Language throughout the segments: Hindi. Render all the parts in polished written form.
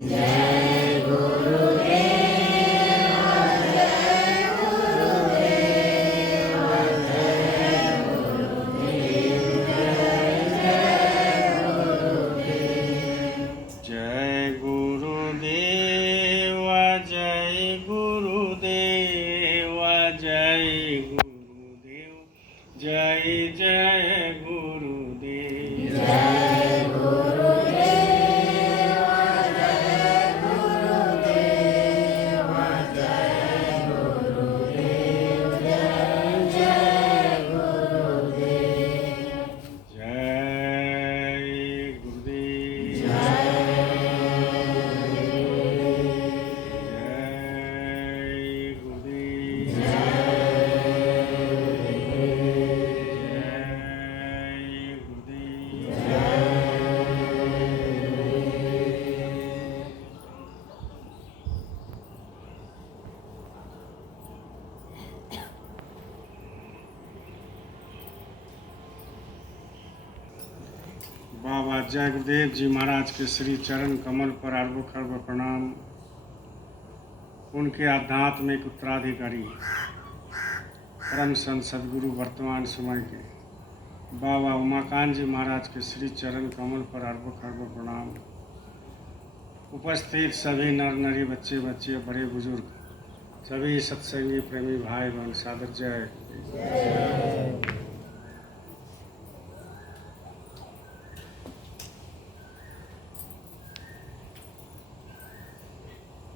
जय गुरुदेव जय गुरुदेव जय गुरुदेव जय गुरुदेव जय गुरुदेव जय गुरुदेव जय जय गुरुदेव जय बाबा जय गुरुदेव जी महाराज के श्री चरण कमल पर अरबों खरबों प्रणाम। उनके आध्यात्मिक उत्तराधिकारी परम संत सदगुरु वर्तमान समय के बाबा उमाकांत जी महाराज के श्री चरण कमल पर अरबों खरबों प्रणाम। उपस्थित सभी नर नारी बच्चे बच्चे बड़े बुजुर्ग सभी सत्संगी प्रेमी भाई बहन सादर जय।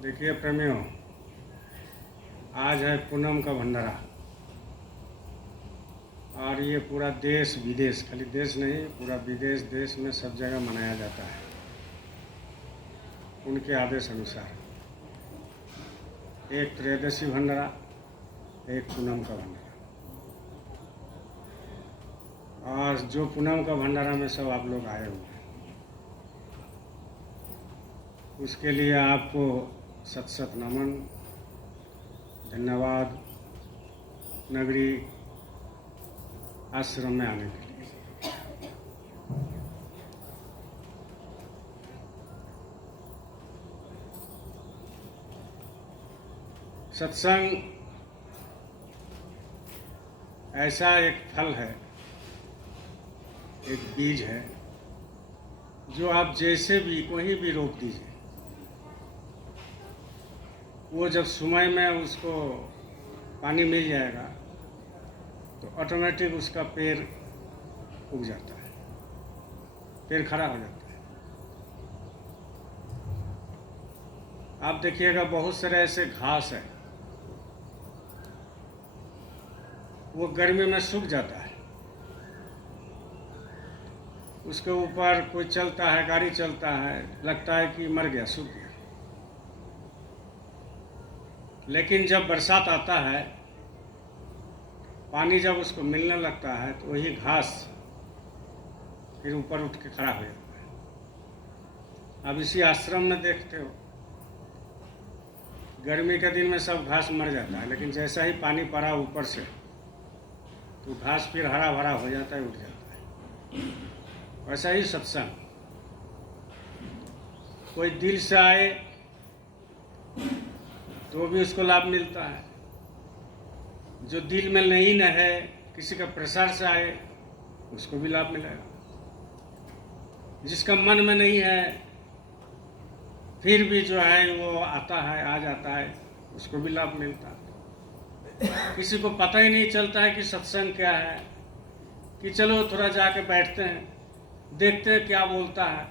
देखिए प्रेमियों, आज है पूनम का भंडारा और ये पूरा देश विदेश, खाली देश नहीं पूरा विदेश देश में सब जगह मनाया जाता है उनके आदेश अनुसार। एक त्रयोदशी भंडारा, एक पूनम का भंडारा। और जो पूनम का भंडारा में सब आप लोग आए हुए हैं, उसके लिए आपको सत सत नमन, धन्यवाद नगरी आश्रम में आने के लिए। सत्संग ऐसा एक फल है, एक बीज है जो आप जैसे भी कहीं भी रोप दीजिए, वो जब समय में उसको पानी मिल जाएगा तो ऑटोमेटिक उसका पेड़ उग जाता है, पेड़ खड़ा हो जाता है। आप देखिएगा बहुत सारे ऐसे घास है, वो गर्मी में सूख जाता है, उसके ऊपर कोई चलता है, गाड़ी चलता है, लगता है कि मर गया, सूख गया। लेकिन जब बरसात आता है, पानी जब उसको मिलने लगता है तो वही घास फिर ऊपर उठ के खड़ा हो जाता है। अब इसी आश्रम में देखते हो, गर्मी के दिन में सब घास मर जाता है, लेकिन जैसा ही पानी पड़ा ऊपर से तो घास फिर हरा भरा हो जाता है, उठ जाता है। वैसा ही सत्संग, कोई दिल से आए तो भी उसको लाभ मिलता है, जो दिल में नहीं न है, किसी का प्रसार से आए उसको भी लाभ मिलेगा, जिसका मन में नहीं है फिर भी जो है वो आता है, आ जाता है, उसको भी लाभ मिलता है। किसी को पता ही नहीं चलता है कि सत्संग क्या है, कि चलो थोड़ा जाके बैठते हैं, देखते हैं क्या बोलता है,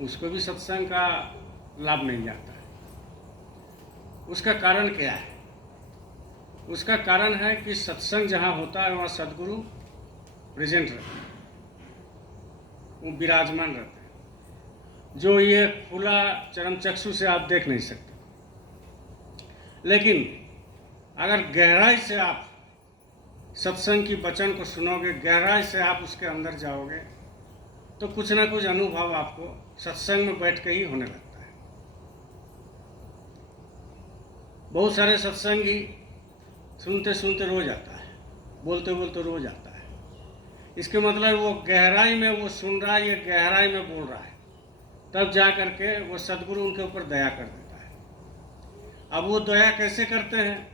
उसको भी सत्संग का लाभ नहीं जाता है। उसका कारण क्या है? उसका कारण है कि सत्संग जहाँ होता है वहाँ सदगुरु प्रेजेंट रहते हैं, वो विराजमान रहते हैं, जो ये खुला चरम चक्षु से आप देख नहीं सकते। लेकिन अगर गहराई से आप सत्संग की वचन को सुनोगे, गहराई से आप उसके अंदर जाओगे, तो कुछ ना कुछ अनुभव आपको सत्संग में बैठ के ही होने लगता है। बहुत सारे सत्संगी सुनते सुनते रो जाता है, बोलते बोलते रो जाता है। इसके मतलब वो गहराई में वो सुन रहा है, ये गहराई में बोल रहा है, तब जा करके वो सदगुरु उनके ऊपर दया कर देता है। अब वो दया कैसे करते हैं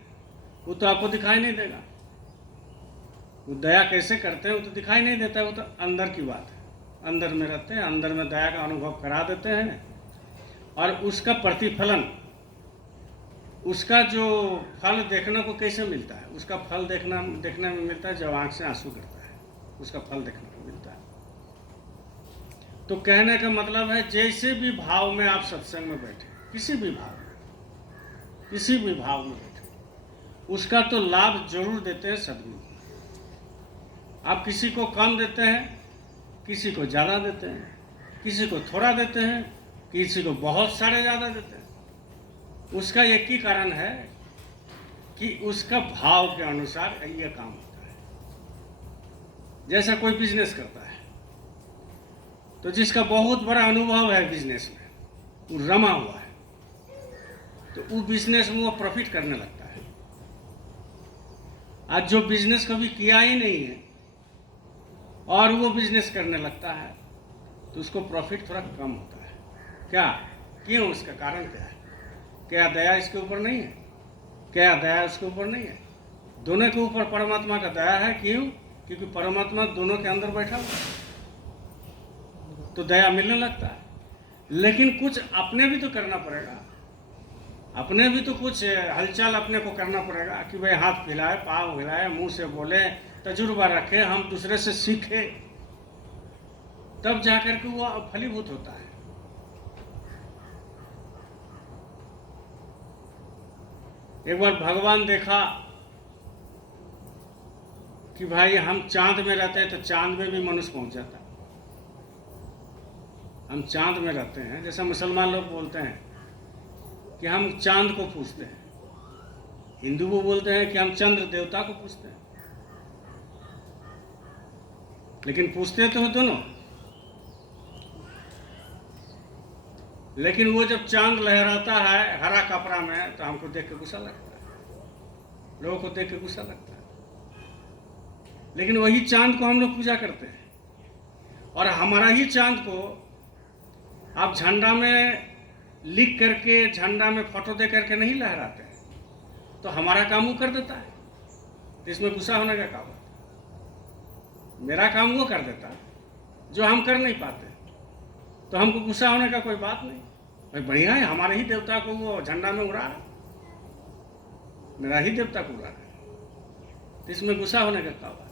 वो तो आपको दिखाई नहीं देगा। वो दया कैसे करते हैं वो तो दिखाई नहीं देता, वो तो अंदर की बात है। अंदर में रहते हैं, अंदर में दया का अनुभव करा देते हैं, और उसका प्रतिफलन, उसका जो फल देखने को कैसे मिलता है, उसका फल देखने में मिलता है जब आंख से आंसू गिरता है, उसका फल देखने को मिलता है। तो कहने का मतलब है जैसे भी भाव में आप सत्संग में बैठे, किसी भी भाव में बैठे, उसका तो लाभ जरूर देते हैं सदगुरु। आप किसी को कम देते हैं, किसी को ज़्यादा देते हैं, किसी को थोड़ा देते हैं, किसी को बहुत सारे ज़्यादा देते हैं, उसका एक ही कारण है कि उसका भाव के अनुसार ये काम होता है। जैसा कोई बिजनेस करता है तो जिसका बहुत बड़ा अनुभव है बिजनेस में, वो रमा हुआ है, तो वो बिजनेस में वो प्रॉफिट करने लगता है। आज जो बिजनेस कभी किया ही नहीं है और वो बिजनेस करने लगता है तो उसको प्रॉफिट थोड़ा कम होता है। क्या, क्यों? उसका कारण क्या है? क्या दया इसके ऊपर नहीं है? क्या दया उसके ऊपर नहीं है? दोनों के ऊपर परमात्मा का दया है। क्यों? क्योंकि परमात्मा दोनों के अंदर बैठा हुआ है, तो दया मिलने लगता है। लेकिन कुछ अपने भी तो करना पड़ेगा, अपने भी तो कुछ हलचल अपने को करना पड़ेगा कि भाई हाथ हिलाए, पाँव हिलाए, मुंह से बोले, तजुर्बा रखे, हम दूसरे से सीखे, तब जाकर के वो फलीभूत होता है। एक बार भगवान देखा कि भाई हम चांद में रहते हैं तो चांद में भी मनुष्य पहुंच जाता है। हम चांद में रहते हैं, जैसा मुसलमान लोग बोलते हैं कि हम चांद को पूजते हैं, हिंदू वो बोलते हैं कि हम चंद्र देवता को पूजते हैं, लेकिन पूजते तो दोनों। लेकिन वो जब चांद लहराता है हरा कपड़ा में तो हमको देख के गुस्सा लगता है, लोगों को देख के गुस्सा लगता है। लेकिन वही चांद को हम लोग पूजा करते हैं, और हमारा ही चांद को आप झंडा में लिख करके, झंडा में फोटो दे करके नहीं लहराते हैं, तो हमारा काम वो कर देता है, तो इसमें गुस्सा होने का काम है। मेरा काम वो कर देता है जो हम कर नहीं पाते, तो हमको गुस्सा होने का कोई बात नहीं। भाई बढ़िया है, हमारे ही देवता को वो झंडा में उड़ा है, मेरा ही देवता को उड़ा है, तो इसमें गुस्सा होने का क्या बात है।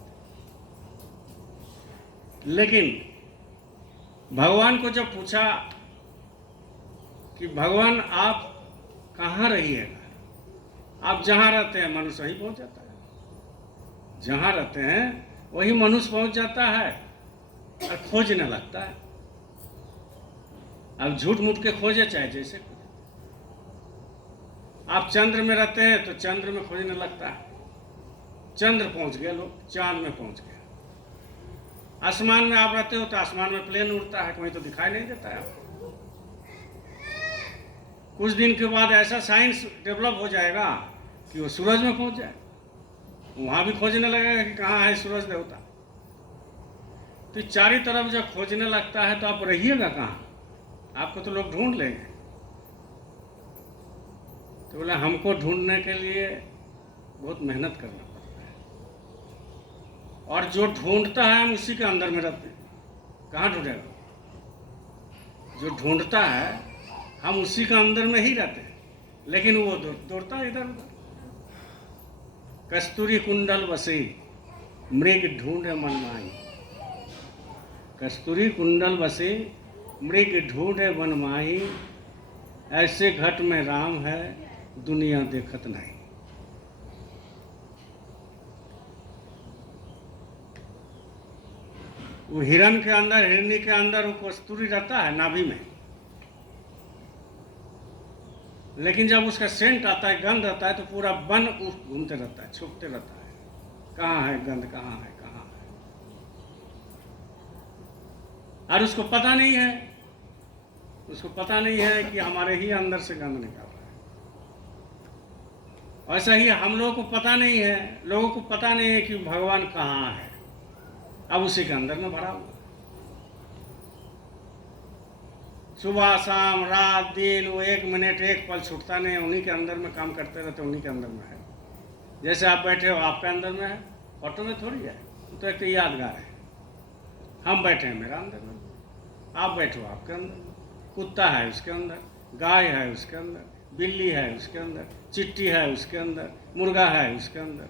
लेकिन भगवान को जब पूछा कि भगवान आप कहाँ रहिएगा, आप जहाँ रहते हैं मनुष्य वहीं पहुँच जाता है, जहाँ रहते हैं वही मनुष्य पहुँच जाता है और खोजने लगता है। अब झूठ मूठ के खोजे, चाहे जैसे खोजे। आप चंद्र में रहते हैं तो चंद्र में खोजने लगता है, चंद्र पहुँच गए लोग, चांद में पहुँच गए। आसमान में आप रहते हो तो आसमान में प्लेन उड़ता है, कहीं तो दिखाई नहीं देता है आपको। कुछ दिन के बाद ऐसा साइंस डेवलप हो जाएगा कि वो सूरज में पहुंच जाए, वहां भी खोजने लगेगा कि कहाँ है सूरज देवता। तो चारों तरफ जब खोजने लगता है तो आप रहिएगा कहाँ? आपको तो लोग ढूंढ लेंगे। तो बोला हमको ढूंढने के लिए बहुत मेहनत करना पड़ता है, और जो ढूंढता है हम उसी के अंदर में रहते हैं। कहाँ ढूंढेगा? जो ढूंढता है हम उसी के अंदर में ही रहते हैं, लेकिन वो दौड़ता है इधर उधर। कस्तूरी कुंडल बसे मृग ढूंढे मन माही, कस्तूरी कुंडल बसे मृग ढूंढे मन माही, ऐसे घट में राम है दुनिया देखत नहीं। वो हिरण के अंदर, हिरनी के अंदर वो कस्तूरी रहता है नाभि में, लेकिन जब उसका सेंट आता है, गंध आता है, तो पूरा वन घूमते रहता है, छुपते रहता है, कहाँ है गंध, कहाँ है, कहाँ है। और उसको पता नहीं है, उसको पता नहीं है कि हमारे ही अंदर से गंध निकल रहा है। ऐसा ही हम लोगों को पता नहीं है, लोगों को पता नहीं है कि भगवान कहाँ है, अब उसी के अंदर में भरा हुआ। सुबह शाम रात दिन, वो 1 मिनट 1 पल छूटता नहीं है, उन्हीं के अंदर में काम करते रहते, उन्हीं के अंदर में है। जैसे आप बैठे हो, आपके अंदर में है, ऑटो में थोड़ी है, तो एक यादगार है। हम बैठे हैं मेरा अंदर में, आप बैठो आपके अंदर, कुत्ता है उसके अंदर, गाय है उसके अंदर, बिल्ली है उसके अंदर, चिट्टी है उसके अंदर, मुर्गा है उसके अंदर,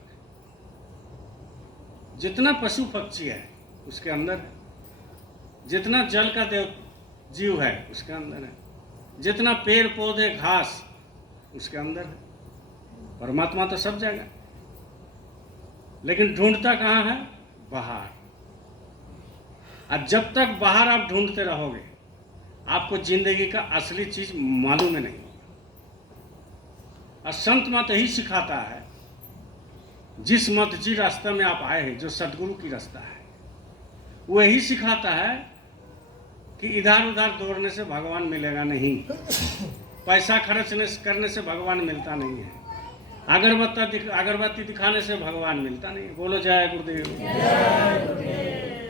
जितना पशु पक्षी है उसके अंदर है, जितना जल का जीव है उसके अंदर है, जितना पेड़ पौधे घास उसके अंदर है। परमात्मा तो सब जगह, लेकिन ढूंढता कहाँ है? बाहर। और जब तक बाहर आप ढूंढते रहोगे, आपको जिंदगी का असली चीज मालूम ही नहीं होगा। और संत मत यही सिखाता है, जिस मत जी रास्ते में आप आए हैं, जो सदगुरु की रास्ता है, वो यही सिखाता है कि इधर उधर दौड़ने से भगवान मिलेगा नहीं, पैसा खर्च करने से भगवान मिलता नहीं है, अगरबत्ती दिखाने से भगवान मिलता नहीं। बोलो जय गुरुदेव।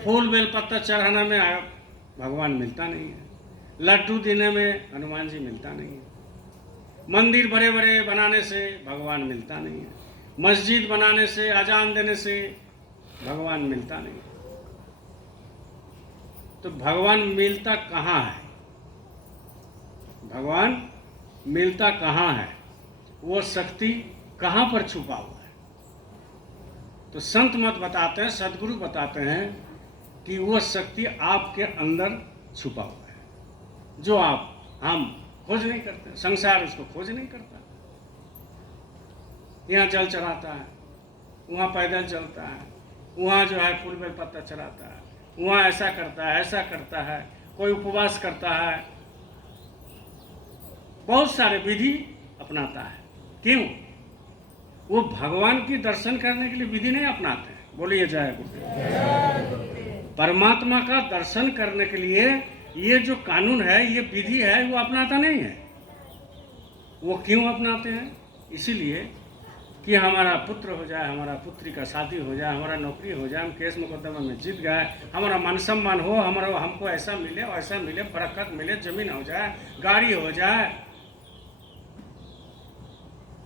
फूल बेलपत्ता चढ़ाने में भगवान मिलता नहीं है, लड्डू देने में हनुमान जी मिलता नहीं है, मंदिर बड़े बड़े बनाने से भगवान मिलता नहीं है, मस्जिद बनाने से, अजान देने से भगवान मिलता नहीं है। तो भगवान मिलता कहाँ है? भगवान मिलता कहाँ है? वो शक्ति कहाँ पर छुपा हुआ है? तो संत मत बताते हैं, सदगुरु बताते हैं कि वो शक्ति आपके अंदर छुपा हुआ है, जो हम खोज नहीं करते, संसार उसको खोज नहीं करता। यहाँ जल चढ़ाता है, वहाँ पैदल चलता है, वहाँ जो है फूल बेल पत्ता चढ़ाता है, वहाँ ऐसा करता है, ऐसा करता है, कोई उपवास करता है, बहुत सारे विधि अपनाता है। क्यों? वो भगवान की दर्शन करने के लिए विधि नहीं अपनाते हैं। बोलिए जय गुरुदेव। परमात्मा का दर्शन करने के लिए ये जो कानून है, ये विधि है, वो अपनाता नहीं है। वो क्यों अपनाते हैं? इसीलिए कि हमारा पुत्र हो जाए, हमारा पुत्री का शादी हो जाए, हमारा नौकरी हो जाए, हम केस मुकदमा में जीत गए, हमारा मान सम्मान हो, हमको ऐसा मिले, वैसा मिले, बरकत मिले, जमीन हो जाए, गाड़ी हो जाए,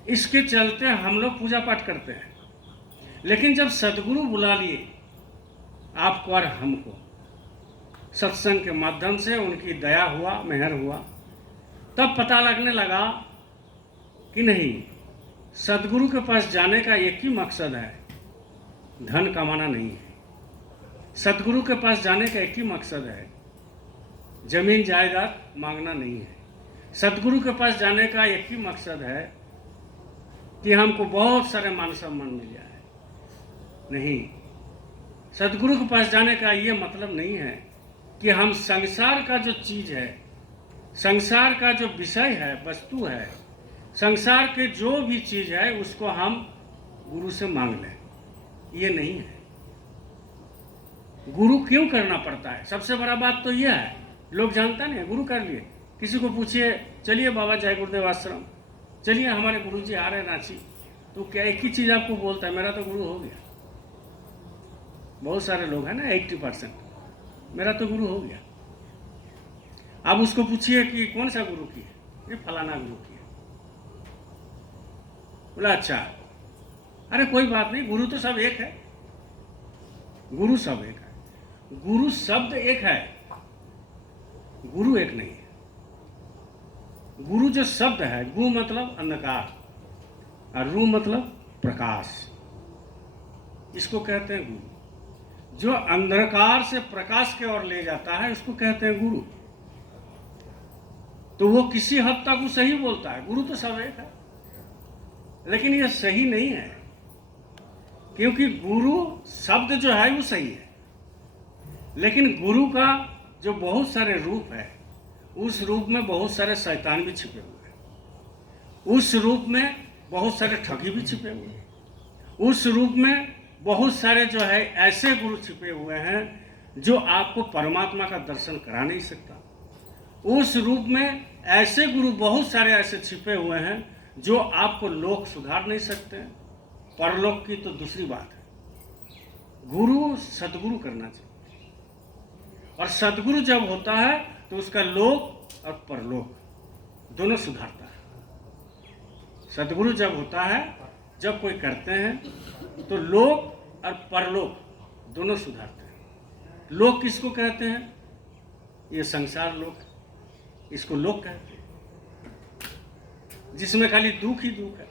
इसके चलते हम लोग पूजा पाठ करते हैं। लेकिन जब सदगुरु बुला लिए आपको और हमको, सत्संग के माध्यम से उनकी दया हुआ, मेहर हुआ, तब पता लगने लगा कि नहीं, सदगुरु के पास जाने का एक ही मकसद है, धन कमाना नहीं है। सदगुरु के पास जाने का एक ही मकसद है, जमीन जायदाद मांगना नहीं है। सदगुरु के पास जाने का एक ही मकसद है कि हमको बहुत सारे मान सम्मान मिल जाए। नहीं, सदगुरु के पास जाने का ये मतलब नहीं है कि हम संसार का जो चीज है, संसार का जो विषय है, वस्तु है, संसार के जो भी चीज है, उसको हम गुरु से मांग लें। ये नहीं है। गुरु क्यों करना पड़ता है? सबसे बड़ा बात तो यह है, लोग जानता नहीं, गुरु कर लिए। किसी को पूछिए, चलिए बाबा जय गुरुदेव आश्रम, चलिए हमारे गुरुजी आ रहे रांची, तो क्या एक ही चीज आपको बोलता है, मेरा तो गुरु हो गया। बहुत सारे लोग हैं ना, 80%, मेरा तो गुरु हो गया। अब उसको पूछिए कि कौन सा गुरु की है? ये फलाना गुरु की है। बोला अच्छा, अरे कोई बात नहीं, गुरु तो सब एक है। गुरु सब एक है, गुरु शब्द एक है, गुरु एक नहीं है। गुरु जो शब्द है, गु मतलब अंधकार और रू मतलब प्रकाश, इसको कहते हैं गुरु। जो अंधकार से प्रकाश की ओर ले जाता है, उसको कहते हैं गुरु। तो वो किसी हद तक वो सही बोलता है, गुरु तो सब एक है, लेकिन ये सही नहीं है, क्योंकि गुरु शब्द जो है वो सही है, लेकिन गुरु का जो बहुत सारे रूप है, उस रूप में बहुत सारे शैतान भी छिपे हुए हैं, उस रूप में बहुत सारे ठगी भी छिपे हुए हैं, उस रूप में बहुत सारे जो है ऐसे गुरु छिपे हुए हैं जो आपको परमात्मा का दर्शन करा नहीं सकता। उस रूप में ऐसे गुरु बहुत सारे ऐसे छिपे हुए हैं जो आपको लोक सुधार नहीं सकते, परलोक की तो दूसरी बात है। गुरु सदगुरु करना चाहिए, और सदगुरु जब होता है तो उसका लोक और परलोक दोनों सुधारता है। सद्गुरु जब होता है, जब कोई करते हैं तो लोक और परलोक दोनों सुधारते हैं। लोक किसको कहते हैं? ये संसार लोक, इसको लोक कहते हैं, जिसमें खाली दुख ही दुख है,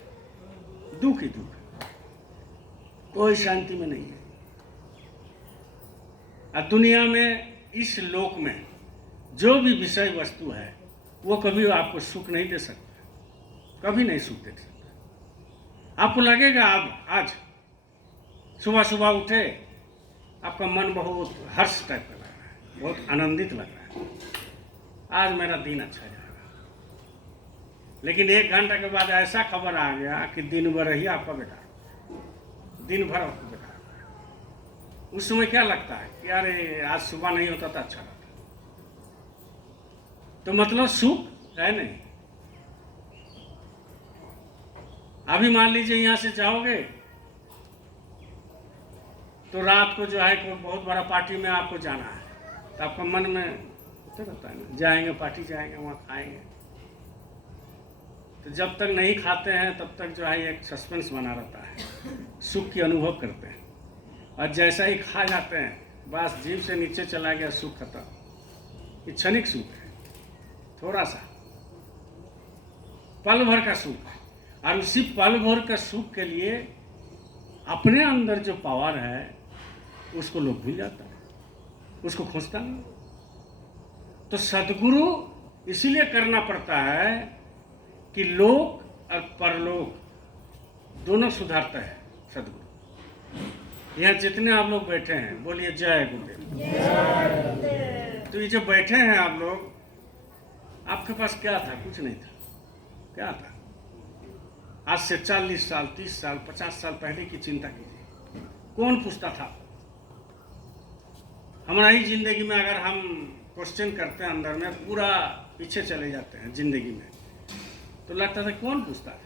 दुख ही दुख है, कोई शांति में नहीं है। और दुनिया में, इस लोक में जो भी विषय वस्तु है वो कभी आपको सुख नहीं दे सकता, कभी नहीं सुख दे सकता। आपको लगेगा आप आज सुबह सुबह उठे, आपका मन बहुत हर्ष टाइप का लग रहा है, बहुत आनंदित लग रहा है, आज मेरा दिन अच्छा जाएगा। लेकिन 1 घंटा के बाद ऐसा खबर आ गया कि दिन भर ही आपका बेकार, दिन भर आपका बेकार। उस समय क्या लगता है कि अरे आज सुबह नहीं होता तो अच्छा लगता। तो मतलब सुख है नहीं। अभी मान लीजिए यहां से जाओगे तो रात को जो है कोई बहुत बड़ा पार्टी में आपको जाना है, तो आपका मन में होता रहता है ना, जाएंगे पार्टी, जाएंगे वहां खाएंगे। तो जब तक नहीं खाते हैं तब तक जो है एक सस्पेंस बना रहता है, सुख की अनुभव करते हैं। और जैसा ही खा जाते हैं बस जीभ से नीचे चला गया, सुख खत्म। ये क्षणिक सुख है, थोड़ा सा पल भर का सुख है। और उसी पल भर का सुख के लिए अपने अंदर जो पावर है उसको लोग भूल जाता है, उसको खोजता नहीं। तो सद्गुरु इसीलिए करना पड़ता है कि लोक और परलोक दोनों सुधारता है सद्गुरु। यहाँ जितने आप लोग बैठे हैं बोलिए जय गुरुदेव। तो ये जो बैठे हैं आप लोग, आपके पास क्या था? कुछ नहीं था। क्या था? आज से 40 साल, 30 साल, 50 साल पहले की चिंता कीजिए, कौन पूछता था? हमारा ही जिंदगी में अगर हम क्वेश्चन करते हैं अंदर में, पूरा पीछे चले जाते हैं जिंदगी में, तो लगता था कौन पूछता था,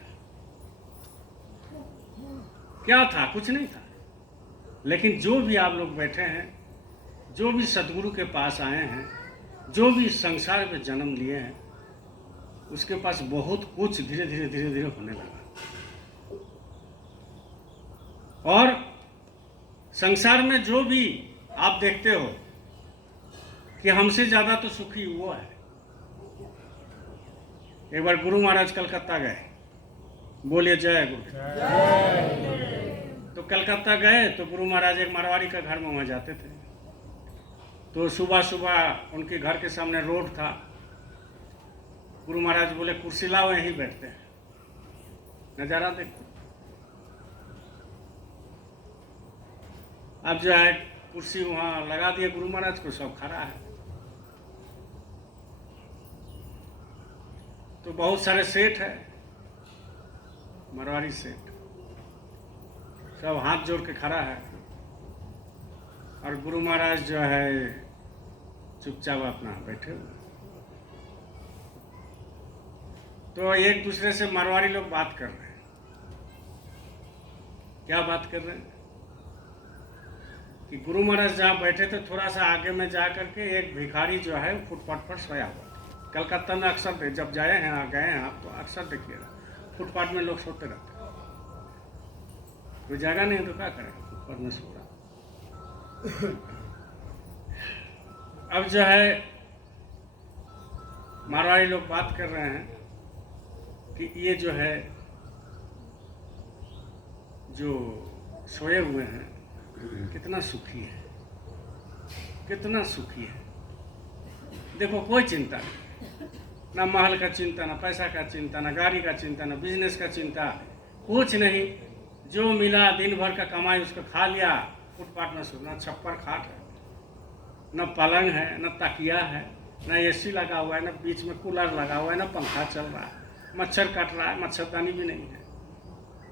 क्या था? कुछ नहीं था। लेकिन जो भी आप लोग बैठे हैं, जो भी सद्गुरु के पास आए हैं, जो भी संसार में जन्म लिए हैं, उसके पास बहुत कुछ धीरे धीरे धीरे धीरे होने लगा। और संसार में जो भी आप देखते हो कि हमसे ज्यादा तो सुखी वो है। एक बार गुरु महाराज कलकत्ता गए, बोलिए जय गुरु। तो कलकत्ता गए तो गुरु महाराज एक मारवाड़ी का घर में वहाँ जाते थे। तो सुबह सुबह उनके घर के सामने रोड था। गुरु महाराज बोले कुर्सी लाओ, यहीं बैठते हैं, नज़ारा देखते। अब जो है कुर्सी वहाँ लगा दिया गुरु महाराज को, सब खड़ा है। तो बहुत सारे सेठ है, मारवाड़ी सेठ, सब हाथ जोड़ के खड़ा है। और गुरु महाराज जो है चुपचाप अपना बैठे हुए। तो एक दूसरे से मारवाड़ी लोग बात कर रहे हैं। क्या बात कर रहे हैं कि गुरु महाराज जहाँ बैठे थे थोड़ा सा आगे में जा करके एक भिखारी जो है फुटपाथ पर सोया हुआ था। कलकत्ता में अक्सर जब गए हैं आप तो अक्सर देखिएगा फुटपाथ में लोग सोते रहते हैं। कोई जगह नहीं तो क्या करेंगे, फुटपाथ में सो रहा। अब जो है मारवाड़ी लोग बात कर रहे हैं कि ये जो है जो सोए हुए हैं कितना सुखी है, कितना सुखी है। देखो कोई चिंता नहीं, ना महल का चिंता, ना पैसा का चिंता, ना गाड़ी का चिंता, ना बिजनेस का चिंता, कुछ नहीं। जो मिला दिन भर का कमाई उसको खा लिया, फुटपाथ में सोना। छप्पर खाट है, न पलंग है, न तकिया है, न एसी लगा हुआ है, न बीच में कूलर लगा हुआ है, न पंखा चल रहा है, मच्छर काट रहा है, मच्छरदानी भी नहीं है।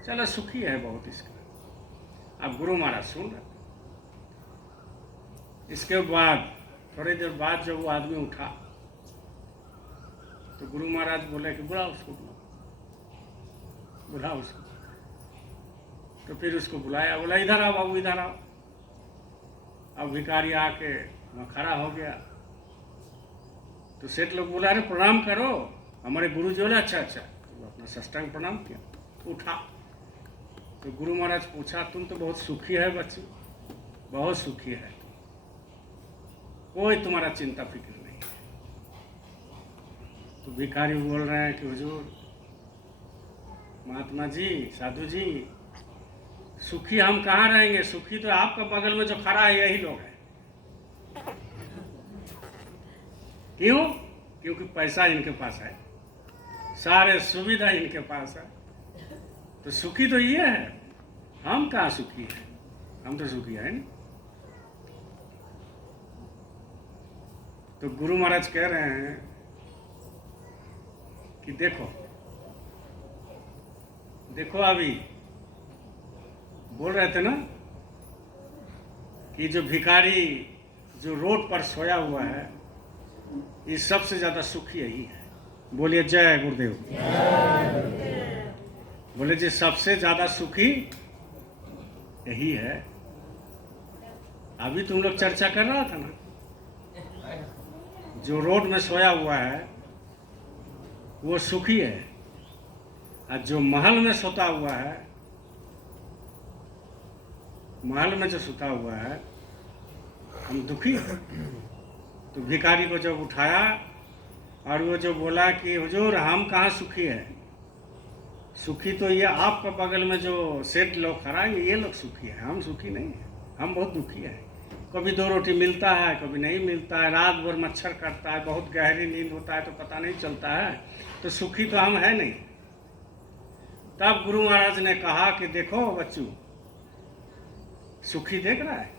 चलो सुखी है बहुत इसका। अब गुरु महाराज सुन रहे। इसके बाद थोड़ी देर बाद जब वो आदमी उठा तो गुरु महाराज बोले कि बुलाओ उसको, बुलाओ उसको। तो फिर उसको बुलाया, बोला इधर आओ बाबू, इधर आओ। अब भिखारी आके वहाँ खड़ा हो गया। तो सेठ लोग बोला, अरे प्रणाम करो। हमारे गुरु जी बोले, अच्छा अच्छा। तो अपना साष्टांग प्रणाम किया, उठा। तो गुरु महाराज पूछा, तुम तो बहुत सुखी है बच्ची, बहुत सुखी है, कोई तुम्हारा चिंता फिक्र नहीं है। तो भिखारी बोल रहे हैं कि हुजूर, महात्मा जी, साधु जी, सुखी हम कहाँ रहेंगे, सुखी तो आपका बगल में जो खड़ा है यही लोग हैं। क्यों? क्योंकि पैसा इनके पास है, सारे सुविधा इनके पास है, तो सुखी तो ये है, हम कहाँ सुखी है, हम तो सुखी है नहीं। तो गुरु महाराज कह रहे हैं कि देखो देखो, अभी बोल रहे थे ना कि जो भिखारी जो रोड पर सोया हुआ है, ये सबसे ज्यादा सुखी यही है। बोलिए जय गुरुदेव। बोले जी, सबसे ज्यादा सुखी यही है। अभी तुम लोग चर्चा कर रहा था ना, जो रोड में सोया हुआ है वो सुखी है, और जो महल में सोता हुआ है, महल में जो सोता हुआ है, हम दुखी हैं। तो भिखारी को जब उठाया और वो जो बोला कि हुजूर, हम कहाँ सुखी है, सुखी तो ये आपका बगल में जो सेठ लोग खड़ा है ये लोग सुखी है, हम सुखी नहीं है, हम बहुत दुखी है। कभी 2 रोटी मिलता है, कभी नहीं मिलता है, रात भर मच्छर काटता है, बहुत गहरी नींद होता है तो पता नहीं चलता है, तो सुखी तो हम है नहीं। तब गुरु महाराज ने कहा कि देखो बच्चों, सुखी देख रहा है,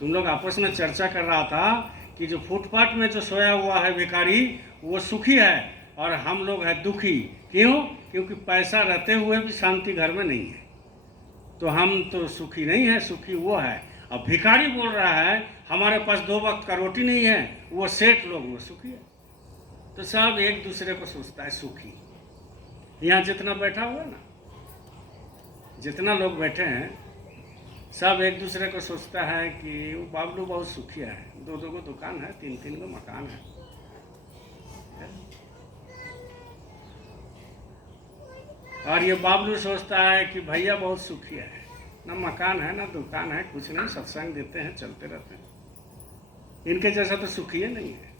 तुम लोग आपस में चर्चा कर रहा था कि जो फुटपाथ में जो सोया हुआ है भिखारी वो सुखी है, और हम लोग हैं दुखी। क्यों? क्योंकि पैसा रहते हुए भी शांति घर में नहीं है, तो हम तो सुखी नहीं है, सुखी वो है। अब भिखारी बोल रहा है हमारे पास 2 वक्त का रोटी नहीं है, वो सेठ लोग वो सुखी है। तो सब एक दूसरे को सोचता है सुखी। यहाँ जितना बैठा हुआ है ना, जितना लोग बैठे हैं, सब एक दूसरे को सोचता है कि वो बाबलू बहुत सुखी है, 2-2 को दुकान है, 3-3 को मकान है। और ये बाबलू सोचता है कि भैया बहुत सुखी है, ना मकान है ना दुकान है, कुछ नहीं, सत्संग देते हैं, चलते रहते हैं, इनके जैसा तो सुखी है नहीं है।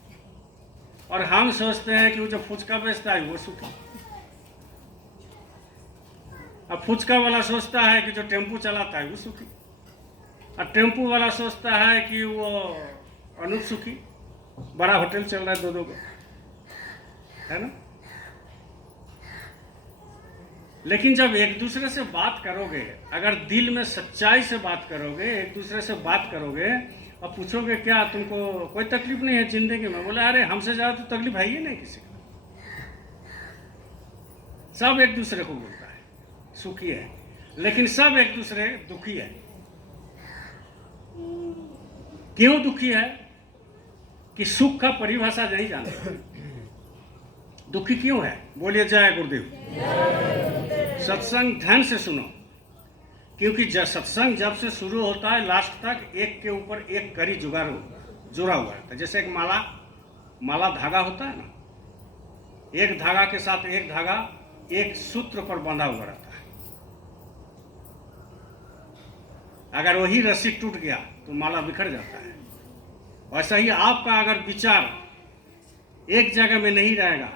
और हम सोचते हैं कि वो जो फुचका बेचता है वो सुखी। अब फुचका वाला सोचता है कि जो टेम्पू चलाता है वो सुखी, और टेम्पू वाला सोचता है कि वो अनूप सुखी, बड़ा होटल चल रहा है 2-2 का, है ना। लेकिन जब एक दूसरे से बात करोगे, अगर दिल में सच्चाई से बात करोगे, एक दूसरे से बात करोगे और पूछोगे क्या तुमको कोई तकलीफ नहीं है जिंदगी में, बोला अरे हमसे ज्यादा तो तकलीफ है ही नहीं किसी को। सब एक दूसरे को बोलता है सुखी है, लेकिन सब एक दूसरे दुखी है। क्यों दुखी है? कि सुख का परिभाषा नहीं जानते। दुखी क्यों है? बोलिए जय गुरुदेव। सत्संग ध्यान से सुनो, क्योंकि सत्संग जब से शुरू होता है लास्ट तक एक के ऊपर एक कड़ी जुड़ा हुआ रहता है। जैसे एक माला धागा होता है ना, एक धागा के साथ एक धागा एक सूत्र पर बंधा हुआ रहता है। अगर वही रस्सी टूट गया तो माला बिखर जाता है। वैसा ही आपका अगर विचार एक जगह में नहीं रहेगा,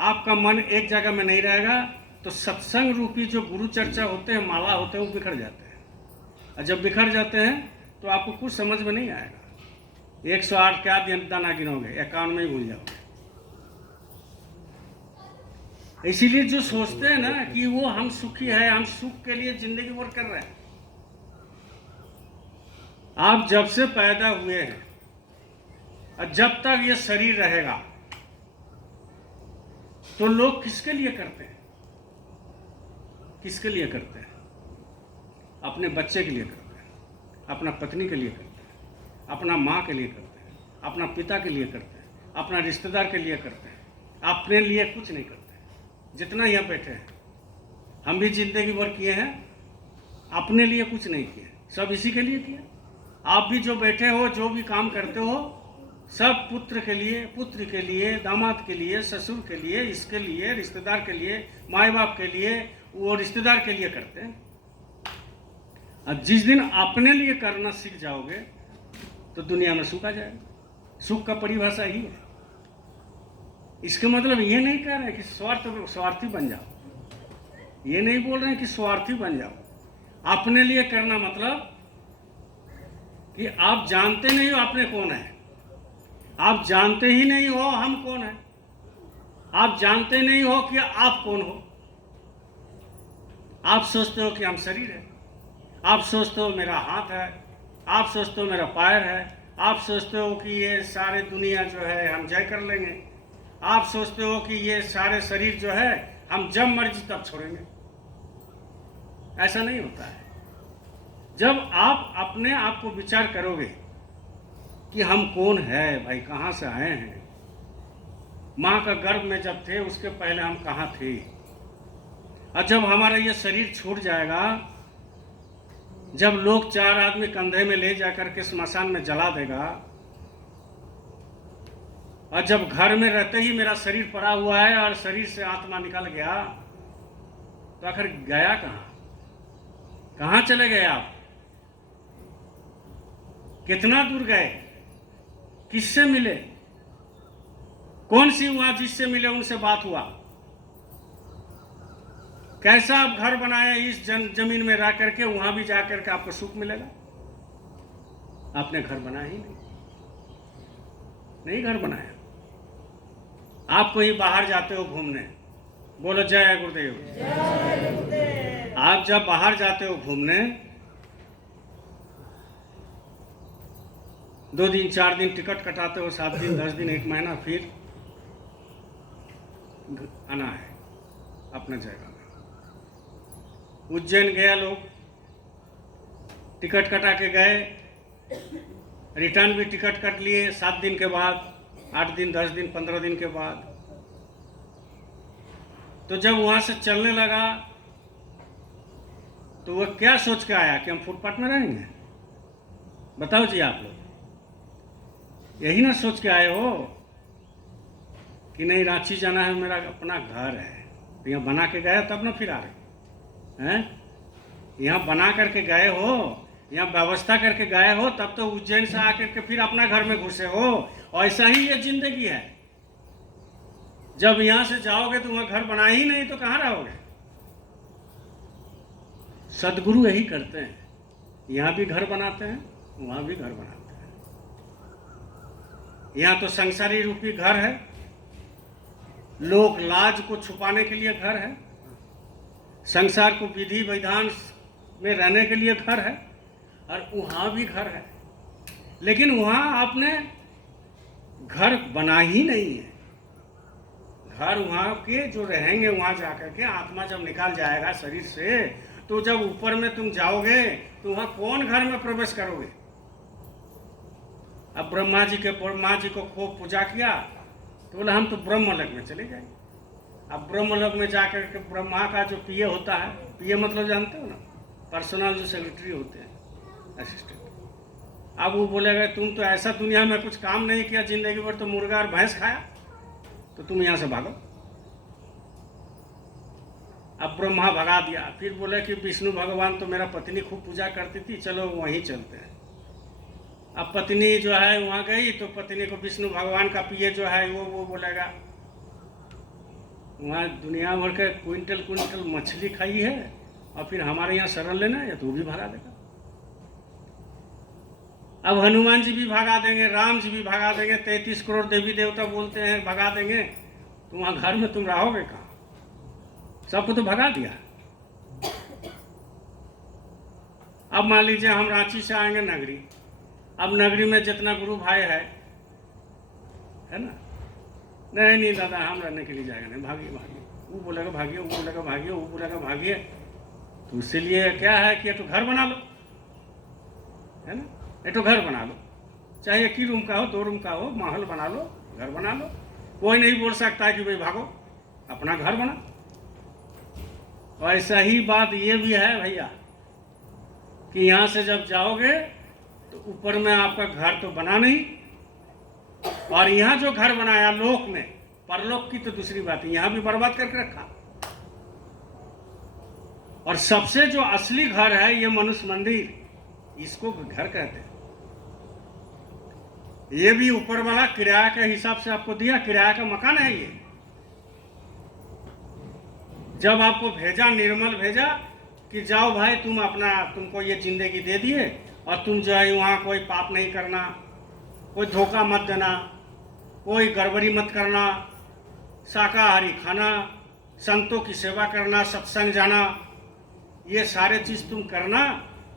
आपका मन एक जगह में नहीं रहेगा, तो सत्संग रूपी जो गुरु चर्चा होते हैं, माला होते हैं, वो बिखर जाते हैं। और जब बिखर जाते हैं तो आपको कुछ समझ में नहीं आएगा। 108 क्या दाना गिनोगे, 51 में ही भूल जाओगे। इसीलिए जो सोचते हैं ना कि वो हम सुखी है, हम सुख के लिए जिंदगी भर कर रहे हैं। आप जब से पैदा हुए हैं और जब तक ये शरीर रहेगा, तो लोग किसके लिए करते हैं? किसके लिए करते हैं? अपने बच्चे के लिए करते हैं, अपना पत्नी के लिए करते हैं, अपना माँ के लिए करते हैं, अपना पिता के लिए करते हैं, अपना रिश्तेदार के लिए करते हैं, अपने लिए कुछ नहीं करते। जितना यहाँ बैठे हैं, हम भी जिंदगी भर किए हैं, अपने लिए कुछ नहीं किए, सब इसी के लिए किए। आप भी जो बैठे हो, जो भी काम करते हो, सब पुत्र के लिए, पुत्री के लिए, दामाद के लिए, ससुर के लिए, इसके लिए, रिश्तेदार के लिए, माँ बाप के लिए, वो रिश्तेदार के लिए करते हैं। अब जिस दिन अपने लिए करना सीख जाओगे तो दुनिया में सुख आ जाएगा। सुख का परिभाषा ही है। इसका मतलब ये नहीं कह रहे कि स्वार्थी बन जाओ, ये नहीं बोल रहे हैं कि स्वार्थी बन जाओ। अपने लिए करना मतलब कि आप जानते नहीं हो अपने कौन है, आप जानते ही नहीं हो हम कौन है, आप जानते नहीं हो कि आप कौन हो। आप सोचते हो कि हम शरीर है, आप सोचते हो मेरा हाथ है, आप सोचते हो मेरा पैर है, आप सोचते हो कि ये सारे दुनिया जो है हम जय कर लेंगे, आप सोचते हो कि ये सारे शरीर जो है हम जब मर्जी तब छोड़ेंगे। ऐसा नहीं होता है। जब आप अपने आप को विचार करोगे कि हम कौन है भाई, कहाँ से आए हैं, माँ का गर्भ में जब थे उसके पहले हम कहाँ थे, और जब हमारा ये शरीर छूट जाएगा, जब लोग 4 आदमी कंधे में ले जाकर के स्मशान में जला देगा, और जब घर में रहते ही मेरा शरीर पड़ा हुआ है और शरीर से आत्मा निकल गया, तो आखिर गया कहाँ, कहाँ चले गए आप, कितना दूर गए, किससे मिले, कौन सी वहां जिससे मिले उनसे बात हुआ, कैसा आप घर बनाए इस जमीन में रह करके, वहां भी जाकर के आपको सुख मिलेगा। आपने घर बनाया ही नहीं घर बनाया। आप कहीं बाहर जाते हो घूमने, बोलो जय गुरुदेव। आप जब बाहर जाते हो घूमने, 2 दिन 4 दिन टिकट कटाते हो, 7 दिन 10 दिन 1 महीना, फिर आना है अपने जगह में। उज्जैन गया लोग, टिकट कटा के गए, रिटर्न भी टिकट कट लिए 7 दिन के बाद, 8 दिन 10 दिन 15 दिन के बाद। तो जब वहां से चलने लगा तो वह क्या सोच के आया कि हम फुटपाथ में रहेंगे? बताओ जी आप लोग, यही ना सोच के आए हो कि नहीं रांची जाना है, मेरा अपना घर है, तो यहाँ बना के गए तब ना फिर आ रहे हैं। यहाँ बना करके गए हो, यहाँ व्यवस्था करके गए हो, तब तो उज्जैन से आकर के फिर अपना घर में घुसे हो। और ऐसा ही ये जिंदगी है। जब यहाँ से जाओगे तो वहाँ घर बना ही नहीं तो कहाँ रहोगे? सदगुरु यही करते हैं, यहाँ भी घर बनाते हैं, वहाँ भी घर बनाते हैं। यहाँ तो संसारी रूपी घर है, लोक लाज को छुपाने के लिए घर है, संसार को विधि विधान में रहने के लिए घर है, और वहाँ भी घर है। लेकिन वहाँ आपने घर बना ही नहीं है। घर वहाँ के जो रहेंगे, वहाँ जाकर के आत्मा जब निकाल जाएगा शरीर से, तो जब ऊपर में तुम जाओगे तो वहाँ कौन घर में प्रवेश करोगे? अब ब्रह्मा जी को खूब पूजा किया तो बोला हम तो ब्रह्मलोक में चले जाएंगे। अब ब्रह्मलोक में जाकर के ब्रह्मा का जो पीए होता है, पीए मतलब जानते हो ना, पर्सनल जो सेक्रेटरी होते हैं, असिस्टेंट। अब वो बोलेगा तुम तो ऐसा दुनिया में कुछ काम नहीं किया जिंदगी भर, तो मुर्गा और भैंस खाया, तो तुम यहाँ से भागो। अब ब्रह्मा भगा दिया। फिर बोले कि विष्णु भगवान तो मेरा पत्नी खूब पूजा करती थी, चलो वहीं चलते हैं। अब पत्नी जो है वहाँ गई तो पत्नी को विष्णु भगवान का पीए जो है वो बोलेगा वहाँ दुनिया भर के क्विंटल मछली खाई है और फिर हमारे यहाँ शरण लेना है, तो वो भी भगा देगा। अब हनुमान जी भी भगा देंगे, राम जी भी भगा देंगे, 33 करोड़ देवी देवता बोलते हैं भगा देंगे, तो वहाँ घर में तुम रहोगे कहाँ? सबको तो भगा दिया। अब मान लीजिए हम रांची से आएंगे नगरी, अब नगरी में जितना गुरु भाई है ना, नहीं दादा हम रहने के लिए जाएगा नहीं, भागिए वो बोलेगा भागिए, वो बोलेगा भागिए, वो बोलेगा भागिए। तो उसके लिए क्या है कि एक तो घर बना लो, है ना, एक तो घर बना लो, चाहे 1 ही रूम का हो, 2 रूम का हो, महल बना लो, घर बना लो। कोई नहीं बोल सकता है कि भाई भागो, अपना घर बना। और ऐसा ही बात ये भी है भैया कि यहाँ से जब जाओगे तो ऊपर में आपका घर तो बना नहीं, और यहाँ जो घर बनाया लोक में, परलोक की तो दूसरी बात है, यहाँ भी बर्बाद करके रखा। और सबसे जो असली घर है ये मनुष्य मंदिर, इसको घर कहते हैं। ये भी ऊपर वाला किराया के हिसाब से आपको दिया, किराया का मकान है ये। जब आपको भेजा, निर्मल भेजा कि जाओ भाई तुम अपना, तुमको ये जिंदगी दे दिए और तुम जो है वहाँ कोई पाप नहीं करना, कोई धोखा मत देना, कोई गड़बड़ी मत करना, शाकाहारी खाना, संतों की सेवा करना, सत्संग जाना, ये सारे चीज़ तुम करना,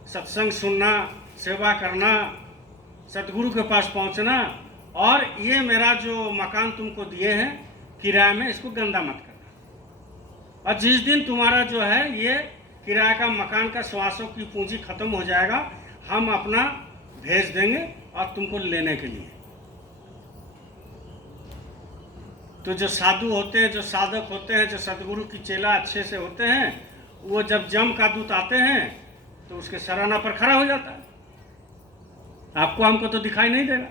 सत्संग सुनना, सेवा करना, सतगुरु के पास पहुंचना, और ये मेरा जो मकान तुमको दिए हैं किराए में, इसको गंदा मत करना। और जिस दिन तुम्हारा जो है ये किराए का मकान का श्वासों की पूंजी खत्म हो जाएगा, हम अपना भेज देंगे और तुमको लेने के लिए। तो जो साधु होते हैं, जो साधक होते हैं, जो सतगुरु की चेला अच्छे से होते हैं, वो जब जम का दूत आते हैं तो उसके सराहना पर खड़ा हो जाता है। आपको हमको तो दिखाई नहीं देगा।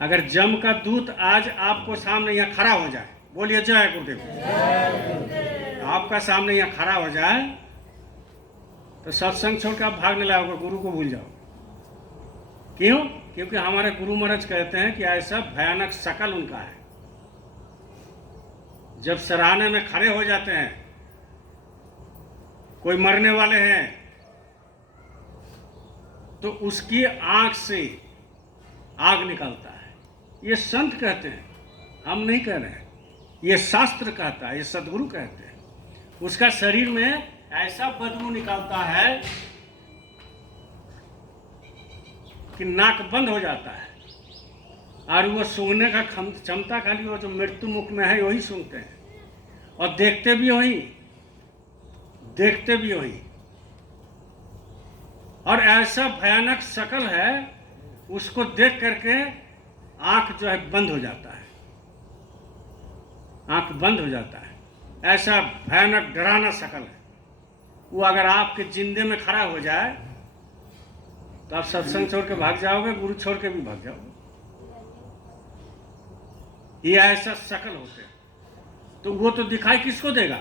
अगर जम का दूत आज आपको सामने यहाँ खड़ा हो जाए, बोलिए जय गुरुदेव, आपका सामने यहाँ खड़ा हो जाए तो सत्संग छोड़ के आप भागने लगोगे, गुरु को भूल जाओ। क्यों? क्योंकि हमारे गुरु महाराज कहते हैं कि ऐसा भयानक शकल उनका है। जब सराहने में खड़े हो जाते हैं, कोई मरने वाले हैं, तो उसकी आंख से आग निकलता है। ये संत कहते हैं, हम नहीं कह रहे हैं, ये शास्त्र कहता है, ये सदगुरु कहते हैं। उसका शरीर में ऐसा बदबू निकलता है कि नाक बंद हो जाता है, और वो सूंघने का क्षमता खाली वो जो मृत्यु मुख में है वही सूंघते हैं, और देखते भी वही। और ऐसा भयानक शकल है, उसको देख करके आंख जो है बंद हो जाता है, आंख बंद हो जाता है। ऐसा भयानक डरावना शकल है वो। अगर आपके जिंदे में खड़ा हो जाए तो आप सत्संग छोड़ के भाग जाओगे, गुरु छोड़ के भी भाग जाओगे। ये ऐसा शकल होते हैं। तो वो तो दिखाई किसको देगा?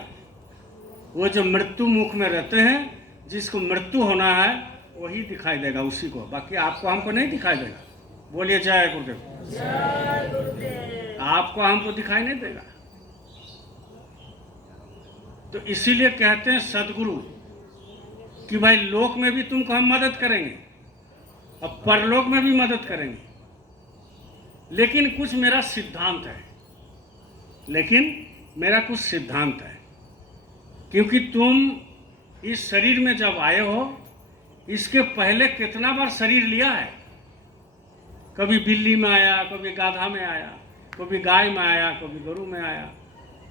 वो जो मृत्यु मुख में रहते हैं, जिसको मृत्यु होना है वही दिखाई देगा उसी को, बाकी आपको हमको नहीं दिखाई देगा। बोलिए जय गुरुदेव। जय गुरुदेव। आपको हमको दिखाई नहीं देगा। तो इसीलिए कहते हैं सदगुरु कि भाई लोक में भी तुमको हम मदद करेंगे और परलोक में भी मदद करेंगे, लेकिन कुछ मेरा सिद्धांत है, क्योंकि तुम इस शरीर में जब आए हो, इसके पहले कितना बार शरीर लिया है। कभी बिल्ली में आया, कभी गाधा में आया, कभी गाय में आया, कभी गरू में आया,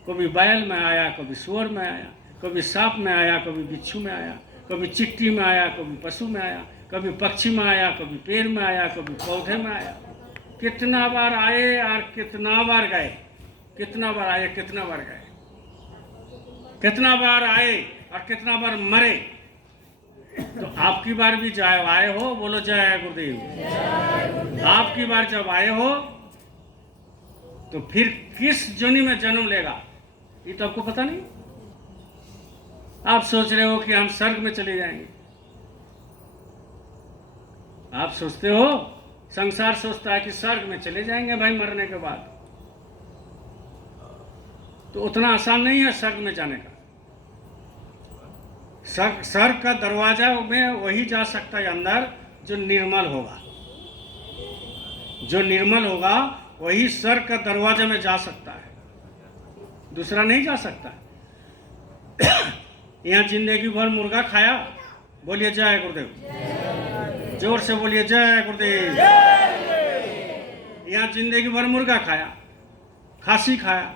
कभी बैल में आया, कभी सुअर में आया, कभी सांप में आया, कभी बिच्छू में आया, कभी चिट्टी में आया, कभी पशु में आया, कभी पक्षी में आया, कभी पेड़ में आया, कभी पौधे में आया। कितना बार आए और कितना बार गए, कितना बार आए, कितना बार गए, कितना बार आए और कितना बार मरे। तो आपकी बार भी जब आए हो, बोलो जय गुरुदेव। आपकी बार जब आए हो तो फिर किस जोनी में जन्म लेगा ये तो आपको पता नहीं। आप सोच रहे हो कि हम स्वर्ग में चले जाएंगे, आप सोचते हो, संसार सोचता है कि स्वर्ग में चले जाएंगे भाई मरने के बाद। तो उतना आसान नहीं है स्वर्ग में जाने का। स्वर्ग का दरवाजा में वही जा सकता है अंदर जो निर्मल होगा, जो निर्मल होगा वही स्वर्ग का दरवाजे में जा सकता है, दूसरा नहीं जा सकता। यहाँ जिंदगी भर मुर्गा खाया, बोलिए जय गुरुदेव, जोर से बोलिए जय गुरुदेव। यहाँ जिंदगी भर मुर्गा खाया, खांसी खाया,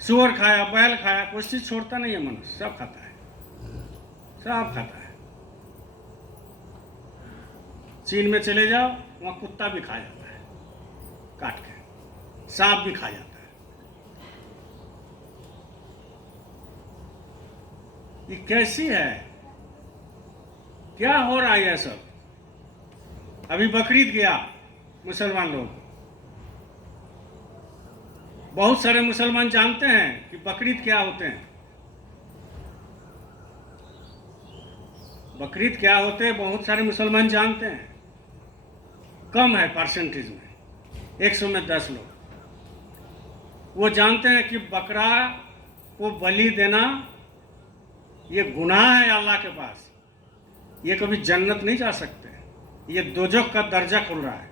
सुअर खाया, बैल खाया, कोई चीज छोड़ता नहीं है मनुष्य, सब खाता है, सब खाता है। चीन में चले जाओ, वहां कुत्ता भी खा जाता है काट के, सांप भी खा जाता है। ये कैसी है, क्या हो रहा है ये सब? अभी बकरीद गया, मुसलमान लोग। बहुत सारे मुसलमान जानते हैं कि बकरीद क्या होते हैं, बकरीद क्या होते हैं, बहुत सारे मुसलमान जानते हैं। कम है परसेंटेज में, 100 में 10 लोग वो जानते हैं कि बकरा को बलि देना ये गुनाह है अल्लाह के पास, ये कभी जन्नत नहीं जा सकते, ये दोजख का दर्जा खुल रहा है।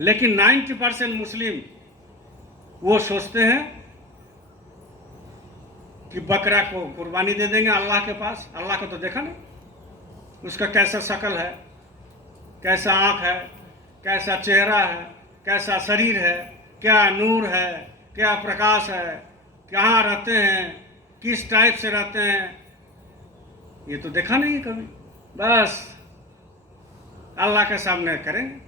लेकिन 90% मुस्लिम वो सोचते हैं कि बकरा को कुर्बानी दे देंगे अल्लाह के पास। अल्लाह को तो देखा नहीं, उसका कैसा शक्ल है, कैसा आँख है, कैसा चेहरा है, कैसा शरीर है, क्या नूर है, क्या प्रकाश है, कहाँ रहते हैं, किस टाइप से रहते हैं, ये तो देखा नहीं कभी। बस अल्लाह के सामने करेंगे।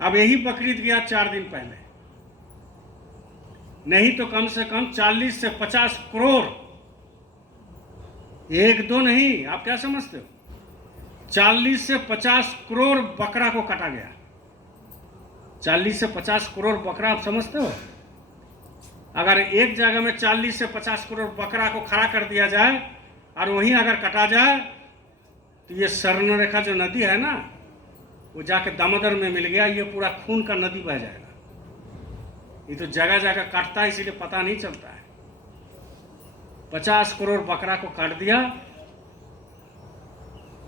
अब यही बकरीद गया 4 दिन पहले, नहीं तो कम से कम 40 से 50 करोड़, एक दो नहीं, आप क्या समझते हो, 40 से 50 करोड़ बकरा को काटा गया। 40 से 50 करोड़ बकरा आप समझते हो? अगर एक जगह में 40 से 50 करोड़ बकरा को खड़ा कर दिया जाए और वहीं अगर कटा जाए तो ये स्वर्णरेखा जो नदी है ना, वो जाके दामोदर में मिल गया, ये पूरा खून का नदी बह जाएगा। ये तो जगह जगह काटता है, इसीलिए पता नहीं चलता है। 50 करोड़ बकरा को काट दिया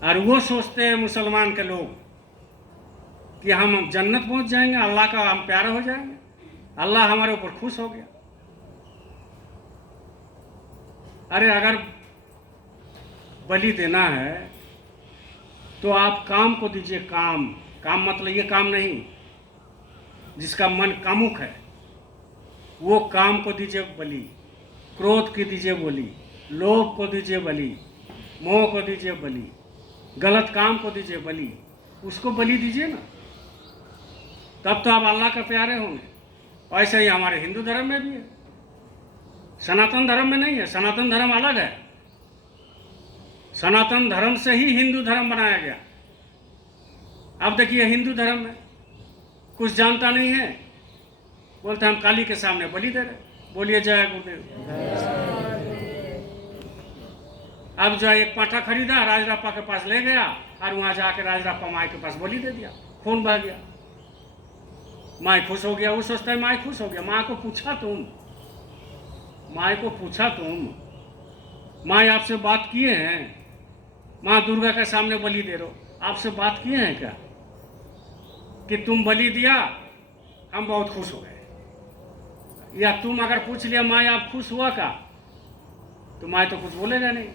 और वो सोचते हैं मुसलमान के लोग कि हम जन्नत पहुंच जाएंगे, अल्लाह का हम प्यारे हो जाएंगे, अल्लाह हमारे ऊपर खुश हो गया। अरे अगर बलि देना है तो आप काम को दीजिए। काम काम मतलब ये काम नहीं, जिसका मन कामुक है वो काम को दीजिए बलि, क्रोध की दीजिए बलि, लोभ को दीजिए बलि, मोह को दीजिए बलि, गलत काम को दीजिए बलि, उसको बलि दीजिए ना, तब तो आप अल्लाह के प्यारे होंगे। ऐसे ही हमारे हिंदू धर्म में भी है, सनातन धर्म में नहीं है। सनातन धर्म अलग है, सनातन धर्म से ही हिंदू धर्म बनाया गया। अब देखिए हिंदू धर्म में कुछ जानता नहीं है, बोलते हम काली के सामने बलि दे रहे। बोलिए जय गुरुदेव। अब जो है एक पाठा खरीदा, राजरप्पा के पास ले गया और वहां जाके राजरप्पा माई के पास बलि दे दिया, खून बह गया, माई खुश हो गया। वो सोचता है माई खुश हो गया। माँ को पूछा तुम, माई को पूछा तुम, माई आपसे बात किए हैं? माँ दुर्गा के सामने बलि दे रहे हो, आपसे बात किए हैं क्या कि तुम बलि दिया हम बहुत खुश हो गए? या तुम अगर पूछ लिया माई आप खुश हुआ का, तो माई तो कुछ बोलेगा नहीं,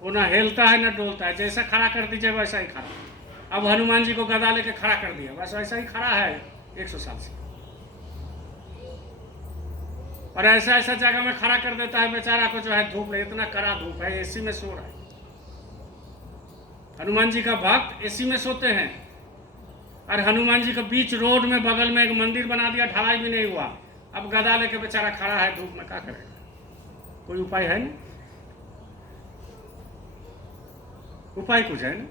वो ना हिलता है ना डोलता है, जैसा खड़ा कर दीजिए वैसा ही खड़ा। अब हनुमान जी को गदा लेके खड़ा कर दिया, बस वैसा ही खड़ा है 100 साल से। और ऐसा ऐसा जगह में खड़ा कर देता है बेचारा को, जो है धूप, इतना कड़ा धूप है, एसी में सो रहा है। हनुमान जी का भक्त एसी में सोते हैं, और हनुमान जी के बीच रोड में बगल में एक मंदिर बना दिया, ढलाई भी नहीं हुआ। अब गदा लेके बेचारा खड़ा है धूप में, क्या करेगा? कोई उपाय है नहीं, उपाय कुछ है ना।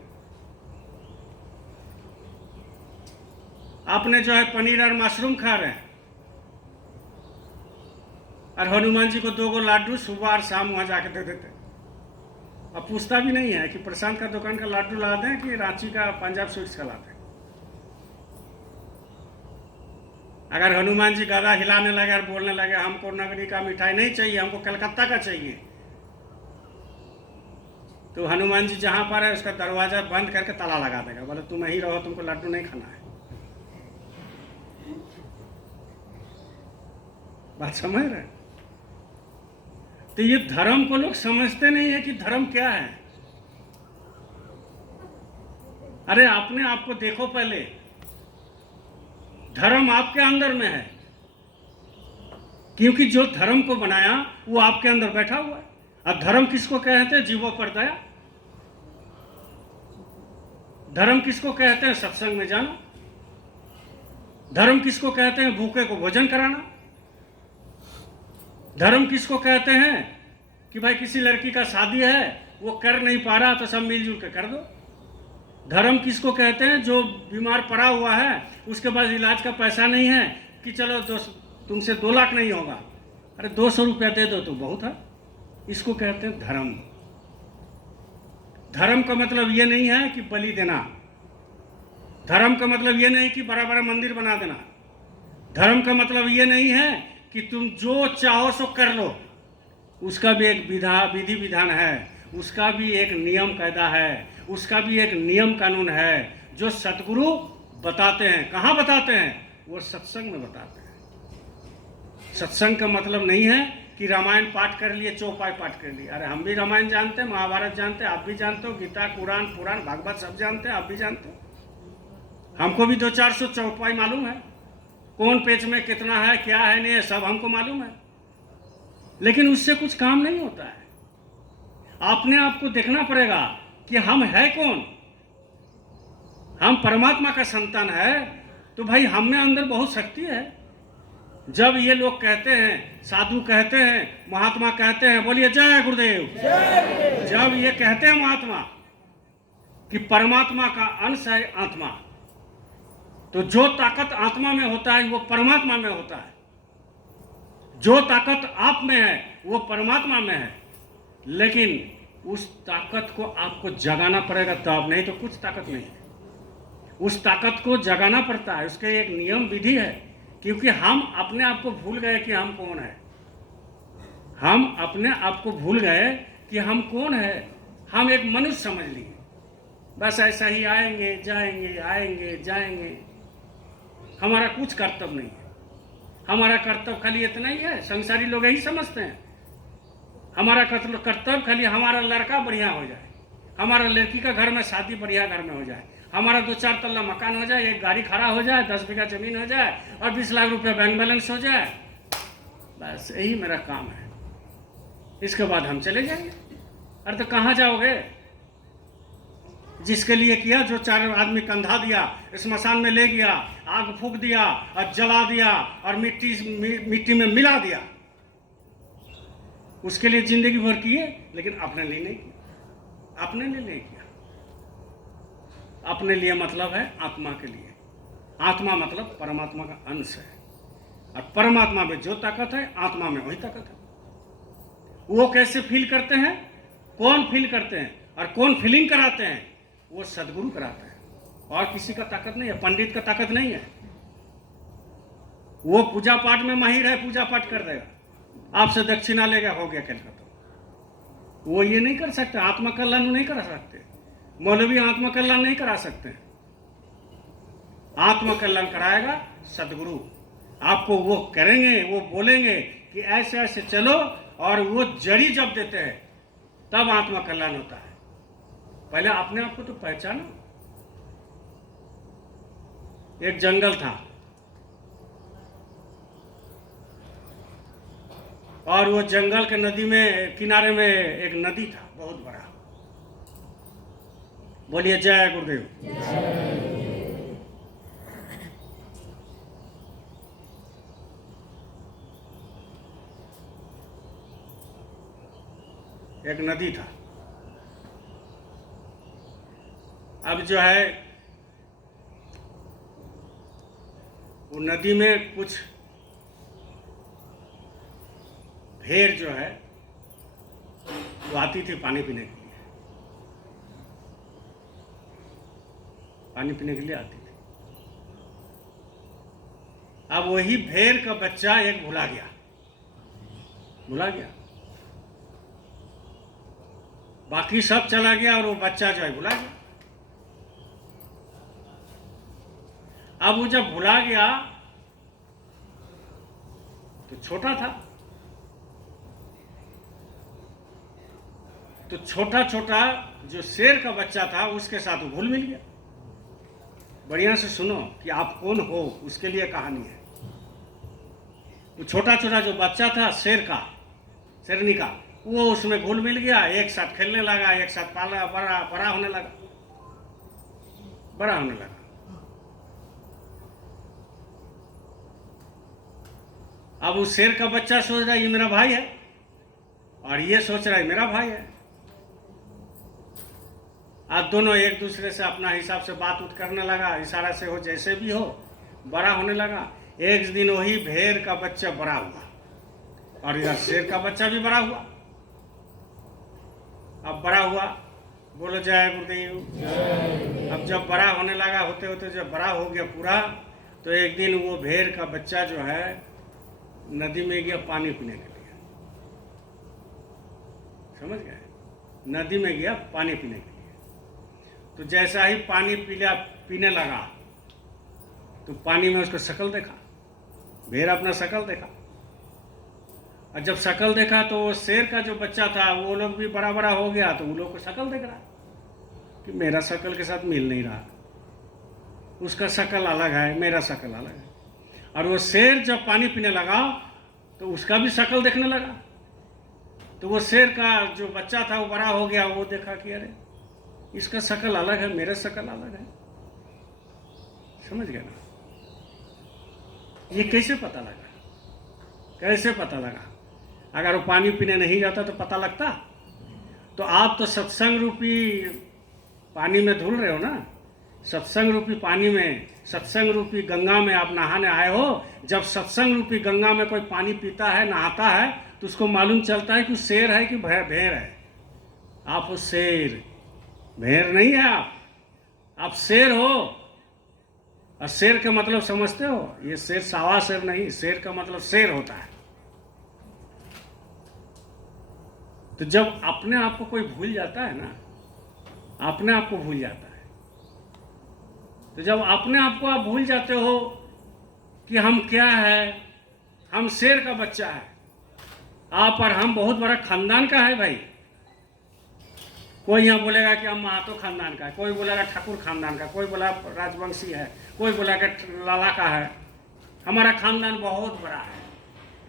आपने जो है पनीर और मशरूम खा रहे हैं, और हनुमान जी को 2 लड्डू सुबह और शाम वहां जाके दे देते, अब पूछता भी नहीं है कि प्रशांत का दुकान का लड्डू ला दें कि रांची का पंजाब स्वीट्स का ला दें। अगर हनुमान जी गदा हिलाने लगे और बोलने लगे हमको नगरी का मिठाई नहीं चाहिए, हमको कलकत्ता का चाहिए, तो हनुमान जी जहां पर है उसका दरवाजा बंद करके ताला लगा देगा, बोले तुम यहीं रहो, तुमको लड्डू नहीं खाना है। बात समझ रहे? तो ये धर्म को लोग समझते नहीं है कि धर्म क्या है। अरे अपने आप को देखो पहले, धर्म आपके अंदर में है, क्योंकि जो धर्म को बनाया वो आपके अंदर बैठा हुआ है। और धर्म किसको कहते हैं? जीवों पर दया। धर्म किसको कहते हैं? सत्संग में जाना। धर्म किसको कहते हैं? भूखे को भोजन कराना। धर्म किसको कहते हैं कि भाई किसी लड़की का शादी है, वो कर नहीं पा रहा तो सब मिलजुल के कर दो। धर्म किसको कहते हैं? जो बीमार पड़ा हुआ है, उसके पास इलाज का पैसा नहीं है, कि चलो तुमसे 2 लाख नहीं होगा, अरे 200 रुपया दे दो तो बहुत है। इसको कहते हैं धर्म। धर्म का मतलब ये नहीं है कि बलि देना। धर्म का मतलब ये नहीं कि बड़ा बड़ा मंदिर बना देना। धर्म का मतलब ये नहीं है कि तुम जो चाहो सो कर लो। उसका भी एक विधि विधान है, उसका भी एक नियम कायदा है, उसका भी एक नियम कानून है, जो सतगुरु बताते हैं। कहाँ बताते हैं? वो सत्संग में बताते हैं। सत्संग का मतलब नहीं है कि रामायण पाठ कर लिए, चौपाई पाठ कर लिए। अरे हम भी रामायण जानते हैं, महाभारत जानते हैं, आप भी जानते हो, गीता, कुरान, पुराण, भागवत सब जानते हैं, आप भी जानते हो। हमको भी 200-400 चौपाई मालूम है, कौन पेज में कितना है, क्या है, नहीं है, सब हमको मालूम है। लेकिन उससे कुछ काम नहीं होता है। अपने आप को देखना पड़ेगा कि हम है कौन। हम परमात्मा का संतान है, तो भाई हम में अंदर बहुत शक्ति है। जब ये लोग कहते हैं, साधु कहते हैं, महात्मा कहते हैं, बोलिए जय गुरुदेव। जब ये कहते हैं महात्मा कि परमात्मा का अंश है आत्मा, तो जो ताकत आत्मा में होता है वो परमात्मा में होता है। जो ताकत आप में है वो परमात्मा में है। लेकिन उस ताकत को आपको जगाना पड़ेगा तब, नहीं तो कुछ ताकत नहीं है। उस ताकत को जगाना पड़ता है, उसके एक नियम विधि है। क्योंकि हम अपने आप को भूल गए कि हम कौन है। हम अपने आप को भूल गए कि हम कौन है। हम एक मनुष्य समझ लिए, बस ऐसा ही आएंगे जाएंगे, आएंगे जाएंगे। हमारा कुछ कर्तव्य नहीं है। हमारा कर्तव्य खाली इतना ही है, संसारी लोग यही समझते हैं। हमारा कर्तव्य खाली हमारा लड़का बढ़िया हो जाए, हमारा लड़की का घर में शादी बढ़िया घर में हो जाए, हमारा 2-4 तल्ला मकान हो जाए, एक गाड़ी खड़ा हो जाए, 10 बीघा जमीन हो जाए और 20 लाख रुपया बैंक बैलेंस हो जाए। बस यही मेरा काम है। इसके बाद हम चले जाएंगे। अरे तो कहाँ जाओगे? जिसके लिए किया, जो 4 आदमी कंधा दिया, स्मशान में ले गया, आग फूंक दिया और जला दिया और मिट्टी में मिला दिया, उसके लिए जिंदगी भर किए, लेकिन अपने लिए नहीं किया। अपने लिए नहीं किया। अपने लिए मतलब है आत्मा के लिए। आत्मा मतलब परमात्मा का अंश है, और परमात्मा में जो ताकत है आत्मा में वही ताकत है। वो कैसे फील करते हैं? कौन फील करते हैं और कौन फीलिंग कराते हैं? वो सदगुरु कराते हैं। और किसी का ताकत नहीं है, पंडित का ताकत नहीं है। वो पूजा पाठ में माहिर है, पूजा पाठ कर देगा, आपसे दक्षिणा लेगा, हो गया खेल खत्म। वो ये नहीं कर सकते, आत्मा कल्याण नहीं करा सकते। मौलवी आत्मा कल्याण नहीं करा सकते। आत्मा कल्याण कराएगा सदगुरु। आपको वो करेंगे, वो बोलेंगे कि ऐसे ऐसे चलो, और वो जड़ी जब देते हैं तब आत्मा कल्याण होता है। पहले अपने आप को तो पहचानो। एक जंगल था और वो जंगल के नदी में, किनारे में एक नदी था बहुत बड़ा। बोलिए जय गुरुदेव। एक नदी था। अब जो है वो नदी में कुछ भेड़ जो है वो आती थी पानी पीने के लिए। पानी पीने के लिए आती थी। अब वही भेड़ का बच्चा एक भुला गया। बाकी सब चला गया और वो बच्चा जो है भुला गया। अब वो जब भुला गया तो छोटा था, तो छोटा छोटा जो शेर का बच्चा था उसके साथ वो घुल मिल गया। बढ़िया से सुनो कि आप कौन हो, उसके लिए कहानी है। वो छोटा छोटा जो बच्चा था शेर का, शेरनी का, वो उसमें घुल मिल गया, एक साथ खेलने लगा, एक साथ पाला, बड़ा होने लगा। अब उस शेर का बच्चा सोच रहा है ये मेरा भाई है, और ये सोच रहा है मेरा भाई है। आज दोनों एक दूसरे से अपना हिसाब से बात उठ करने लगा, इशारा से हो जैसे भी हो, बड़ा होने लगा। एक दिन वही भेड़ का बच्चा बड़ा हुआ और इधर शेर का बच्चा भी बड़ा हुआ। अब बड़ा हुआ, बोलो जय गुरुदेव। अब जब बड़ा होने लगा, होते होते जब बड़ा हो गया पूरा, तो एक दिन वो भेड़ का बच्चा जो है नदी में गया पानी पीने के लिए। समझ गए? नदी में गया पानी पीने के लिए। तो जैसा ही पानी पीने लगा तो पानी में उसको शक्ल देखा, भेड़ अपना शक्ल देखा। और जब शक्ल देखा तो वो शेर का जो बच्चा था वो लोग भी बड़ा बड़ा हो गया, तो वो लोग को शक्ल देख रहा कि मेरा शक्ल के साथ मिल नहीं रहा, उसका शक्ल अलग है, मेरा शक्ल अलग है। और वो शेर जब पानी पीने लगा तो उसका भी शक्ल देखने लगा। तो वो शेर का जो बच्चा था वो बड़ा हो गया, वो देखा कि अरे इसका शक्ल अलग है, मेरा शक्ल अलग है। समझ गए ना? ये कैसे पता लगा? कैसे पता लगा? अगर वो पानी पीने नहीं जाता तो पता लगता? तो आप तो सत्संग रूपी पानी में धुल रहे हो ना, सत्संग रूपी पानी में, सत्संग रूपी गंगा में आप नहाने आए हो। जब सत्संग रूपी गंगा में कोई पानी पीता है, नहाता है, तो उसको मालूम चलता है कि शेर है कि भेड़ है। आप हो शेर, भेड़ नहीं है। आप शेर हो। और शेर का मतलब समझते हो? ये शेर सावा शेर नहीं, शेर का मतलब शेर होता है। तो जब अपने आप को कोई भूल जाता है ना, अपने आप को भूल जाता है, तो जब अपने आप को आप भूल जाते हो कि हम क्या है, हम शेर का बच्चा है, आप और हम बहुत बड़ा खानदान का है भाई। कोई यहाँ बोलेगा कि हम महातो खानदान का है, कोई बोलेगा ठाकुर खानदान का, कोई बोला राजवंशी है, कोई बोला कि लाला का है। हमारा खानदान बहुत बड़ा है।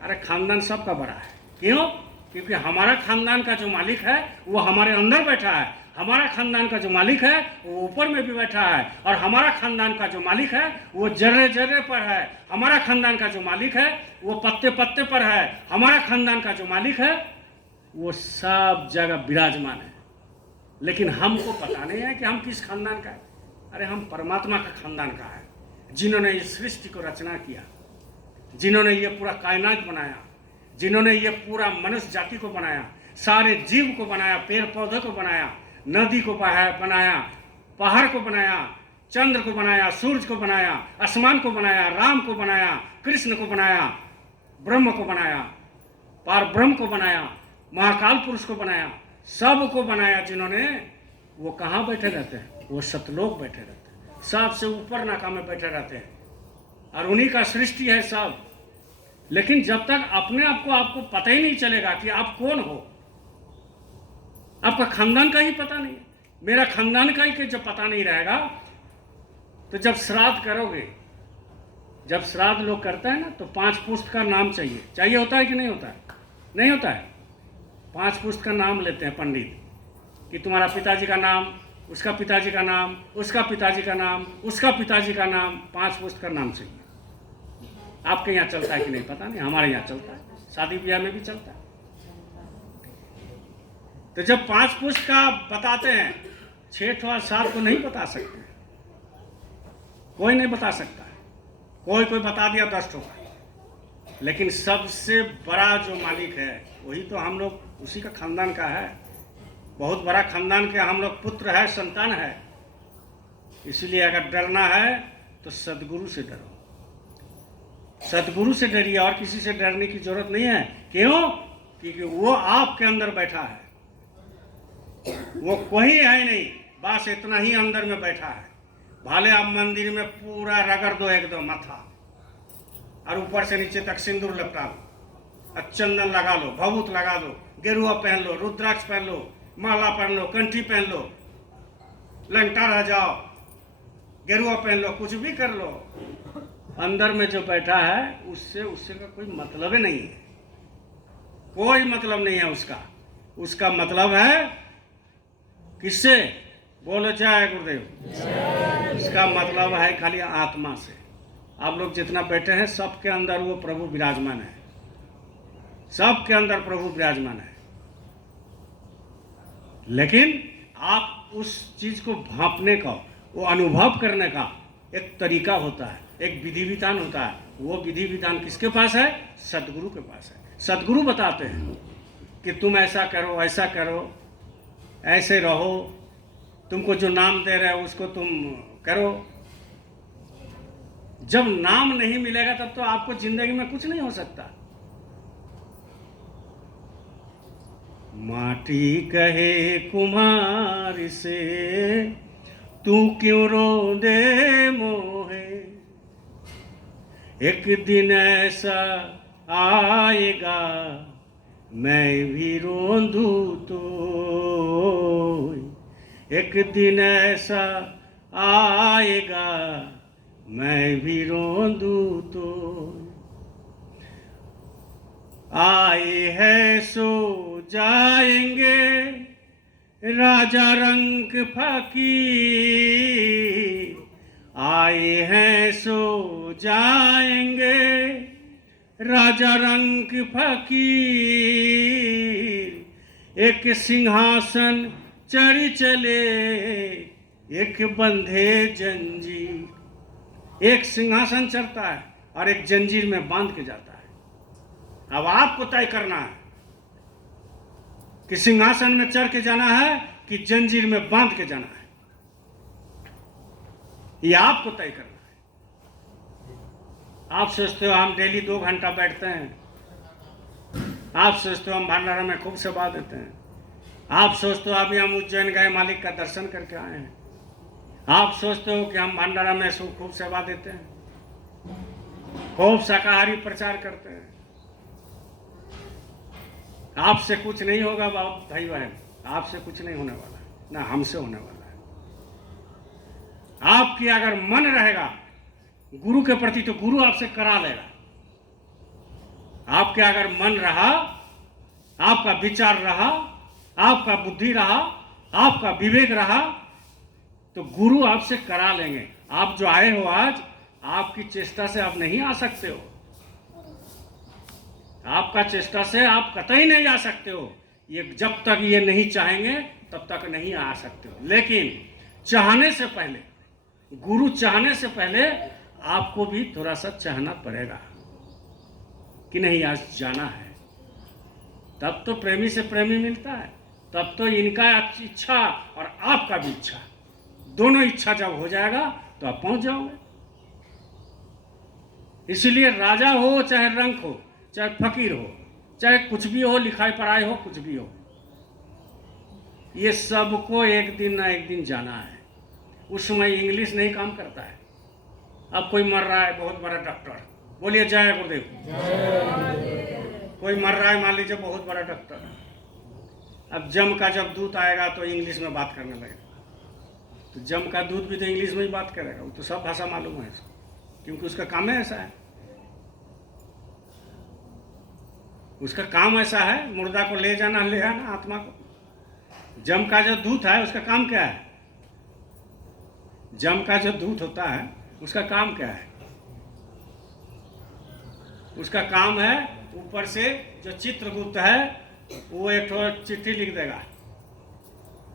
अरे खानदान सबका बड़ा है। क्यों? क्योंकि हमारा खानदान का जो मालिक है वो हमारे अंदर बैठा है। हमारा खानदान का जो मालिक है वो ऊपर में भी बैठा है। और हमारा खानदान का जो मालिक है वो जर्रे जर्रे पर है। हमारा खानदान का जो मालिक है वो पत्ते पत्ते पर है। हमारा खानदान का जो मालिक है वो सब जगह विराजमान है। लेकिन हमको पता नहीं है कि हम किस खानदान का है। अरे हम परमात्मा का खानदान का है, जिन्होंने इस सृष्टि को रचना किया, जिन्होंने ये पूरा कायनात बनाया, जिन्होंने ये पूरा मनुष्य जाति को बनाया, सारे जीव को बनाया, पेड़ पौधे को बनाया, नदी को बनाया, पहाड़ को बनाया, चंद्र को बनाया, सूरज को बनाया, आसमान को बनाया, राम को बनाया, कृष्ण को बनाया, ब्रह्म को बनाया, पार ब्रह्म को बनाया, महाकाल पुरुष को बनाया, सब को बनाया जिन्होंने। वो कहाँ बैठे रहते हैं? वो सतलोक बैठे रहते हैं, सबसे ऊपर नाका में बैठे रहते हैं। और उन्हीं का सृष्टि है सब। लेकिन जब तक अपने आप को आपको पता ही नहीं चलेगा कि आप कौन हो, आपका खानदान का ही पता नहीं, मेरा खानदान का ही जब पता नहीं रहेगा, तो जब श्राद्ध करोगे, जब श्राद्ध लोग करते हैं ना, तो 5 पुस्त का नाम चाहिए होता है कि नहीं होता है? नहीं होता है। 5 पुस्त का नाम लेते हैं पंडित, कि तुम्हारा पिताजी का नाम, उसका पिताजी का नाम, उसका पिताजी का नाम, उसका पिताजी का नाम, 5 पुस्त का नाम चाहिए। आपके यहाँ चलता है कि नहीं पता नहीं, हमारे यहाँ चलता है, शादी ब्याह में भी चलता है। तो जब 5 पुस्त का बताते हैं, 6 और 7 को नहीं बता सकते, कोई नहीं बता सकता है। कोई बता दिया 10 का। लेकिन सबसे बड़ा जो मालिक है वही तो हम लोग, उसी का खानदान का है। बहुत बड़ा खानदान के हम लोग पुत्र है, संतान है। इसलिए अगर डरना है तो सदगुरु से डरो, सदगुरु से डरिए, और किसी से डरने की जरूरत नहीं है। क्यों? क्योंकि वो आपके अंदर बैठा है, वो कोई है नहीं, बस इतना ही अंदर में बैठा है। भाले आप मंदिर में पूरा रगड़ दो एकदम माथा, और ऊपर से नीचे तक सिंदूर लपटा लो, चंदन लगा लो, भभूत लगा दो, गेरुआ पहन लो, रुद्राक्ष पहन लो, माला पहन लो, कंठी पहन लो, लंगटा रह जाओ, गेरुआ पहन लो, कुछ भी कर लो, अंदर में जो बैठा है उससे का कोई मतलब नहीं है। कोई मतलब नहीं है उसका। उसका मतलब है किससे? बोलो जय गुरुदेव। उसका मतलब है खाली आत्मा से। आप लोग जितना बैठे हैं सबके अंदर वो प्रभु विराजमान है, सबके अंदर प्रभु विराजमान है। लेकिन आप उस चीज को भांपने का, वो अनुभव करने का एक तरीका होता है, एक विधि विधान होता है। वो विधि विधान किसके पास है? सदगुरु के पास है। सदगुरु बताते हैं कि तुम ऐसा करो, ऐसा करो, ऐसे रहो, तुमको जो नाम दे रहे हो उसको तुम करो। जब नाम नहीं मिलेगा तब तो आपको जिंदगी में कुछ नहीं हो सकता। माटी कहे कुम्हार से तू क्यों रो दे मोहे, एक दिन ऐसा आएगा मैं भी रोंदू तो, एक दिन ऐसा आएगा मैं भी रोंदू तो। आए हैं सो जाएंगे राजा रंक फकीर, आए हैं सो जाएंगे राजा रंक फकीर। एक सिंहासन चढ़ चले एक बंधे जंजीर। एक सिंहासन चढ़ता है और एक जंजीर में बांध के जाता है। अब आपको तय करना है कि सिंहासन में चढ़ के जाना है कि जंजीर में बांध के जाना है। ये आपको तय करना है। आप सोचते हो हम डेली 2 घंटा बैठते हैं, आप सोचते हो हम भंडारा में खूब सेवा देते हैं, आप सोचते हो अभी हम उज्जैन गए मालिक का दर्शन करके आए हैं, आप सोचते हो कि हम भंडारा में खूब सेवा देते हैं, खूब शाकाहारी प्रचार करते हैं। आपसे कुछ नहीं होगा बाप भाई बहन, आपसे कुछ नहीं होने वाला है, ना हमसे होने वाला है। आपकी अगर मन रहेगा गुरु के प्रति तो गुरु आपसे करा लेगा। आपके अगर मन रहा, आपका विचार रहा, आपका बुद्धि रहा, आपका विवेक रहा तो गुरु आपसे करा लेंगे। आप जो आए हो आज, आपकी चेष्टा से आप नहीं आ सकते हो, आपका चेष्टा से आप कतई नहीं आ सकते हो। ये जब तक ये नहीं चाहेंगे तब तक नहीं आ सकते हो। लेकिन चाहने से पहले, गुरु चाहने से पहले आपको भी थोड़ा सा चाहना पड़ेगा कि नहीं आज जाना है। तब तो प्रेमी से प्रेमी मिलता है, तब तो इनका इच्छा और आपका भी इच्छा, दोनों इच्छा जब हो जाएगा तो आप पहुंच जाओगे। इसलिए राजा हो चाहे रंक हो, चाहे फकीर हो, चाहे कुछ भी हो, लिखाई पढ़ाई हो, कुछ भी हो, ये सबको एक दिन ना एक दिन जाना है। उस समय इंग्लिश नहीं काम करता है। अब कोई मर रहा है बहुत बड़ा डॉक्टर, बोलिए जय गुरुदेव। कोई मर रहा है मान लीजिए बहुत बड़ा डॉक्टर, अब जम का जब दूत आएगा तो इंग्लिश में बात करने लगेगा। तो जम का दूत भी तो इंग्लिश में ही बात करेगा, वो तो सब भाषा मालूम है इसको, क्योंकि उसका काम है ऐसा है। उसका काम ऐसा है, मुर्दा को ले जाना, ले आना आत्मा को। जम का जो दूत है उसका काम क्या है? जम का जो दूत होता है उसका काम क्या है? उसका काम है ऊपर से जो चित्रगुप्त है वो एक चिट्ठी लिख देगा,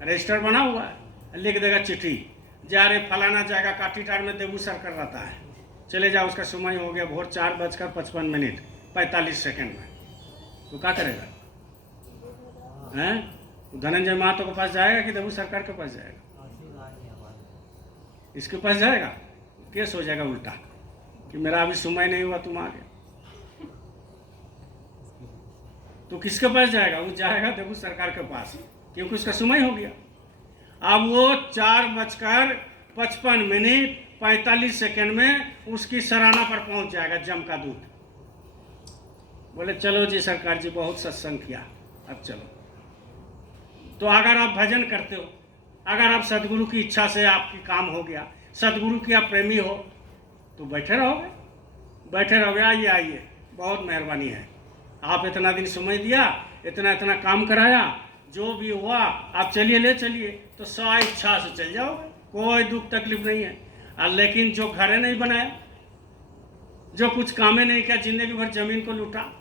रजिस्टर बना हुआ है, लिख देगा चिट्ठी, जा रे फलाना जगह काटीटार में देवूसर कर रहता है, चले जाओ, उसका समय हो गया भोर 4:55 में। तो क्या करेगा? हैं? धनंजय महतो के पास जाएगा कि देवू सरकार के पास जाएगा? इसके पास जाएगा, केस हो जाएगा उल्टा कि मेरा अभी समय नहीं हुआ, तुम आ गए। तो किसके पास जाएगा? वो जाएगा देवू सरकार के पास, क्योंकि उसका समय हो गया। अब वो 4:55 में उसकी सराहना पर पहुंच जाएगा जम का दूत। बोले चलो जी सरकार जी, बहुत सत्संग किया, अब चलो। तो अगर आप भजन करते हो, अगर आप सदगुरु की इच्छा से आपकी काम हो गया, सदगुरु की आप प्रेमी हो, तो बैठे रहोगे, बैठे रहोगे। आइए आइए, बहुत मेहरबानी है, आप इतना दिन समय दिया, इतना इतना काम कराया, जो भी हुआ आप चलिए, ले चलिए, तो स्व इच्छा से चल जाओगे, कोई दुख तकलीफ नहीं है। लेकिन जो घरे नहीं बनाया, जो कुछ कामें नहीं किया, जिंदगी भर जमीन को लूटा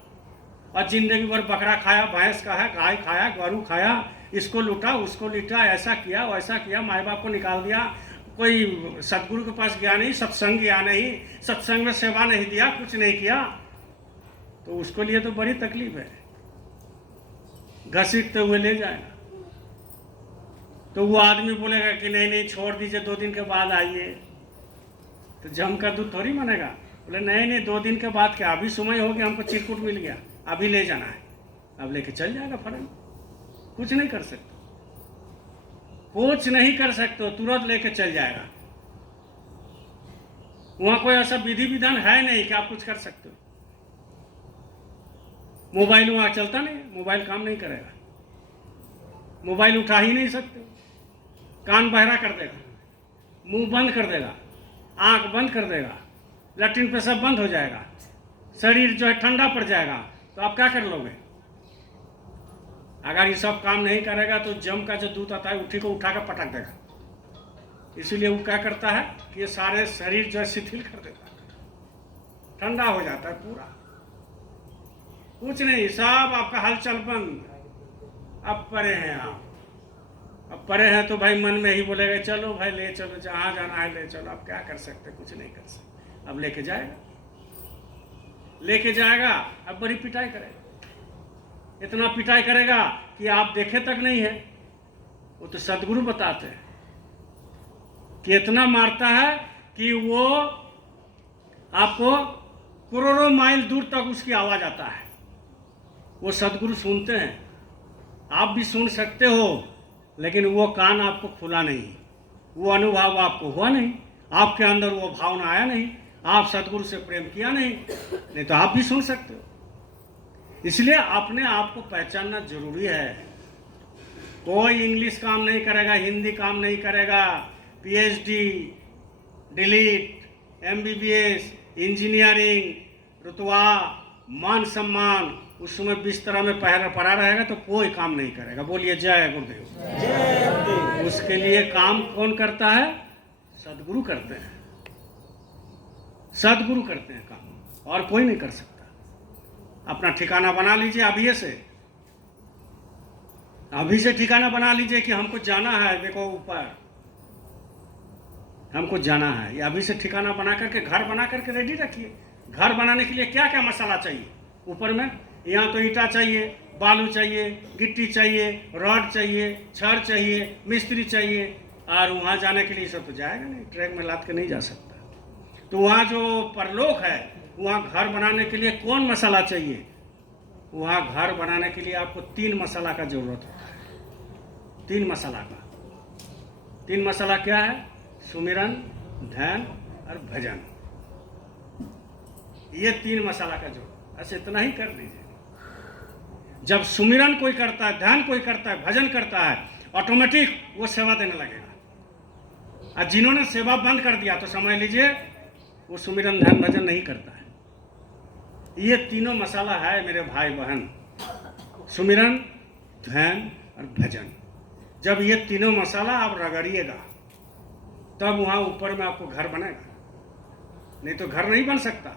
और जिंदगी भर बकरा खाया, भैंस खाया, गाय खाया, गोरू खाया, इसको लूटा, उसको लूटा, ऐसा किया वैसा किया, माँ बाप को निकाल दिया, कोई सदगुरु के पास गया नहीं, सत्संग गया नहीं, सत्संग में सेवा नहीं दिया, कुछ नहीं किया, तो उसको लिए तो बड़ी तकलीफ है, घसीटते हुए ले जाएगा। तो वो आदमी बोलेगा कि नहीं नहीं छोड़ दीजिए, 2 दिन के बाद आइए, तो जम का दूध थोड़ी बनेगा। बोले नहीं नहीं 2 दिन के बाद क्या, अभी समय हो गया, हमको चिरकुट मिल गया, अभी ले जाना है, अब लेके चल जाएगा फौरन, कुछ नहीं कर सकते, कुछ नहीं कर सकते, तुरंत लेके चल जाएगा। वहां कोई ऐसा विधि विधान है नहीं कि आप कुछ कर सकते हो। मोबाइल वहां चलता नहीं, मोबाइल काम नहीं करेगा, मोबाइल उठा ही नहीं सकते, कान बहरा कर देगा, मुंह बंद कर देगा, आंख बंद कर देगा, लैट्रिन पेशाब बंद हो जाएगा, शरीर जो है ठंडा पड़ जाएगा, तो आप क्या कर लोगे? अगर ये सब काम नहीं करेगा तो जम का जो दूध आता है उठी को उठा कर पटक देगा। इसीलिए वो क्या करता है कि ये सारे शरीर जो है शिथिल कर देता है, ठंडा हो जाता है पूरा, कुछ नहीं, सब आपका हलचल बंद। अब परे हैं आप, अब परे हैं तो भाई मन में ही बोलेगा चलो भाई ले चलो, जहाँ जाना है ले चलो, अब क्या कर सकते, कुछ नहीं कर सकते। अब लेके जाएगा, लेके जाएगा, अब बड़ी पिटाई करेगा, इतना पिटाई करेगा कि आप देखे तक नहीं है। वो तो सदगुरु बताते हैं कि इतना मारता है कि वो आपको करोड़ों माइल दूर तक उसकी आवाज आता है, वो सदगुरु सुनते हैं, आप भी सुन सकते हो, लेकिन वो कान आपको खुला नहीं, वो अनुभव आपको हुआ नहीं, आपके अंदर वो भावना आया नहीं, आप सदगुरु से प्रेम किया नहीं तो आप भी सुन सकते हो। इसलिए अपने आप को पहचानना जरूरी है। कोई इंग्लिश काम नहीं करेगा, हिंदी काम नहीं करेगा, पीएचडी, डिलीट, एमबीबीएस, इंजीनियरिंग, रुतबा, मान सम्मान उस समय बिस्तर में पड़ा रहेगा तो कोई काम नहीं करेगा। बोलिए जय गुरुदेव। उसके लिए काम कौन करता है? सदगुरु करते हैं, सदगुरु करते हैं काम, और कोई नहीं कर सकता। अपना ठिकाना बना लीजिए अभी से, अभी से ठिकाना बना लीजिए कि हमको जाना है, देखो ऊपर हमको जाना है, ये अभी से ठिकाना बना करके घर बना करके रेडी रखिए। घर बनाने के लिए क्या क्या मसाला चाहिए? ऊपर में यहाँ तो ईंटा चाहिए, बालू चाहिए, गिट्टी चाहिए, रॉड चाहिए, छड़ चाहिए, मिस्त्री चाहिए, और वहाँ जाने के लिए सब तो जाएगा नहीं, ट्रक में लाद के नहीं जा सकता। तो वहाँ जो परलोक है, वहाँ घर बनाने के लिए कौन मसाला चाहिए? वहाँ घर बनाने के लिए आपको 3 मसाला का जरूरत होता है। 3 मसाला का, 3 मसाला क्या है? सुमिरन, ध्यान और भजन। ये 3 मसाला का जरूरत, बस इतना ही कर लीजिए। जब सुमिरन कोई करता है, ध्यान कोई करता है, भजन करता है, ऑटोमेटिक वो सेवा देने लगेगा। और जिन्होंने सेवा बंद कर दिया तो समझ लीजिए वो सुमिरन, ध्यान, भजन नहीं करता है। ये तीनों मसाला है मेरे भाई बहन, सुमिरन, ध्यान और भजन। जब ये तीनों मसाला आप रगड़िएगा तब वहाँ ऊपर में आपको घर बनेगा, नहीं तो घर नहीं बन सकता।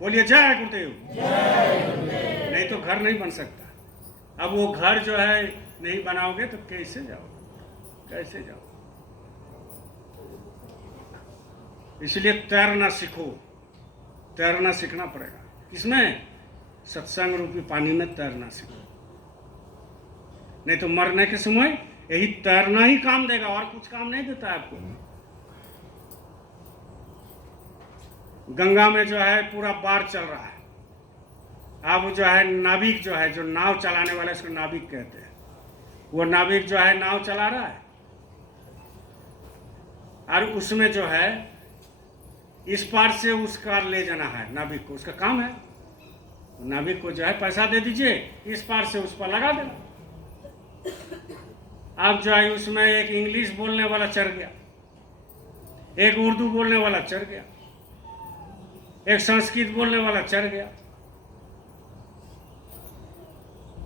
बोलिए जय गुरुदेव। नहीं तो घर नहीं बन सकता। अब वो घर जो है नहीं बनाओगे तो कैसे जाओगे, कैसे जाओ? इसलिए तैरना सीखो, तैरना सीखना पड़ेगा। किसमें? सत्संग रूपी पानी में तैरना सीखो, नहीं तो मरने के समय यही तैरना ही काम देगा, और कुछ काम नहीं देता है आपको। गंगा में जो है पूरा बाढ़ चल रहा है, अब जो है नाविक जो है, जो नाव चलाने वाला, इसको नाविक कहते हैं, वो नाविक जो है नाव चला रहा है, और उसमें जो है इस पार से उस पार ले जाना है नाविक को, उसका काम है। नाविक को जो है पैसा दे दीजिए, इस पार से उस पार लगा देना। अब जो है उसमें एक इंग्लिश बोलने वाला चढ़ गया, एक उर्दू बोलने वाला चढ़ गया, एक संस्कृत बोलने वाला चढ़ गया,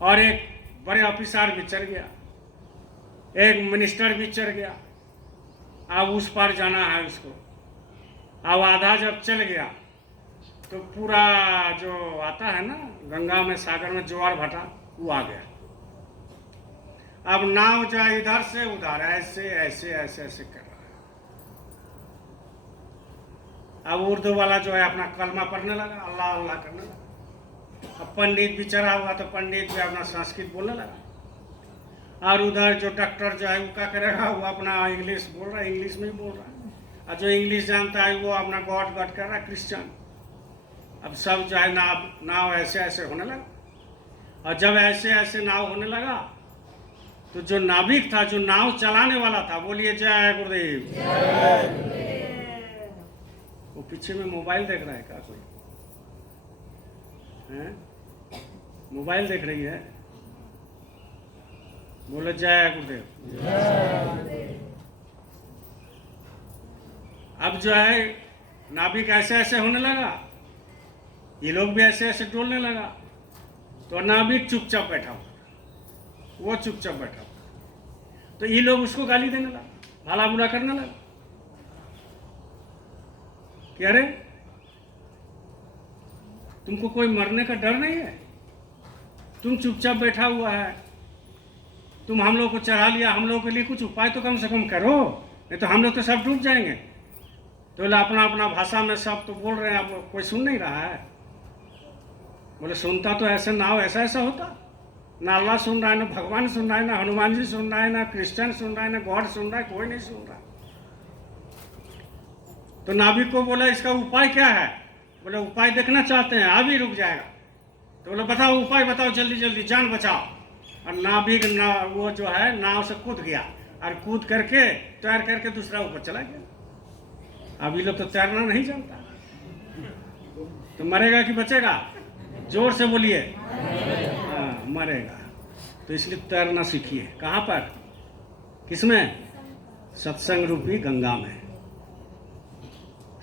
और एक बड़े ऑफिसर भी चढ़ गया, एक मिनिस्टर भी चढ़ गया। अब उस पार जाना है उसको। अब आधा जब चल गया तो पूरा जो आता है ना गंगा में, सागर में ज्वार भाटा, वो आ गया। अब नाव जाए इधर से उधर, ऐसे ऐसे ऐसे ऐसे कर रहा है। अब उर्दू वाला जो है अपना कलमा पढ़ने लगा, अल्लाह अल्लाह करने लगा। अब पंडित भी चढ़ा हुआ तो पंडित भी अपना संस्कृत बोलने लगा। और उधर जो डॉक्टर जो है वो क्या करेगा, वो अपना इंग्लिश बोल रहा है, इंग्लिश में ही बोल रहा है। और जो इंग्लिश जानता है वो अपना गॉड गॉड कर रहा है, क्रिश्चियन। अब सब जो है नाव ऐसे ऐसे होने लगा। और जब ऐसे ऐसे नाव होने लगा तो जो नाविक था, जो नाव चलाने वाला था, बोलिए जय गुरुदेव। वो पीछे में मोबाइल देख रहा है क्या कोई है? मोबाइल देख रही है? बोलो जय गुरुदेव। अब जो है नाविक ऐसे ऐसे होने लगा, ये लोग भी ऐसे ऐसे डोलने लगा। तो नाविक चुपचाप बैठा हुआ, वो चुपचाप बैठा हुआ। तो ये लोग उसको गाली देने लगा, भला बुरा करने लगा कि अरे तुमको कोई मरने का डर नहीं है, तुम चुपचाप बैठा हुआ है, तुम हम लोग को चढ़ा लिया, हम लोग के लिए कुछ उपाय तो कम से कम करो, नहीं तो हम लोग तो सब डूब जाएंगे। तो बोले अपना अपना भाषा में सब तो बोल रहे हैं, आप कोई सुन नहीं रहा है। बोले सुनता तो ऐसे नाव ऐसा ऐसा होता, ना अल्लाह सुन रहा है, ना भगवान सुन रहा है, ना हनुमान जी सुन रहा है, ना क्रिश्चियन सुन रहा है, ना गॉड सुन रहा है, कोई नहीं सुन रहा। तो नाविक को बोला इसका उपाय क्या है? बोले उपाय देखना चाहते हैं, अभी रुक जाएगा। तो बोले बताओ उपाय बताओ, जल्दी जल्दी जान बचाओ। और नाविक वो जो है नाव से कूद गया, और कूद करके तैर करके दूसरा ऊपर चला गया। अभी लोग तो तैरना नहीं जानता, तो मरेगा कि बचेगा? जोर से बोलिए। हाँ, मरेगा। तो इसलिए तैरना सीखिए। कहाँ पर? किसमें? सत्संग रूपी गंगा में।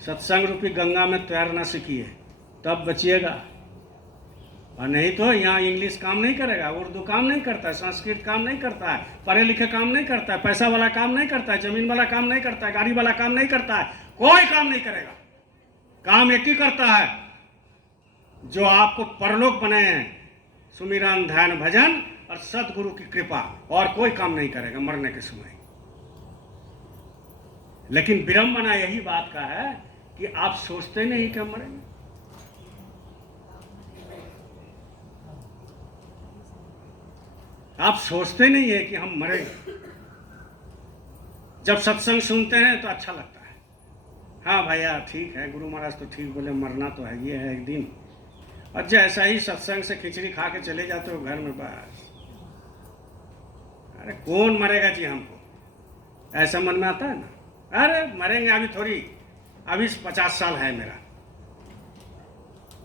सत्संग रूपी गंगा में तैरना सीखिए, तब बचिएगा। और नहीं तो यहाँ इंग्लिश काम नहीं करेगा, उर्दू काम नहीं करता है, संस्कृत काम नहीं करता है, पढ़े लिखे काम नहीं करता है, पैसा वाला काम नहीं करता है, जमीन वाला काम नहीं करता है, गाड़ी वाला काम नहीं करता है, कोई काम नहीं करेगा। काम एक ही करता है जो आपको परलोक बनाए हैं, सुमिरन ध्यान भजन और सदगुरु की कृपा, और कोई काम नहीं करेगा मरने के समय। लेकिन विडंबना यही बात का है कि आप सोचते नहीं कि हम मरेंगे। आप सोचते नहीं है कि हम मरेंगे। जब सत्संग सुनते हैं तो अच्छा लगता है, हाँ भैया ठीक है, गुरु महाराज तो ठीक बोले, मरना तो है, ये है एक दिन। और जैसा ही सत्संग से खिचड़ी खा के चले जाते हो घर में, बस अरे कौन मरेगा जी हमको, ऐसा मन में आता है ना। अरे मरेंगे अभी थोड़ी, अभी 50 साल है मेरा,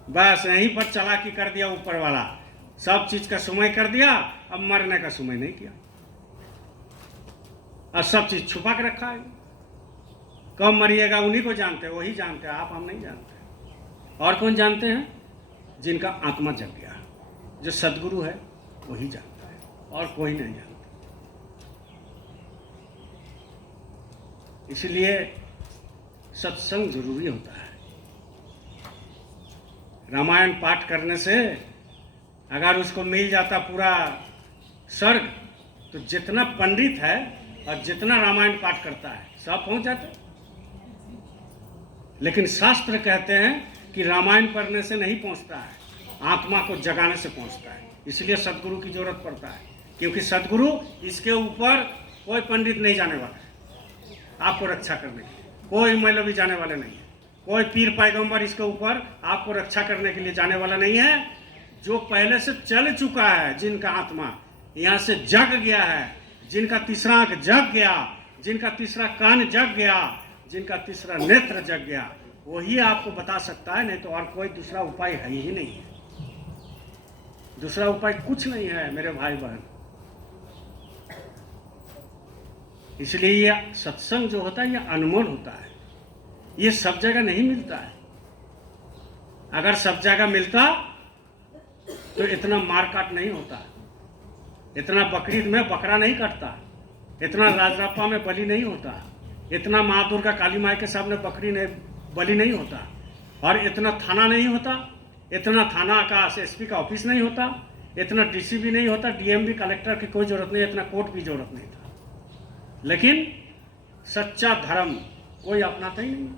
बस यहीं पर चालाकी कर दिया ऊपर वाला, सब चीज का समय कर दिया, अब मरने का समय नहीं किया, और सब चीज छुपा के रखा है। कब मरिएगा उन्हीं को जानते हैं, वही जानते हैं, आप हम नहीं जानते। और कौन जानते हैं? जिनका आत्मा जग गया, जो सदगुरु है वही जानता है, और कोई नहीं जानता। इसलिए सत्संग जरूरी होता है। रामायण पाठ करने से अगर उसको मिल जाता पूरा स्वर्ग, तो जितना पंडित है और जितना रामायण पाठ करता है सब पहुंच जाते। लेकिन शास्त्र कहते हैं कि रामायण पढ़ने से नहीं पहुंचता है, आत्मा को जगाने से पहुंचता है। इसलिए सदगुरु की जरूरत पड़ता है, क्योंकि सदगुरु इसके ऊपर कोई पंडित नहीं जाने वाला है आपको रक्षा करने के लिए, कोई मौलवी जाने वाले नहीं है, कोई पीर पैगंबर इसके ऊपर आपको रक्षा करने के लिए जाने वाला नहीं है। जो पहले से चल चुका है, जिनका आत्मा यहाँ से जग गया है, जिनका तीसरा आंख जग गया, जिनका तीसरा कान जग गया, जिनका तीसरा नेत्र जग गया, वही आपको बता सकता है, नहीं तो और कोई दूसरा उपाय है ही नहीं है। दूसरा उपाय कुछ नहीं है मेरे भाई बहन। इसलिए ये सत्संग जो होता है ये अनमोल होता है, ये सब जगह नहीं मिलता है। अगर सब जगह मिलता तो इतना मारकाट नहीं होता, इतना बकरीद में बकरा नहीं कटता, इतना राजरापा में बलि नहीं होता, इतना माँ दुर्गा काली माई के सामने बकरी ने बलि नहीं होता, और इतना थाना नहीं होता, इतना थाना का एसपी का ऑफिस नहीं होता, इतना डीसी भी नहीं होता, डीएम भी, कलेक्टर की कोई जरूरत नहीं, इतना कोर्ट की जरूरत नहीं था। लेकिन सच्चा धर्म कोई अपनाता ही नहीं।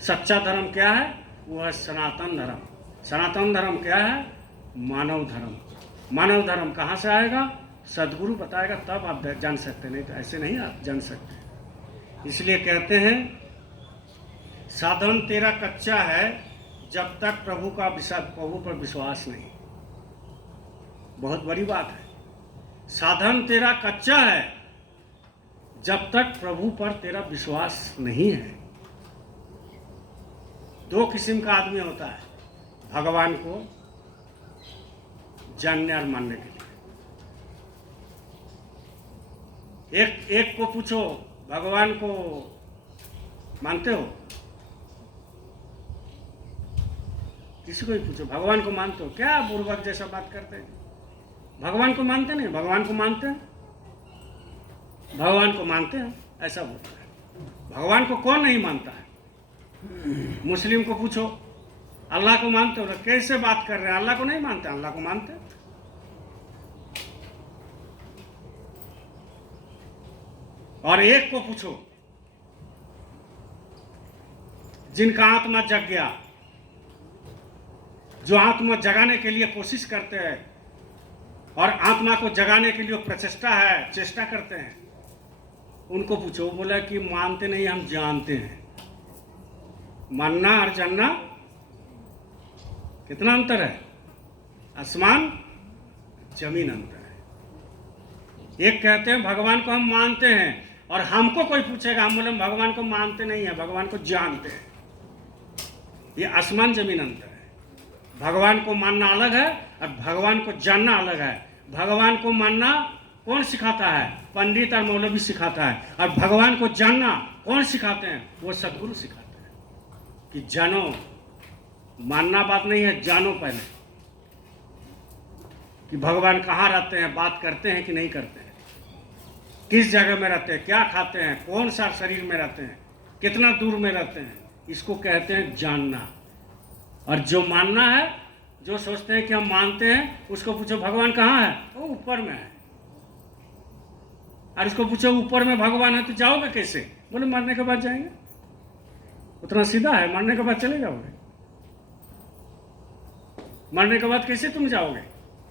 सच्चा धर्म क्या है? वो है सनातन धर्म। सनातन धर्म क्या है? मानव धर्म। मानव धर्म कहाँ से आएगा? सदगुरु बताएगा तब आप जान सकते, नहीं तो ऐसे नहीं आप जान सकते। इसलिए कहते हैं साधन तेरा कच्चा है जब तक प्रभु पर विश्वास नहीं। बहुत बड़ी बात है। साधन तेरा कच्चा है जब तक प्रभु पर तेरा विश्वास नहीं है। दो किस्म का आदमी होता है भगवान को जानने और मानने के लिए। एक को पूछो भगवान को मानते हो? किसी को ही पूछो भगवान को मानते हो? क्या बुर्बक जैसा बात करते हैं। भगवान को मानते नहीं, भगवान को मानते हैं, भगवान को मानते हैं, ऐसा बोलता है। भगवान को कौन नहीं मानता है? मुस्लिम को पूछो अल्लाह को मानते हो? कैसे बात कर रहे हैं, अल्लाह को नहीं मानते? अल्लाह को मानते हैं। और एक को पूछो जिनका आत्मा जग गया, जो आत्मा जगाने के लिए कोशिश करते हैं और आत्मा को जगाने के लिए चेष्टा करते हैं, उनको पूछो। बोला कि मानते नहीं, हम जानते हैं। मानना और जानना कितना अंतर है? आसमान जमीन अंतर है। एक कहते हैं भगवान को हम मानते हैं, और हमको कोई पूछेगा हम बोले भगवान को मानते नहीं है, भगवान को जानते हैं। ये आसमान जमीन अंतर है। भगवान को मानना अलग है और भगवान को जानना अलग है। भगवान को मानना कौन सिखाता है? पंडित और मौलवी सिखाता है। और भगवान को जानना कौन सिखाते हैं? वो सदगुरु सिखाते हैं कि जानो। मानना बात नहीं है, जानो पहले कि भगवान कहाँ रहते हैं, बात करते हैं कि नहीं करते हैं, किस जगह में रहते हैं, क्या खाते हैं, कौन सा शरीर में रहते हैं, कितना दूर में रहते हैं। इसको कहते हैं जानना। और जो मानना है, जो सोचते हैं कि हम मानते हैं, उसको पूछो भगवान कहाँ है? वो ऊपर में है। और उसको पूछो ऊपर में भगवान है तो जाओगे कैसे? बोले मरने के बाद जाएंगे। उतना सीधा है, मरने के बाद चले जाओगे। मरने के बाद कैसे तुम जाओगे?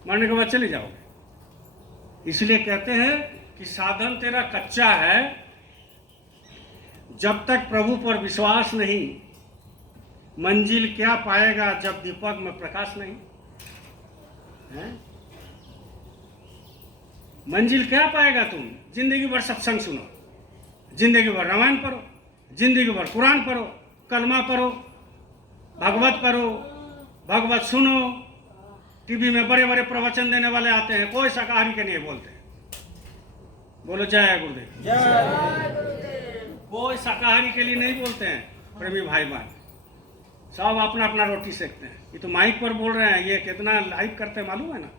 मरने के बाद चले जाओगे। इसलिए कहते हैं कि साधन तेरा कच्चा है जब तक प्रभु पर विश्वास नहीं। मंजिल क्या पाएगा जब दीपक में प्रकाश नहीं है? मंजिल क्या पाएगा तुम? जिंदगी भर सत्संग सुनो, जिंदगी भर रामायण पढ़ो, जिंदगी भर कुरान पढ़ो, कलमा पढ़ो, भागवत पढ़ो, भागवत सुनो। टीवी में बड़े बड़े प्रवचन देने वाले आते हैं, कोई शाकाहारी के नहीं बोलते। बोलो जय गुरुदेव। कोई शाकाहारी के लिए नहीं बोलते हैं। प्रेमी भाई बहन सब अपना अपना रोटी सेकते हैं। ये तो माइक पर बोल रहे हैं, ये कितना लाइक करते हैं मालूम है ना?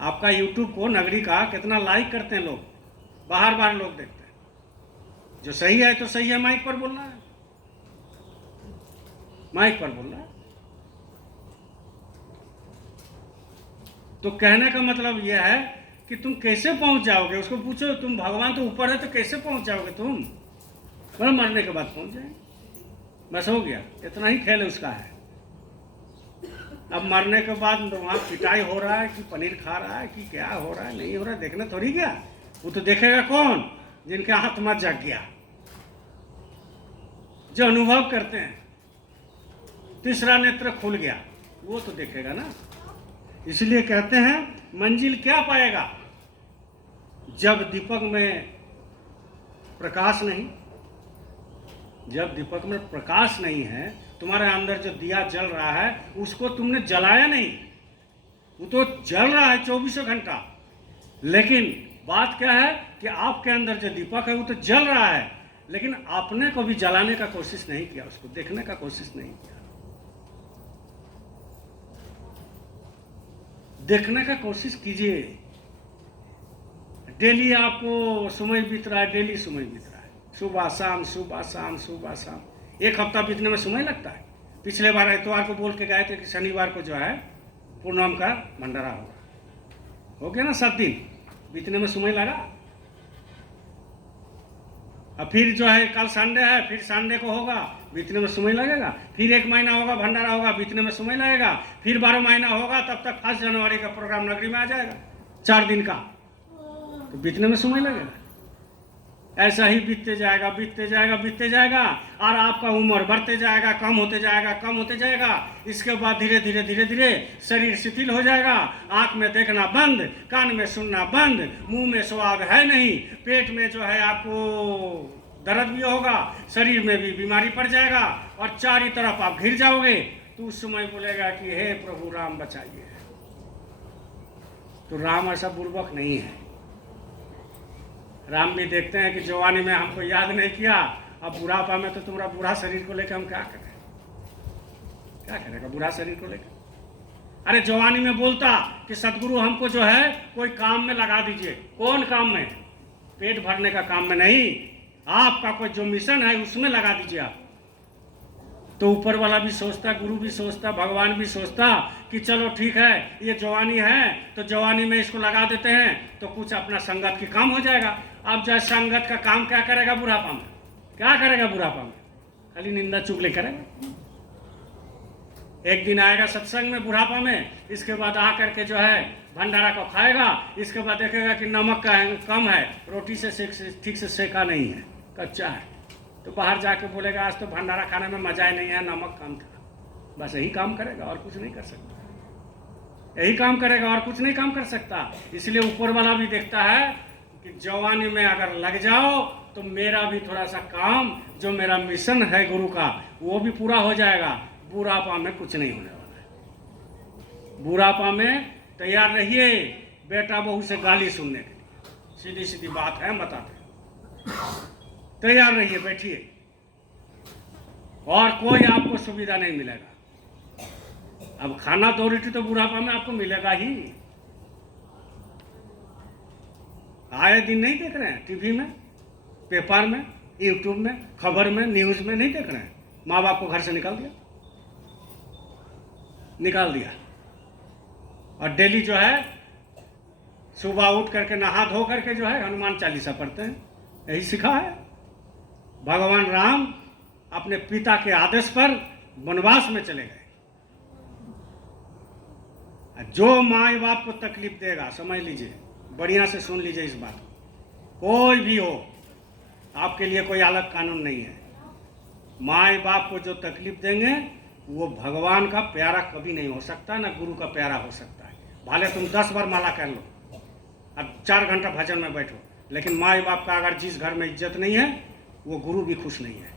आपका यूट्यूब को नगरी का कितना लाइक करते हैं लोग, बाहर बाहर लोग देखते हैं। जो सही है तो सही है, माइक पर बोलना है, माइक पर बोलना है। तो कहने का मतलब यह है कि तुम कैसे पहुंच जाओगे? उसको पूछो तुम भगवान तो ऊपर है तो कैसे पहुंच जाओगे तुम? बोले मरने के बाद पहुंच जाएंगे। बस हो गया, इतना ही खेल उसका है। अब मरने के बाद वहाँ पिटाई हो रहा है कि पनीर खा रहा है कि क्या हो रहा है नहीं हो रहा है, देखने थोड़ी गया। वो तो देखेगा कौन? जिनका आत्मा जग गया, जो अनुभव करते हैं, तीसरा नेत्र खुल गया, वो तो देखेगा ना। इसलिए कहते हैं मंजिल क्या पाएगा जब दीपक में प्रकाश नहीं। जब दीपक में प्रकाश नहीं है, तुम्हारे अंदर जो दिया जल रहा है उसको तुमने जलाया नहीं, वो तो जल रहा है 24 घंटा। लेकिन बात क्या है कि आपके अंदर जो दीपक है वो तो जल रहा है, लेकिन आपने कभी जलाने का कोशिश नहीं किया, उसको देखने का कोशिश नहीं किया। देखने का कोशिश कीजिए। डेली आपको समय बीत रहा है, डेली समय बीत रहा है, सुबह शाम सुबह शाम सुबह शाम। एक हफ्ता बीतने में समय लगता है। पिछले बार इतवार को बोल के गए थे कि शनिवार को जो है पूनम का भंडारा होगा। हो गया ना 7 दिन, बीतने में समय लगा। अब फिर जो है कल संडे है, फिर संडे को होगा, बीतने में समय लगेगा। फिर 1 महीना होगा, भंडारा होगा, बीतने में समय लगेगा। फिर 12 महीना होगा, तब तक 1 जनवरी का प्रोग्राम नगरी में आ जाएगा, 4 दिन का, तो बीतने में समय लगेगा। ऐसा ही बीतते जाएगा, बीतते जाएगा, बीतते जाएगा, और आपका उम्र बढ़ते जाएगा, कम होते जाएगा, कम होते जाएगा। इसके बाद धीरे धीरे धीरे धीरे शरीर शिथिल हो जाएगा, आंख में देखना बंद, कान में सुनना बंद, मुंह में स्वाद है नहीं, पेट में जो है आपको दर्द भी होगा, शरीर में भी बीमारी पड़ जाएगा, और चारों तरफ आप घिर जाओगे। तो उस समय बोलेगा कि हे प्रभु राम बचाइए। तो राम ऐसा बुर्बक नहीं है। राम भी देखते हैं कि जवानी में हमको याद नहीं किया, अब बुढ़ापा में तो तुम्हारा बूढ़ा शरीर को लेकर हम क्या करें, क्या करेगा बूढ़ा शरीर को लेकर। अरे जवानी में बोलता कि सदगुरु हमको जो है कोई काम में लगा दीजिए। कौन काम में? पेट भरने का काम में नहीं, आपका कोई जो मिशन है उसमें लगा दीजिए आप। तो ऊपर वाला भी सोचता, गुरु भी सोचता, भगवान भी सोचता कि चलो ठीक है, ये जवानी है तो जवानी में इसको लगा देते हैं, तो कुछ अपना संगत की काम हो जाएगा। अब जो संगत का काम क्या करेगा बुढ़ापा में? क्या करेगा बुढ़ापा में? खाली निंदा चुगली करेगा। एक दिन आएगा सत्संग में बुढ़ापा में, इसके बाद आकर के जो है भंडारा को खाएगा, इसके बाद देखेगा कि नमक का कम है, रोटी से ठीक से सेका नहीं है, कच्चा है, तो बाहर जाके बोलेगा आज तो भंडारा खाने में मजा ही नहीं है, नमक कम था। बस यही काम करेगा और कुछ नहीं कर सकता, यही काम करेगा और कुछ नहीं काम कर सकता। इसलिए ऊपर वाला भी देखता है कि जवानी में अगर लग जाओ तो मेरा भी थोड़ा सा काम, जो मेरा मिशन है गुरु का, वो भी पूरा हो जाएगा। बुढ़ापा में कुछ नहीं होने वाला है। बुढ़ापा में तैयार रहिए बेटा बहू से गाली सुनने के लिए, सीधी सीधी बात है, बताते तैयार रहिए, बैठिए, और कोई आपको सुविधा नहीं मिलेगा। अब खाना 2 रोटी तो बुढ़ापा में आपको मिलेगा ही। आए दिन नहीं देख रहे हैं टीवी में, पेपर में, यूट्यूब में, खबर में, न्यूज में नहीं देख रहे हैं? माँ बाप को घर से निकाल दिया, और डेली जो है सुबह उठ करके नहा धो करके जो है हनुमान चालीसा पढ़ते हैं। यही सिखा है। भगवान राम अपने पिता के आदेश पर वनवास में चले गए। जो माँ बाप को तकलीफ देगा, समझ लीजिए, बढ़िया से सुन लीजिए इस बात को, कोई भी हो, आपके लिए कोई अलग कानून नहीं है। माँ बाप को जो तकलीफ देंगे वो भगवान का प्यारा कभी नहीं हो सकता, ना गुरु का प्यारा हो सकता है। भले तुम 10 बार माला कर लो, अब 4 घंटा भजन में बैठो, लेकिन माँ बाप का अगर जिस घर में इज्जत नहीं है वो गुरु भी खुश नहीं है।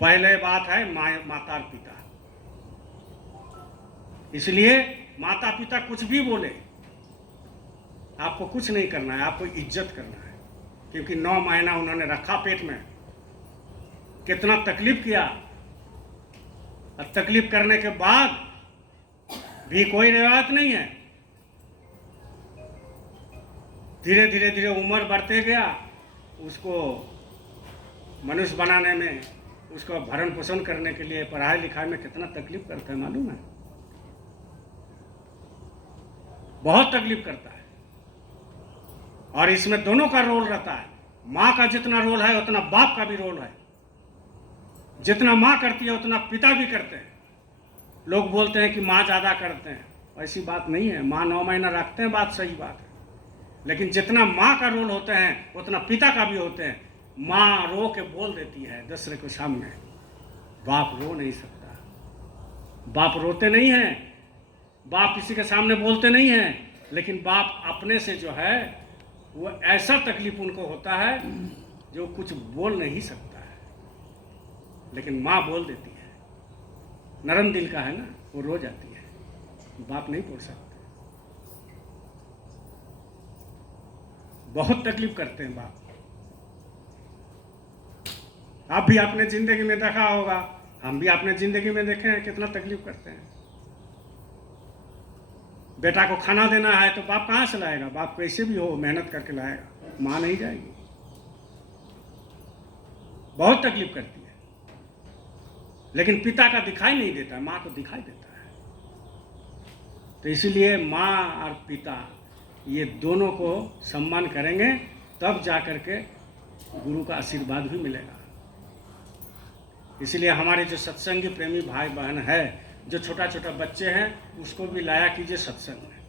पहले बात है माता पिता। इसलिए माता पिता कुछ भी बोले, आपको कुछ नहीं करना है, आपको इज्जत करना है, क्योंकि 9 महीना उन्होंने रखा पेट में, कितना तकलीफ किया, और तकलीफ करने के बाद भी कोई रिवायत नहीं है। धीरे धीरे धीरे उम्र बढ़ते गया, उसको मनुष्य बनाने में, उसको भरण पोषण करने के लिए पढ़ाई लिखाई में कितना तकलीफ करता है मालूम है? बहुत तकलीफ करता है। और इसमें दोनों का रोल रहता है। माँ का जितना रोल है उतना बाप का भी रोल है। जितना माँ करती है उतना पिता भी करते हैं। लोग बोलते हैं कि माँ ज़्यादा करते हैं, ऐसी बात नहीं है। माँ 9 महीना रखते हैं, बात सही बात है, लेकिन जितना माँ का रोल होते हैं उतना पिता का भी होते हैं। माँ रो के बोल देती है दूसरे के सामने, बाप रो नहीं सकता। बाप रोते नहीं हैं, बाप किसी के सामने बोलते नहीं हैं, लेकिन बाप अपने से जो है वो ऐसा तकलीफ उनको होता है जो कुछ बोल नहीं सकता है, लेकिन माँ बोल देती है। नरम दिल का है ना, वो रो जाती है, बाप नहीं बोल सकते। बहुत तकलीफ करते हैं बाप। आप भी अपने जिंदगी में देखा होगा, हम भी अपने जिंदगी में देखे हैं कितना तकलीफ करते हैं। बेटा को खाना देना है तो बाप कहाँ से लाएगा? बाप कैसे भी हो मेहनत करके लाएगा, माँ नहीं जाएगी। बहुत तकलीफ करती है, लेकिन पिता का दिखाई नहीं देता, माँ को दिखाई देता है। तो इसीलिए माँ और पिता ये दोनों को सम्मान करेंगे, तब जा कर के गुरु का आशीर्वाद भी मिलेगा। इसलिए हमारे जो सत्संगी प्रेमी भाई बहन है, जो छोटा छोटा बच्चे हैं, उसको भी लाया कीजिए सत्संग में।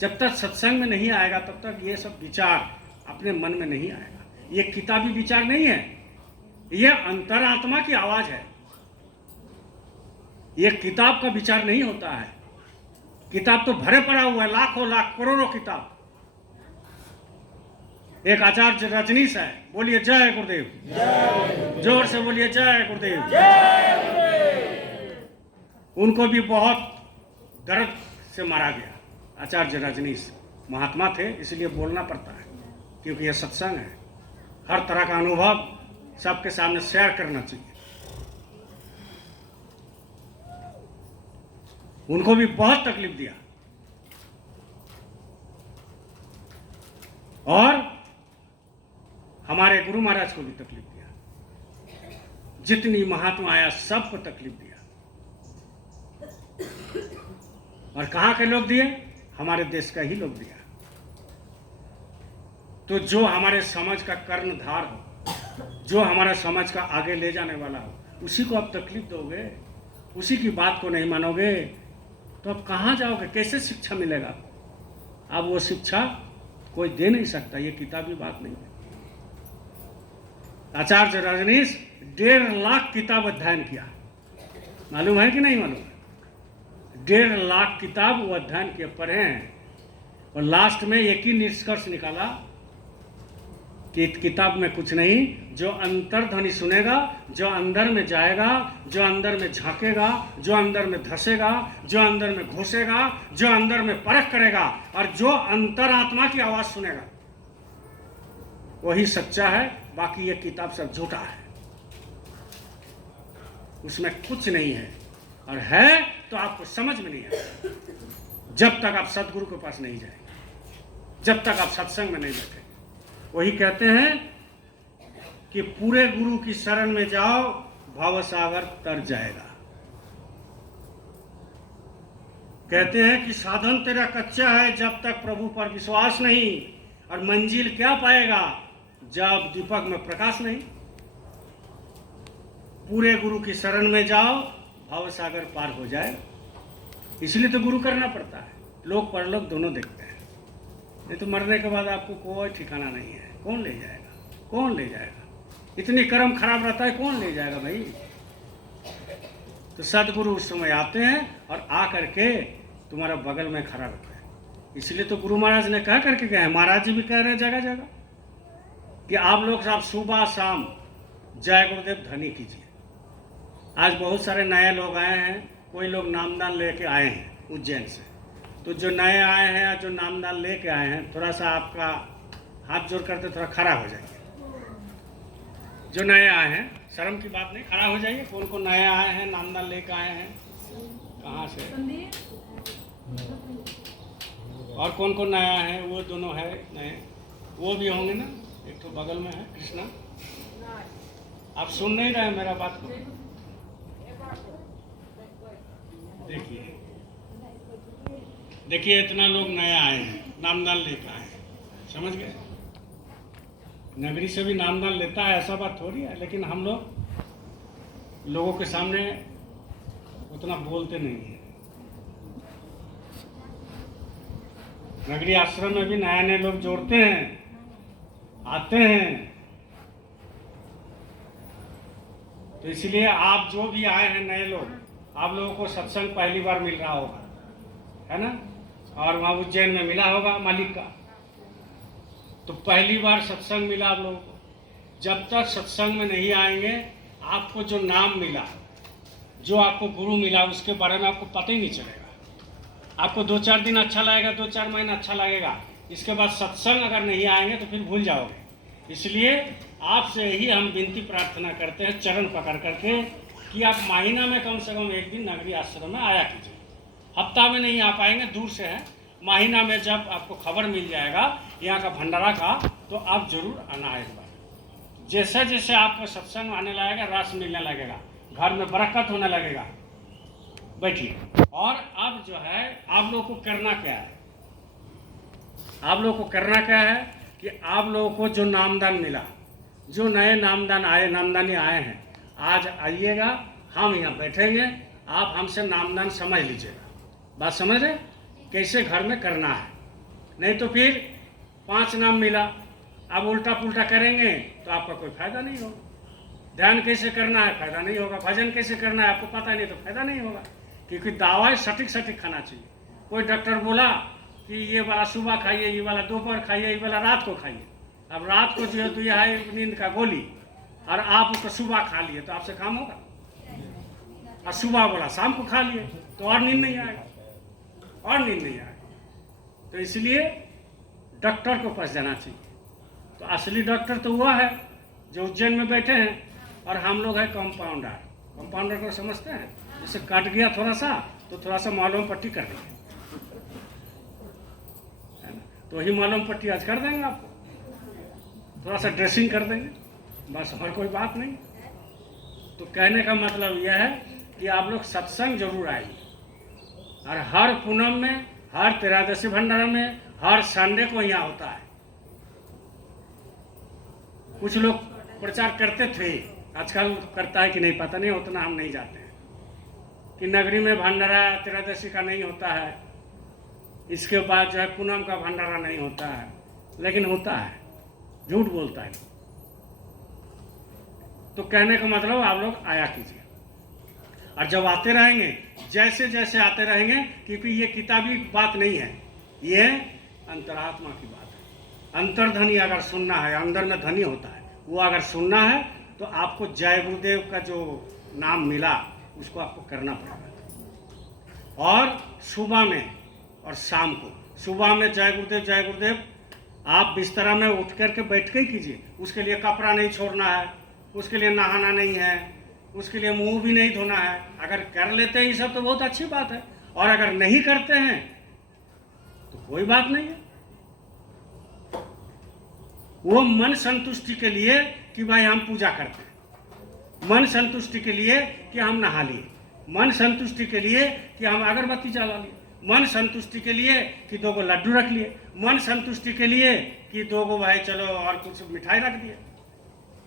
जब तक सत्संग में नहीं आएगा तब तक ये सब विचार अपने मन में नहीं आएगा। ये किताबी विचार नहीं है, ये अंतरात्मा की आवाज है। ये किताब का विचार नहीं होता है। किताब तो भरे पड़ा हुआ है, लाखों लाख करोड़ों किताब। एक आचार्य रजनीश है, बोलिए जय गुरुदेव, जोर से बोलिए जय गुरुदेव। उनको भी बहुत दर्द से मारा गया। आचार्य रजनीश महात्मा थे, इसलिए बोलना पड़ता है, क्योंकि यह सत्संग है। हर तरह का अनुभव सबके सामने शेयर करना चाहिए। उनको भी बहुत तकलीफ दिया, और हमारे गुरु महाराज को भी तकलीफ दिया। जितनी महात्मा आया सबको तकलीफ दिया। और कहाँ के लोग दिए? हमारे देश का ही लोग दिया। तो जो हमारे समाज का कर्णधार हो, जो हमारा समाज का आगे ले जाने वाला हो, उसी को आप तकलीफ दोगे, उसी की बात को नहीं मानोगे, तो आप कहाँ जाओगे? कैसे शिक्षा मिलेगा? अब वो शिक्षा कोई दे नहीं सकता। ये किताबी बात नहीं है। आचार्य रजनीश 1.5 लाख किताब अध्ययन किया। मालूम है कि नहीं मालूम? 1.5 लाख किताब वो अध्ययन किए, पढ़े हैं, और लास्ट में एक ही निष्कर्ष निकाला कि किताब में कुछ नहीं, जो अंतर्ध्वनि सुनेगा, जो अंदर में जाएगा, जो अंदर में झांकेगा, जो अंदर में धसेगा, जो अंदर में घुसेगा, जो अंदर में परख करेगा, और जो अंतरात्मा की आवाज सुनेगा, वही सच्चा है। बाकी ये किताब सब झूठा है, उसमें कुछ नहीं है, और है तो आपको समझ में नहीं आए जब तक आप सदगुरु के पास नहीं जाएंगे, जब तक आप सत्संग में नहीं बैठे। वही कहते हैं कि पूरे गुरु की शरण में जाओ, भवसागर तर जाएगा। कहते हैं कि साधन तेरा कच्चा है जब तक प्रभु पर विश्वास नहीं, और मंजिल क्या पाएगा जब दीपक में प्रकाश नहीं। पूरे गुरु की शरण में जाओ, भवसागर पार हो जाए। इसलिए तो गुरु करना पड़ता है। लोग परलोक दोनों देखते हैं, नहीं तो मरने के बाद आपको कोई ठिकाना नहीं है। कौन ले जाएगा? कौन ले जाएगा? इतनी कर्म खराब रहता है, कौन ले जाएगा भाई? तो सदगुरु उस समय आते हैं और आ करके तुम्हारा बगल में खड़ा रहता है। इसलिए तो गुरु महाराज ने कह करके गए, महाराज जी भी कह रहे हैं जगह जगह कि आप लोग सब सुबह शाम जय गुरुदेव ध्वनि कीजिए। आज बहुत सारे नए लोग आए हैं, कोई लोग नामदान लेके आए हैं उज्जैन से। तो जो नए आए हैं, जो नामदान लेके आए हैं, थोड़ा सा आपका हाथ जोड़ करते थोड़ा खड़ा हो जाइए। जो नए आए हैं, शर्म की बात नहीं, खड़ा हो जाइए। कौन कौन नए आए हैं, नामदान लेके आए हैं, कहाँ से, और कौन कौन नया है? वो दोनों है नए, वो भी होंगे ना। एक तो बगल में है कृष्णा। आप सुन नहीं रहे मेरा बात को? देखिए देखिए, इतना लोग नया आए हैं, नामदान लेकर आए हैं, समझ गए? नगरी से भी नामदान लेता है, ऐसा बात थोड़ी है। लेकिन हम लोगों के सामने उतना बोलते नहीं है। नगरी आश्रम में भी नए नए लोग जोड़ते हैं, आते हैं। तो इसलिए आप जो भी आए हैं नए लोग, आप लोगों को सत्संग पहली बार मिल रहा होगा, है ना? और वहाँ उज्जैन में मिला होगा मालिक का। तो पहली बार सत्संग मिला आप लोगों को। जब तक सत्संग में नहीं आएंगे, आपको जो नाम मिला, जो आपको गुरु मिला, उसके बारे में आपको पता ही नहीं चलेगा। आपको 2-4 दिन अच्छा लगेगा, 2-4 महीना अच्छा लगेगा, इसके बाद सत्संग अगर नहीं आएंगे तो फिर भूल जाओगे। इसलिए आपसे ही हम विनती प्रार्थना करते हैं, चरण पकड़ करके, कि आप महीना में कम से कम एक दिन नगरी आश्रम में आया कीजिए। हफ्ता में नहीं आ पाएंगे, दूर से है। महीना में जब आपको खबर मिल जाएगा यहाँ का भंडारा का, तो आप जरूर आना है एक बार। जैसे जैसे आपको सत्संग आने लगेगा, रस मिलने लगेगा, घर में बरकत होने लगेगा, बैठिए। और अब जो है आप लोगों को करना क्या है, आप लोगों को करना क्या है कि आप लोगों को जो नामदान मिला, जो नए नामदानी आए हैं, आज आइएगा, हम यहाँ बैठेंगे, आप हमसे नामदान समझ लीजिएगा। बात समझ रहे कैसे घर में करना है। नहीं तो फिर 5 नाम मिला, अब उल्टा पुल्टा करेंगे तो आपका कोई फायदा नहीं होगा। ध्यान कैसे करना है, फायदा नहीं होगा। भजन कैसे करना है, आपको पता नहीं तो फायदा नहीं होगा। क्योंकि दवाई सटीक सटीक खाना चाहिए। कोई डॉक्टर बोला कि ये वाला सुबह खाइए, ये वाला दोपहर खाइए, ये वाला रात को खाइए। अब रात को जो है तो यह है नींद का गोली, और आप उसको सुबह खा लिए तो आपसे काम होगा। और सुबह बोला शाम को खा लिए तो और नींद नहीं आएगा, और नींद नहीं आएगा। तो इसलिए डॉक्टर को पास जाना चाहिए। तो असली डॉक्टर तो हुआ है जो उज्जैन में बैठे हैं, और हम लोग हैं कंपाउंडर। कंपाउंडर को समझते हैं, जैसे कट गया थोड़ा सा तो थोड़ा सा मालूम पट्टी कर देंगे, है ना। तो वही मालूम पट्टी आज कर देंगे आपको, थोड़ा सा ड्रेसिंग कर देंगे, बस और कोई बात नहीं। तो कहने का मतलब यह है कि आप लोग सत्संग जरूर आइए, और हर पूनम में, हर त्रयोदशी भंडारा में, हर संडे को यहाँ होता है। कुछ लोग प्रचार करते थे, आजकल करता है कि नहीं पता नहीं, उतना हम नहीं जाते हैं कि नगरी में भंडारा त्रयोदशी का नहीं होता है, इसके बाद जो है पूनम का भंडारा नहीं होता है, लेकिन होता है। झूठ बोलता है। तो कहने का मतलब आप लोग आया कीजिए, और जब आते रहेंगे, जैसे जैसे आते रहेंगे, क्योंकि ये किताबी बात नहीं है, ये अंतरात्मा की बात है। अंतर्ध्वनि अगर सुनना है, अंदर में ध्वनि होता है, वो अगर सुनना है तो आपको जय गुरुदेव का जो नाम मिला उसको आपको करना पड़ेगा। और सुबह में और शाम को, सुबह में जय गुरुदेव आप बिस्तरा में उठ करके बैठ के ही कीजिए। उसके लिए कपड़ा नहीं छोड़ना है, उसके लिए नहाना नहीं है, उसके लिए मुंह भी नहीं धोना है। अगर कर लेते हैं ये सब तो बहुत अच्छी बात है, और अगर नहीं करते हैं तो कोई बात नहीं है। वो मन संतुष्टि के लिए कि भाई हम पूजा करते हैं, मन संतुष्टि के लिए कि हम नहा लिए, मन संतुष्टि के लिए कि हम अगरबत्ती जला लिए, मन संतुष्टि के लिए कि 2 लड्डू रख लिए, मन संतुष्टि के लिए कि 2 भाई चलो और कुछ मिठाई रख दिए,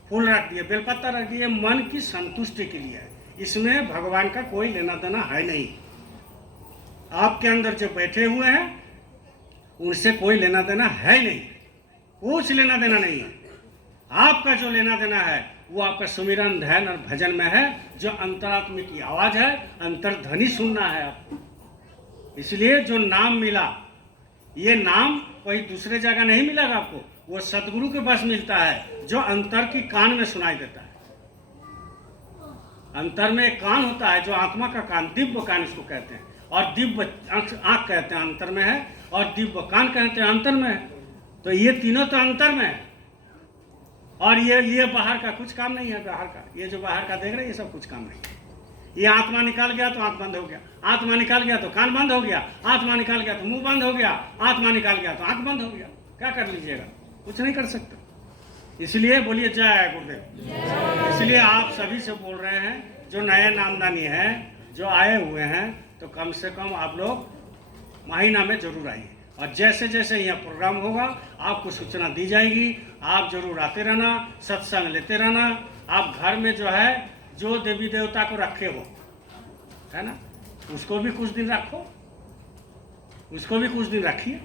फूल रख दिए, बेलपत्ता रख दिए। मन की संतुष्टि के लिए है, इसमें भगवान का कोई लेना देना है नहीं। आपके अंदर जो बैठे हुए हैं उनसे कोई लेना देना है नहीं, कुछ लेना देना नहीं है। आपका जो लेना देना है वो आपका सुमिरन, ध्यान और भजन में है, जो अंतरात्मा की आवाज है, अंतर्ध्वनि सुनना है आपको। इसलिए जो नाम मिला, ये नाम कोई दूसरे जगह नहीं मिलेगा आपको, वो सदगुरु के पास मिलता है, जो अंतर की कान में सुनाई देता है। अंतर में एक कान होता है, जो आत्मा का कान, दिव्य कान इसको कहते हैं, और दिव्य आंख कहते हैं अंतर में है, और दिव्य कान कहते हैं अंतर में है। तो ये तीनों तो अंतर में है, और ये बाहर का कुछ काम नहीं है। बाहर का ये जो बाहर का देख रहे हैं ये सब कुछ काम नहीं है। ये आत्मा निकाल गया तो आंख बंद हो गया, आत्मा निकाल गया तो कान बंद हो गया, आत्मा निकाल गया तो मुंह बंद हो गया, आत्मा निकाल गया तो आंख बंद हो गया। क्या कर लीजिएगा, कुछ नहीं कर सकते। इसलिए बोलिए जय गुरुदेव। इसलिए आप सभी से बोल रहे हैं, जो नए नामदानी हैं, जो आए हुए हैं, तो कम से कम आप लोग महीना में जरूर आइए, और जैसे जैसे यहाँ प्रोग्राम होगा आपको सूचना दी जाएगी। आप जरूर आते रहना, सत्संग लेते रहना। आप घर में जो है, जो देवी देवता को रखे हो, है ना, उसको भी कुछ दिन रखो, उसको भी कुछ दिन रखिए।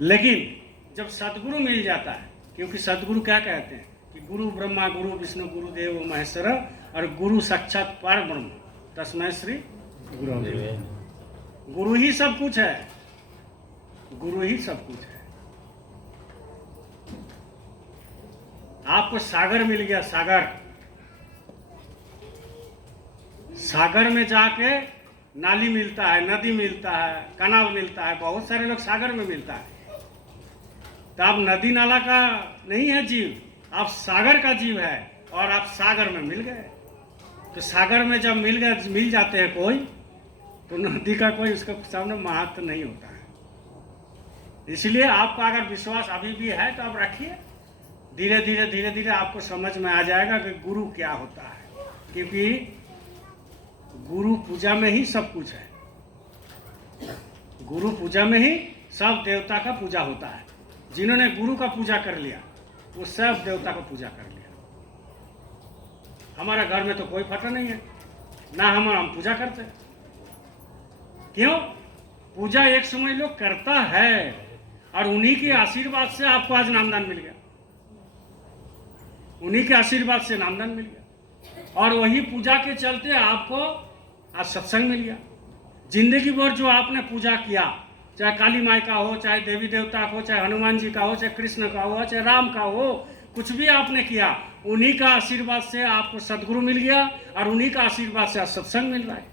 लेकिन जब सदगुरु मिल जाता है, क्योंकि सदगुरु क्या कहते हैं कि गुरु ब्रह्मा गुरु विष्णु गुरु देव महेश्वर, और गुरु साक्षात पर ब्रह्म तस्मै श्री गुरु। गुरु ही सब कुछ है, गुरु ही सब कुछ है। आपको सागर मिल गया, सागर में जाके नाली मिलता है, नदी मिलता है, कनाल मिलता है, बहुत सारे लोग सागर में मिलता है। तो आप नदी नाला का नहीं है जीव, आप सागर का जीव है, और आप सागर में मिल गए। तो सागर में जब मिल जाते हैं कोई, तो नदी का कोई उसके सामने महत्व नहीं होता है। इसलिए आपका अगर विश्वास अभी भी है तो आप रखिए, धीरे धीरे आपको समझ में आ जाएगा कि गुरु क्या होता है। क्योंकि गुरु पूजा में ही सब कुछ है। गुरु पूजा में ही सब देवता का पूजा होता है। जिन्होंने गुरु का पूजा कर लिया वो सब देवता का पूजा कर लिया। हमारा घर में तो कोई फटा नहीं है ना, हम पूजा करते। क्यों? पूजा एक समय लोग करता है और उन्हीं के आशीर्वाद से आपको आज नामदान मिल गया, उन्हीं के आशीर्वाद से नामदान मिल गया, और वही पूजा के चलते आपको आज सत्संग मिल गया। जिंदगी भर जो आपने पूजा किया, चाहे काली माई का हो, चाहे देवी देवता का हो, चाहे हनुमान जी का हो, चाहे कृष्ण का हो, चाहे राम का हो, कुछ भी आपने किया, उन्हीं का आशीर्वाद से आपको सदगुरु मिल गया और उन्हीं का आशीर्वाद से आज सत्संग मिल रहा है।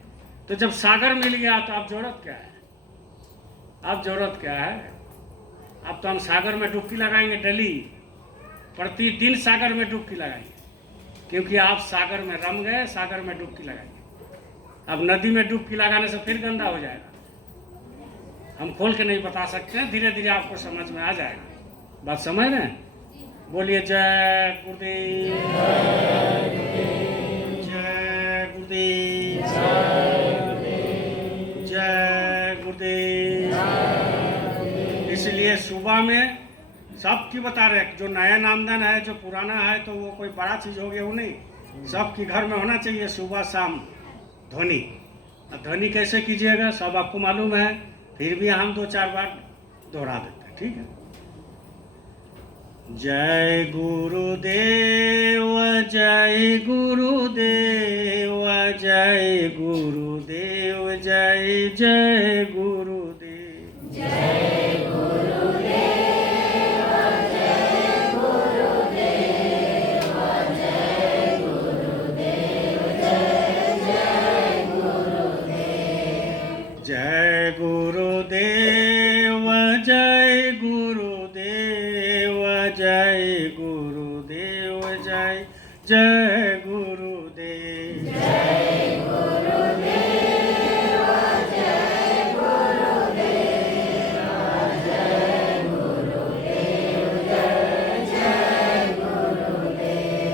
तो जब सागर मिल गया तो अब जरूरत क्या है? अब जरूरत क्या है? अब तो हम सागर में डुबकी लगाएंगे डेली, प्रतिदिन सागर में डुबकी लगाएंगे, क्योंकि आप सागर में रम गए, सागर में डुबकी लगाएंगे। अब नदी में डुबकी लगाने से फिर गंदा हो जाएगा। हम खोल के नहीं बता सकते हैं, धीरे धीरे आपको समझ में आ जाएगा। बात समझ रहे हैं? बोलिए जय गुरुदेव, जय गुरुदेव, जय गुरुदेव। इसलिए सुबह में सबकी बता रहे, जो नया नामदान है, जो पुराना है, तो वो कोई बड़ा चीज हो गया वो नहीं, सबके घर में होना चाहिए सुबह शाम ध्वनि। ध्वनि कैसे कीजिएगा सब आपको मालूम है, फिर भी हम 2-4 बार दोहरा देते हैं, ठीक है? जय गुरुदेव, जय गुरुदेव, जय गुरुदेव, जय जय गुरुदेव, जय गुरुदेव, जय गुरुदेव, जय गुरुदेव, जय जय गुरुदेव, जय गुरुदेव, जय गुरुदेव, जय गुरुदेव, जय जय गुरुदेव, जय गुरुदेव, जय गुरुदेव, जय गुरुदेव, जय जय गुरुदेव,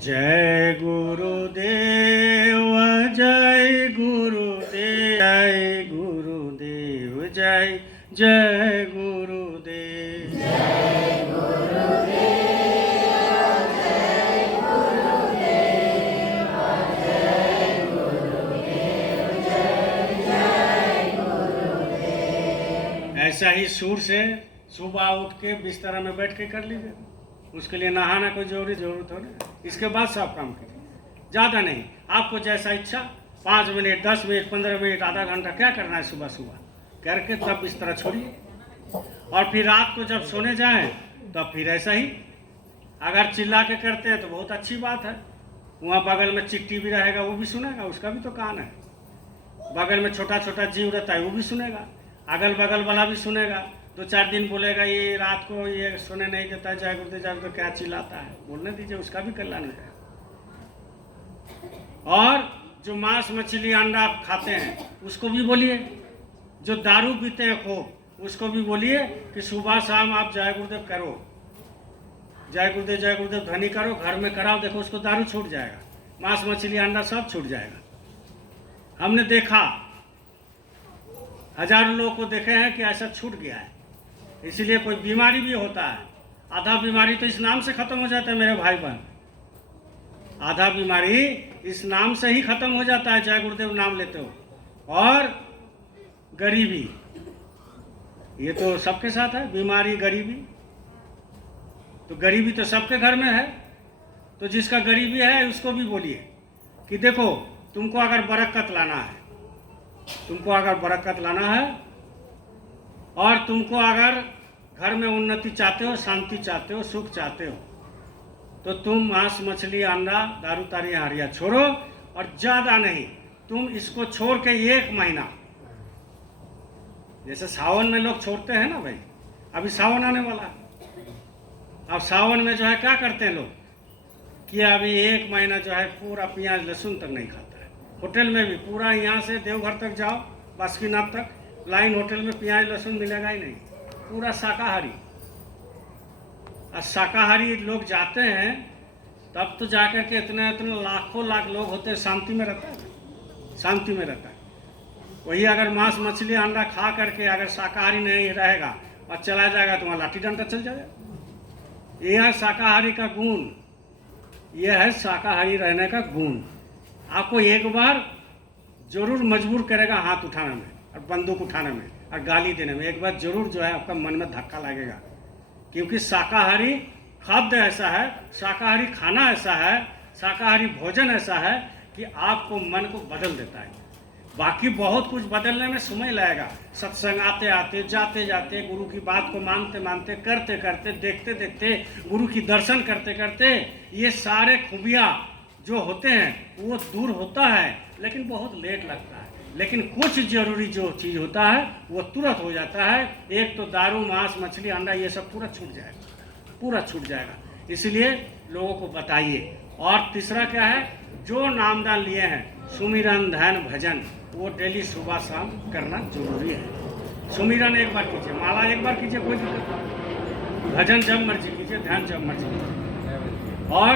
जय गुरुदेव, जय गुरुदेव, जय गुरुदेव, जय जय गुरुदेव, जय गुरुदेव, जय गुरुदेव, जय गुरुदेव, जय जय गुरुदेव। ऐसा ही सुर से सुबह उठ के बिस्तर में बैठ के कर लीजिए। उसके लिए नहाना कोई जरूरत हो ना, इसके बाद सब काम कीजिए, ज़्यादा नहीं। आपको जैसा इच्छा 5 मिनट, 10 मिनट, 15 मिनट, आधा घंटा क्या करना है सुबह सुबह करके तब बिस्तर छोड़िए। और फिर रात को जब सोने जाएं तब फिर ऐसा ही, अगर चिल्ला के करते हैं तो बहुत अच्छी बात है। वहाँ बगल में चिट्टी भी रहेगा, वो भी सुनेगा, उसका भी तो कान है। बगल में छोटा छोटा जीव रहता है, वो भी सुनेगा, अगल बगल वाला भी सुनेगा। 2-4 दिन बोलेगा ये रात को ये सोने नहीं देता है, जय गुरुदेव जय गुरुदेव क्या चिल्लाता है, बोलने दीजिए, उसका भी कल्याण है। और जो मांस मछली अंडा आप खाते हैं उसको भी बोलिए, जो दारू पीते हैं खूब उसको भी बोलिए कि सुबह शाम आप जय गुरुदेव करो, जय गुरुदेव ध्वनि करो, घर में कराओ, देखो उसको दारू छूट जाएगा, मांस मछली अंडा सब छूट जाएगा। हमने देखा, हजारों लोगों को देखे हैं कि ऐसा छूट गया है। इसलिए कोई बीमारी भी होता है, आधा बीमारी तो इस नाम से खत्म हो जाता है मेरे भाई बहन, आधा बीमारी इस नाम से ही खत्म हो जाता है, जय गुरुदेव नाम लेते हो। और गरीबी, ये तो सबके साथ है, बीमारी गरीबी, तो गरीबी तो सबके घर में है। तो जिसका गरीबी है उसको भी बोलिए कि देखो तुमको अगर बरकत लाना है, तुमको अगर बरकत लाना है और तुमको अगर घर में उन्नति चाहते हो, शांति चाहते हो, सुख चाहते हो, तो तुम मांस मछली अंडा दारू तारी हारिया छोड़ो, और ज़्यादा नहीं, तुम इसको छोड़ के 1 महीना, जैसे सावन में लोग छोड़ते हैं ना भाई, अभी सावन आने वाला है, अब सावन में जो है क्या करते हैं लोग कि अभी 1 महीना जो है पूरा प्याज लहसुन तक नहीं खाता है। होटल में भी पूरा यहाँ से देवघर तक जाओ, बासुकीनाथ तक, लाइन होटल में प्याज लहसुन मिलेगा ही नहीं, पूरा शाकाहारी। और शाकाहारी लोग जाते हैं तब तो जाकर के इतने इतने लाखों लाख लोग होते हैं, शांति में रहते हैं। शांति में रहता है। वही अगर मांस मछली अंडा खा करके अगर शाकाहारी नहीं रहेगा और चला जाएगा तो वहाँ लाठी डंडा चल जाएगा। यह है शाकाहारी का गुण, यह है शाकाहारी रहने का गुण। आपको एक बार जरूर मजबूर करेगा हाथ उठाने में और बंदूक उठाने में और गाली देने में, एक बार जरूर जो है आपका मन में धक्का लगेगा। क्योंकि शाकाहारी खाद्य ऐसा है, शाकाहारी खाना ऐसा है, शाकाहारी भोजन ऐसा है कि आपको मन को बदल देता है। बाकी बहुत कुछ बदलने में समय लगेगा, सत्संग आते आते, जाते जाते, गुरु की बात को मानते मानते, करते करते, देखते देखते, गुरु की दर्शन करते करते, ये सारे खूबियाँ जो होते हैं वो दूर होता है, लेकिन बहुत लेट लगता है। लेकिन कुछ जरूरी जो चीज़ होता है वो तुरंत हो जाता है। एक तो दारू, मांस, मछली, अंडा ये सब तुरंत छूट जाएगा, पूरा छूट जाएगा। इसलिए लोगों को बताइए। और तीसरा क्या है, जो नामदान लिए हैं सुमिरन, ध्यान, भजन, वो डेली सुबह शाम करना जरूरी है। सुमिरन एक बार कीजिए, माला एक बार कीजिए, कोई दिक्कत नहीं। भजन जब मर्जी कीजिए, ध्यान जब मर्जी कीजिए। और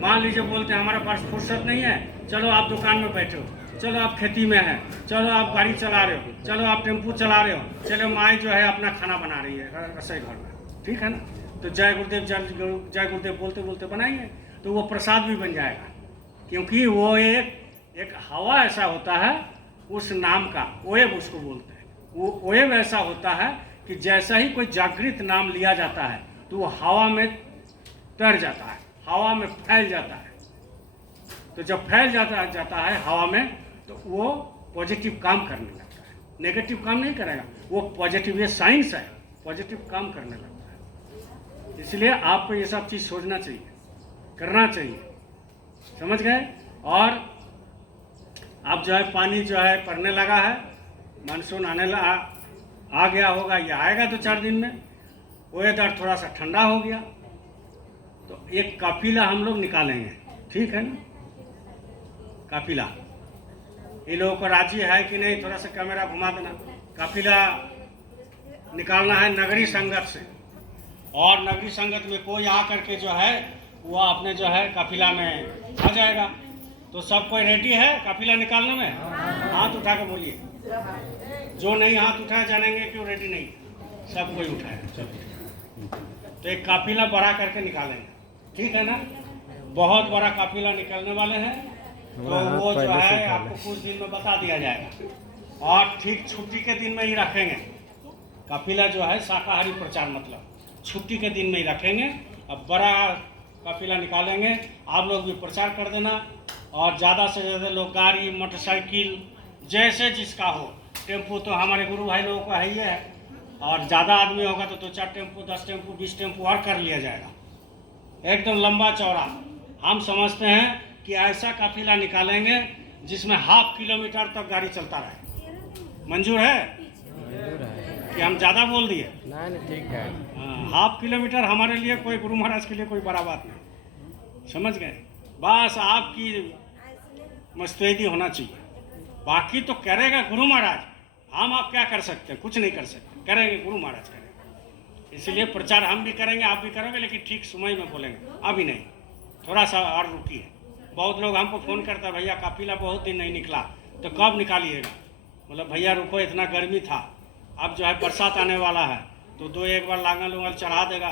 मान लीजिए बोलते हैं हमारे पास फुर्सत नहीं है, चलो आप दुकान में बैठे हो, चलो आप खेती में हैं, चलो आप गाड़ी चला रहे हो, चलो आप टेम्पू चला रहे हो, चलो माँ जो है अपना खाना बना रही है रसोई घर में, ठीक है ना, तो जय गुरुदेव जय गुरुदेव बोलते बोलते बनाइए, तो वो प्रसाद भी बन जाएगा। क्योंकि वो एक हवा ऐसा होता है उस नाम का, ओएब उसको बोलते हैं। वो ओएब ऐसा होता है कि जैसा ही कोई जागृत नाम लिया जाता है तो वो हवा में तर जाता है, हवा में फैल जाता है। तो जब फैल जाता है हवा में, तो वो पॉजिटिव काम करने लगता है, नेगेटिव काम नहीं करेगा, वो पॉजिटिव, ये साइंस है, पॉजिटिव काम करने लगता है। इसलिए आपको ये सब चीज़ सोचना चाहिए, करना चाहिए, समझ गए। और अब जो है पानी जो है पड़ने लगा है, मानसून आ गया होगा, ये आएगा 2-4 दिन में, वेदर थोड़ा सा ठंडा हो गया तो एक काफिला हम लोग निकालेंगे, ठीक है ना। काफिला, ये लोगों को राजी है कि नहीं, थोड़ा सा कैमरा घुमा देना। काफिला निकालना है नगरी संगत से, और नगरी संगत में कोई आ करके जो है वो अपने जो है काफिला में आ जाएगा। तो सब कोई रेडी है काफिला निकालने में? हाथ उठा के बोलिए। जो नहीं हाथ उठाए जानेंगे क्यों रेडी नहीं, सब कोई उठाए। तो एक काफिला बड़ा करके निकालेंगे, ठीक है ना। बहुत बड़ा काफिला निकलने वाले हैं, तो वो जो है आपको कुछ दिन में बता दिया जाएगा। और ठीक छुट्टी के दिन में ही रखेंगे काफिला, जो है शाकाहारी प्रचार, मतलब छुट्टी के दिन में ही रखेंगे। अब बड़ा काफिला निकालेंगे, आप लोग भी प्रचार कर देना। और ज़्यादा से ज़्यादा लोग गाड़ी, मोटरसाइकिल, जैसे जिसका हो, टेम्पू तो हमारे गुरु भाई लोगों का है ही है, और ज़्यादा आदमी होगा तो 2-4 टेम्पू, 10 टेम्पू, 20 टेम्पू और कर लिया जाएगा, एकदम लंबा चौड़ा। हम समझते हैं कि ऐसा काफिला निकालेंगे जिसमें 1/2 किलोमीटर तक गाड़ी चलता रहे। मंजूर है कि हम ज़्यादा बोल दिए? नहीं, ठीक है। 1/2 किलोमीटर हमारे लिए, कोई गुरु महाराज के लिए कोई बड़ा बात नहीं, समझ गए। बस आपकी मुस्तैदी होना चाहिए, बाकी तो करेगा गुरु महाराज। हम आप क्या कर सकते हैं, कुछ नहीं कर सकते, करेंगे गुरु महाराज करेंगे। इसलिए प्रचार हम भी करेंगे, आप भी करोगे, लेकिन ठीक समय में बोलेंगे, अभी नहीं, थोड़ा सा और रुकिए। बहुत लोग हमको फ़ोन करता है, भैया काफिला बहुत दिन नहीं निकला, तो कब निकालिएगा? मतलब भैया रुको, इतना गर्मी था, अब जो है बरसात आने वाला है, तो 2-1 बार लांगल उंगल चढ़ा देगा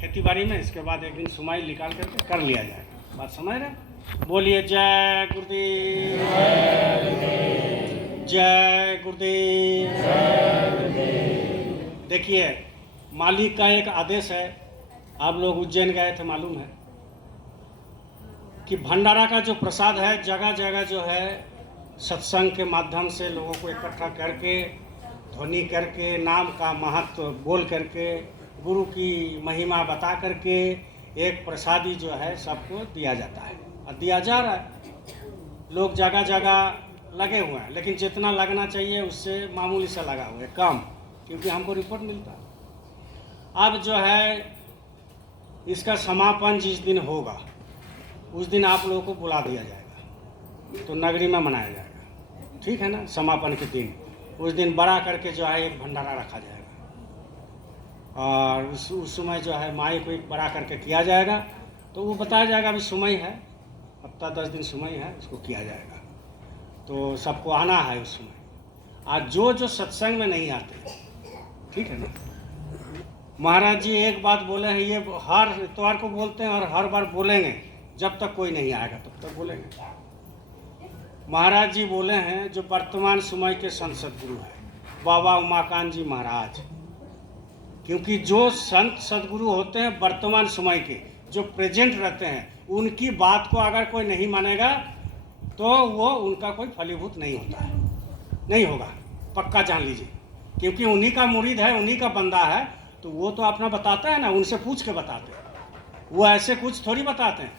खेती बाड़ी में, इसके बाद एक दिन समय निकाल करके कर लिया जाएगा। बात समझ रहे? बोलिए जय गुरुदेव, जय गुरुदेव। देखिए, मालिक का एक आदेश है, आप लोग उज्जैन गए थे, मालूम है कि भंडारा का जो प्रसाद है, जगह जगह जो है सत्संग के माध्यम से लोगों को इकट्ठा करके, ध्वनि करके, नाम का महत्व बोल करके, गुरु की महिमा बता करके एक प्रसादी जो है सबको दिया जाता है, और दिया जा रहा है। लोग जगह जगह लगे हुए हैं, लेकिन जितना लगना चाहिए उससे मामूली सा लगा हुआ है, कम, क्योंकि हमको रिपोर्ट मिलता है। अब जो है इसका समापन जिस दिन होगा उस दिन आप लोगों को बुला दिया जाएगा, तो नगरी में मनाया जाएगा, ठीक है ना। समापन के दिन, उस दिन बड़ा करके जो है एक भंडारा रखा जाएगा, और उस समय जो है माई को एक बड़ा करके किया जाएगा। तो वो बताया जाएगा अभी समय है, हफ्ता 10 दिन समय है, उसको किया जाएगा। तो सबको आना है उस समय। आज जो जो सत्संग में नहीं आते, ठीक है ना। महाराज जी एक बात बोले हैं, ये हर इतवार को बोलते हैं और हर बार बोलेंगे, जब तक कोई नहीं आएगा तब तक बोलेंगे। महाराज जी बोले हैं जो वर्तमान समय के संत सदगुरु हैं, बाबा उमाकांत जी महाराज। क्योंकि जो संत सदगुरु होते हैं वर्तमान समय के, जो प्रेजेंट रहते हैं, उनकी बात को अगर कोई नहीं मानेगा तो वो उनका कोई फलीभूत नहीं होता है, नहीं होगा, पक्का जान लीजिए। क्योंकि उन्हीं का मुरीद है, उन्हीं का बंदा है, तो वो तो अपना बताता है ना, उनसे पूछ के बताते हैं। वो ऐसे कुछ थोड़ी बताते हैं।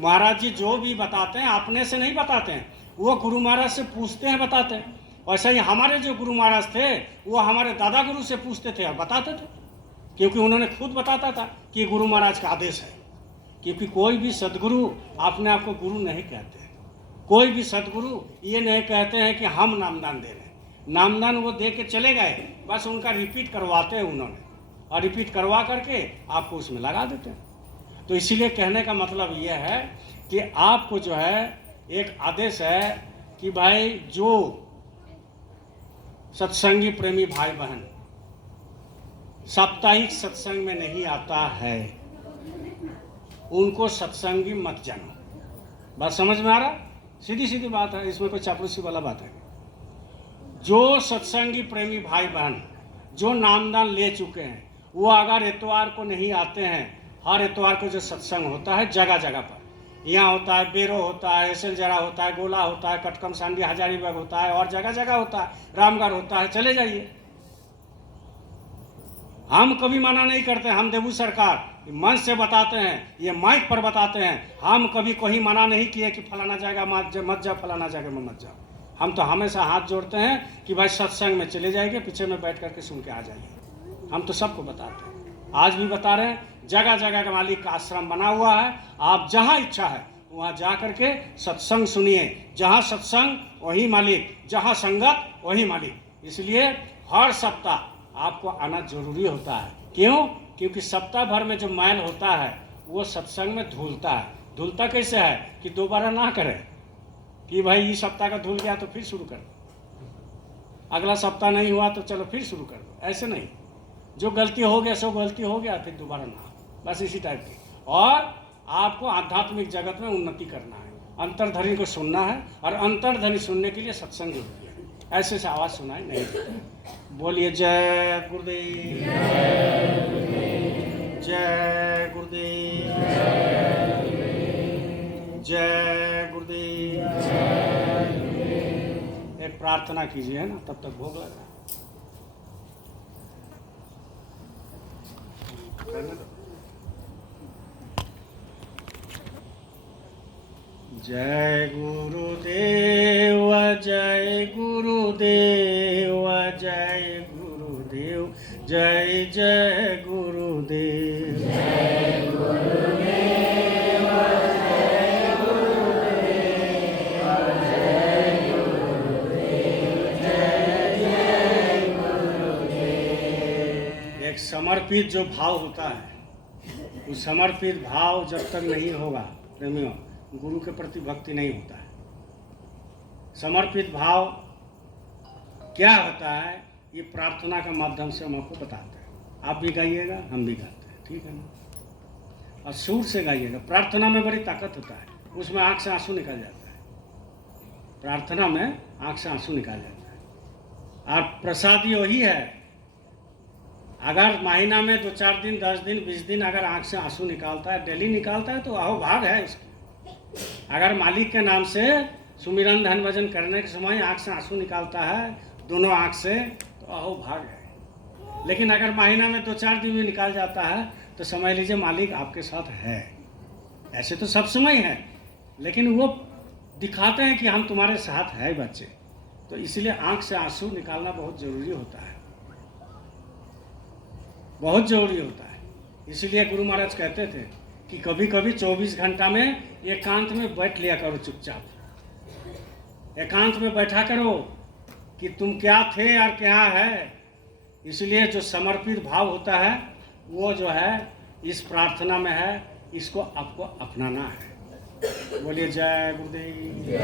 महाराज जी जो भी बताते हैं अपने से नहीं बताते हैं, वो गुरु महाराज से पूछते हैं, बताते हैं। वैसे ही हमारे जो गुरु महाराज थे वो हमारे दादा गुरु से पूछते थे और बताते थे, क्योंकि उन्होंने खुद बताता था कि गुरु महाराज का आदेश है। क्योंकि कोई भी सदगुरु अपने आप को गुरु नहीं कहते हैं, कोई भी सदगुरु ये नहीं कहते हैं कि हम नामदान दे रहे हैं। नामदान वो दे के चले गए, बस उनका रिपीट करवाते हैं उन्होंने, और रिपीट करवा करके आपको उसमें लगा देते हैं। तो इसीलिए कहने का मतलब ये है कि आपको जो है एक आदेश है कि भाई जो सत्संगी प्रेमी भाई बहन साप्ताहिक सत्संग में नहीं आता है, उनको सत्संगी मत जानो। बात समझ में आ रहा? सीधी सीधी बात है, इसमें कोई चापलूसी वाला बात है। जो सत्संगी प्रेमी भाई बहन जो नामदान ले चुके हैं, वो अगर इतवार को नहीं आते हैं, हर इतवार को जो सत्संग होता है जगह जगह पर, यहाँ होता है, बेरो होता है, एसल जरा होता है, गोला होता है, कटकम सांडी हजारीबाग होता है, और जगह जगह होता है, रामगढ़ होता है, चले जाइए। हम कभी मना नहीं करते, हम देवू सरकार मंच से बताते हैं, ये माइक पर बताते हैं, हम कभी कोई मना नहीं किए कि फलाना जगह मत जाओ, फलाना जगह में मत जाओ। हम तो हमेशा हाथ जोड़ते हैं कि भाई सत्संग में चले जाएंगे, पीछे में बैठ करके सुन के आ जाइए। हम तो सबको बताते हैं, आज भी बता रहे हैं। जगह जगह का मालिक का आश्रम बना हुआ है, आप जहाँ इच्छा है वहाँ जा करके सत्संग सुनिए। जहाँ सत्संग वही मालिक, जहाँ संगत वही मालिक। इसलिए हर सप्ताह आपको आना जरूरी होता है। क्यों? क्योंकि सप्ताह भर में जो मैल होता है वो सत्संग में धुलता है। धुलता कैसे है कि दोबारा ना करें कि भाई इस सप्ताह का धुल गया तो फिर शुरू कर दो, अगला सप्ताह नहीं हुआ तो चलो फिर शुरू कर दो। ऐसे नहीं, जो गलती हो गया सो गलती हो गया, फिर दोबारा ना, बस इसी टाइप की। और आपको आध्यात्मिक जगत में उन्नति करना है, अंतर्ध्वनि को सुनना है, और अंतर्ध्वनि सुनने के लिए सत्संग जरूरी है। ऐसे से आवाज़ सुनाई नहीं देती। बोलिए जय गुरुदेव, जय गुरुदेव, जय गुरुदेव। एक प्रार्थना कीजिए, है ना, तब तक भोग लगा। जय गुरुदेव, जय गुरुदेव, जय गुरुदेव, जय जय गुरुदेव, जय गुरुदेव, जय गुरुदेव, जय गुरुदेव, जय जय गुरुदेव। एक समर्पित जो भाव होता है, उस समर्पित भाव जब तक नहीं होगा प्रेमियों, गुरु के प्रति भक्ति नहीं होता है। समर्पित भाव क्या होता है, ये प्रार्थना के माध्यम से हम आपको बताते हैं। आप भी गाइएगा, हम भी गाते हैं, ठीक है ना। और सुर से गाइएगा। प्रार्थना में बड़ी ताकत होता है, उसमें आँख से आंसू निकल जाता है। प्रार्थना में आँख से आंसू निकल जाता है। और प्रसाद वही है, अगर महीना में 2-4 दिन, 10 दिन, 20 दिन अगर आँख से आंसू निकालता है, डेली निकालता है, तो अहोभाग है इसका। अगर मालिक के नाम से सुमिरन ध्यान भजन करने के समय आँख से आंसू निकालता है, दोनों आँख से, तो अहोभाग है। लेकिन अगर महीना में 2-4 दिन में निकाल जाता है, तो समझ लीजिए मालिक आपके साथ है। ऐसे तो सब समय है, लेकिन वो दिखाते हैं कि हम तुम्हारे साथ है बच्चे। तो इसलिए आँख से आंसू निकालना बहुत ज़रूरी होता है, बहुत ज़रूरी होता है। इसलिए गुरु महाराज कहते थे कि कभी कभी 24 घंटा में एकांत में बैठ लिया करो, चुपचाप एकांत में बैठा करो कि तुम क्या थे और क्या है। इसलिए जो समर्पित भाव होता है वो जो है इस प्रार्थना में है, इसको आपको अपनाना है। बोलिए जय गुरुदेव, जय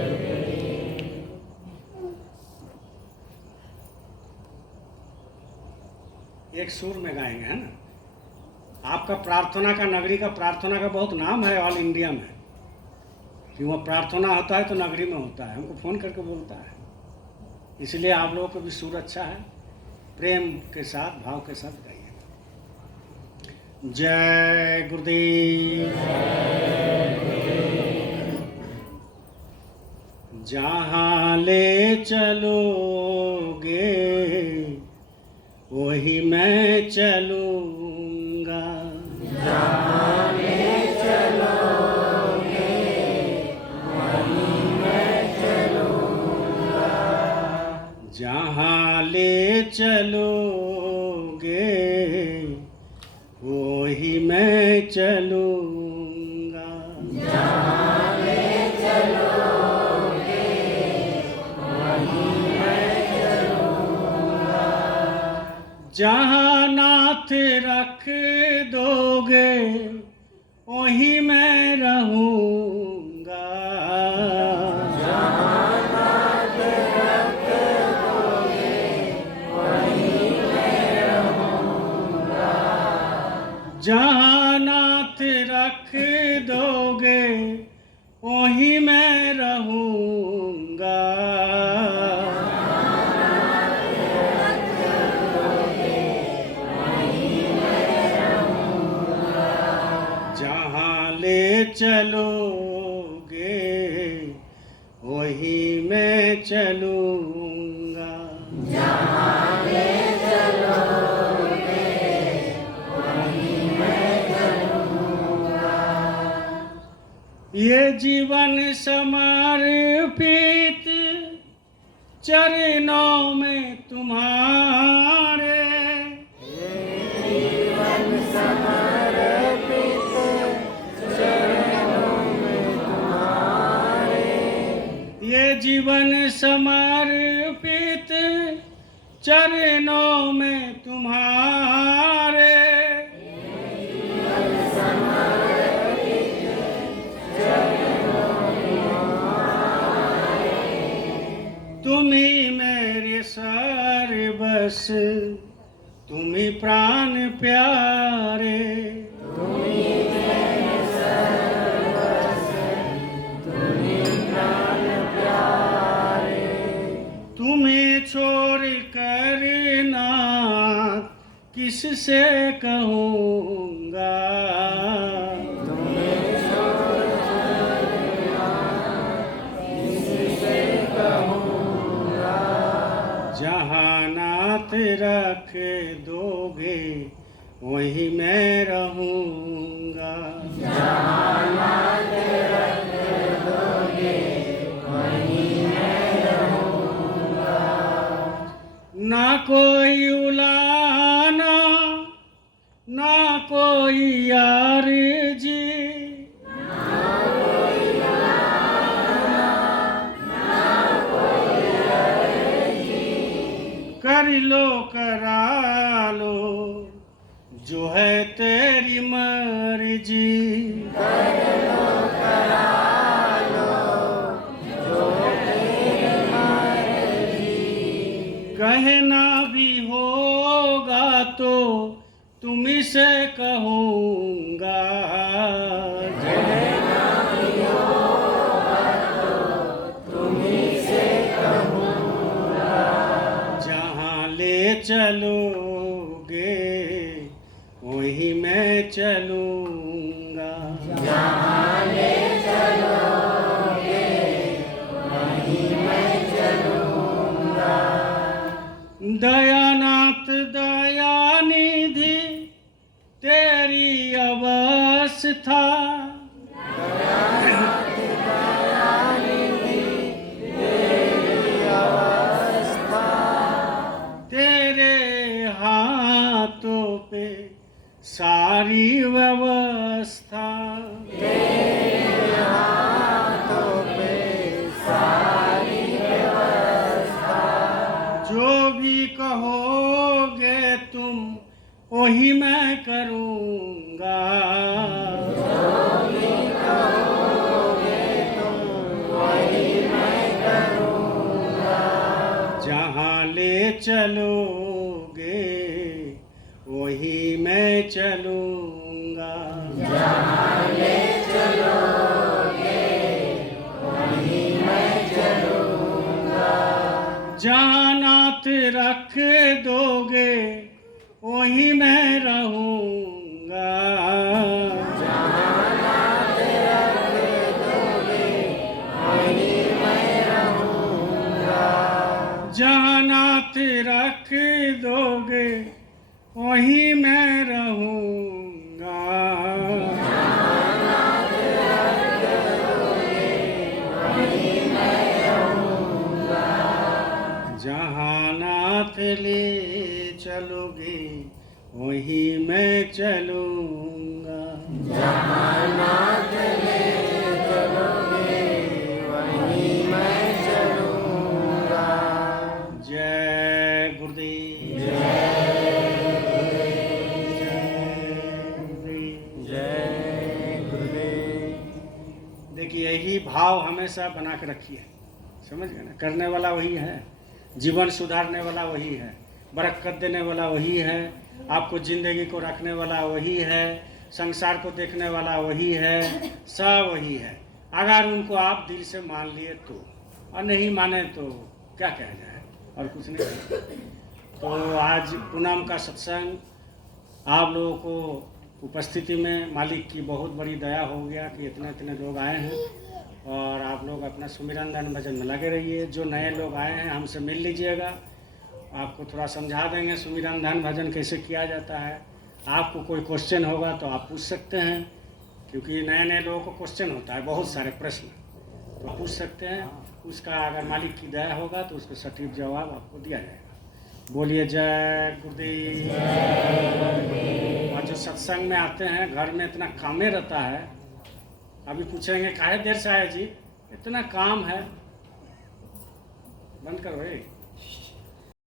गुरुदेव। एक सुर में गाएंगे, है ना। आपका प्रार्थना का, नगरी का प्रार्थना का बहुत नाम है ऑल इंडिया में, कि वहाँ प्रार्थना होता है तो नगरी में होता है, हमको फ़ोन करके बोलता है। इसलिए आप लोगों का भी सुर अच्छा है, प्रेम के साथ, भाव के साथ गाइए। जय गुरुदेव। जहाँ ले चलोगे वही मैं चलूँगा, जहाँ ले चलोगे वहीं मैं चलूँगा, जहाँ ले चलोगे वही मैं चलूँगा, जहाँ ले चलोगे वहीं मैं चलूँगा, जहाँ नाथ रख दोगे वही मैं रहूँगा, जहाँ नाथ रख दोगे वहीं मैं रहूँगा, जहाँ नाथ रख दोगे वही मैं रहूँगा, जहाँ ले चलोगे वही मैं चलूँगा, जहाँ ले चलोगे वहीं मैं चलूँगा, ये जीवन समर्पित चरणों में तुम्हारे, जीवन समर्पित चरणों में तुम्हारे, ये जीवन समर्पित चरणों में तुम्हारे, तुम ही मेरे सर्वस, तुम ही प्राण प्यारे, तुम्हें छोड़ कर नाथ किससे कहूँगा, जहाँ नाथ रख दोगे वही मैं रहूँगा, जहाँ नाथ रख दोगे वहीं मैं रहूँगा, ना कोई उलाना ना कोई यार जी, कर लो करा लो जो है तेरी मर्जी, कहना भी होगा तो तुम्ही से कहूँगा, जहाँ ले चलोगे वही मैं चलूँगा, जहाँ ले चलोगे वहीं मैं चलूँगा, दयानाथ दयानिधि तेरी अवस्था, तेरे हाथों पे सारी व्यवस्था, जो भी कहोगे तुम वही मैं करूँगा, जहाँ ले चलोगे वही मैं चलूँगा। जहाँ ले चलोगे वहीं मैं चलूँगा। जहाँ नाथ रख दोगे वहीं मैं रहूँगा। जहाँ नाथ रख दोगे वहीं मैं रहूँगा। जहाँ नाथ रख दोगे वहीं मैं रहूँगा। जहाँ नाथ रख दोगे वहीं मैं रहूँगा। जहाँ नाथ ले चलोगे वहीं मैं चलूँगा। जहाँ नाथ ले चलोगे वहीं मैं चलूँगा। जय गुरुदेव। जय गुरुदेव। देखिए यही भाव हमेशा बना के रखिए, समझ गए ना। करने वाला वही है, जीवन सुधारने वाला वही है, बरकत देने वाला वही है, आपको ज़िंदगी को रखने वाला वही है, संसार को देखने वाला वही है, सब वही है। अगर उनको आप दिल से मान लिए तो, और नहीं माने तो क्या कहा जाए, और कुछ नहीं। तो आज पूनम का सत्संग आप लोगों को उपस्थिति में मालिक की बहुत बड़ी दया हो गया कि इतने इतने लोग आए हैं। और आप लोग अपना सुमिरन ध्यान भजन में लगे रहिए। जो नए लोग आए हैं हमसे मिल लीजिएगा, आपको थोड़ा समझा देंगे सुमिरन ध्यान भजन कैसे किया जाता है। आपको कोई क्वेश्चन होगा तो आप पूछ सकते हैं, क्योंकि नए नए लोगों को क्वेश्चन होता है, बहुत सारे प्रश्न, तो पूछ सकते हैं। उसका अगर मालिक की दया होगा तो उसका सटीक जवाब आपको दिया जाएगा। बोलिए जय गुरुदेव। और जो सत्संग में आते हैं घर में इतना कामे रहता है, अभी पूछेंगे काहे देर से आए जी, इतना काम है, बंद करो भाई।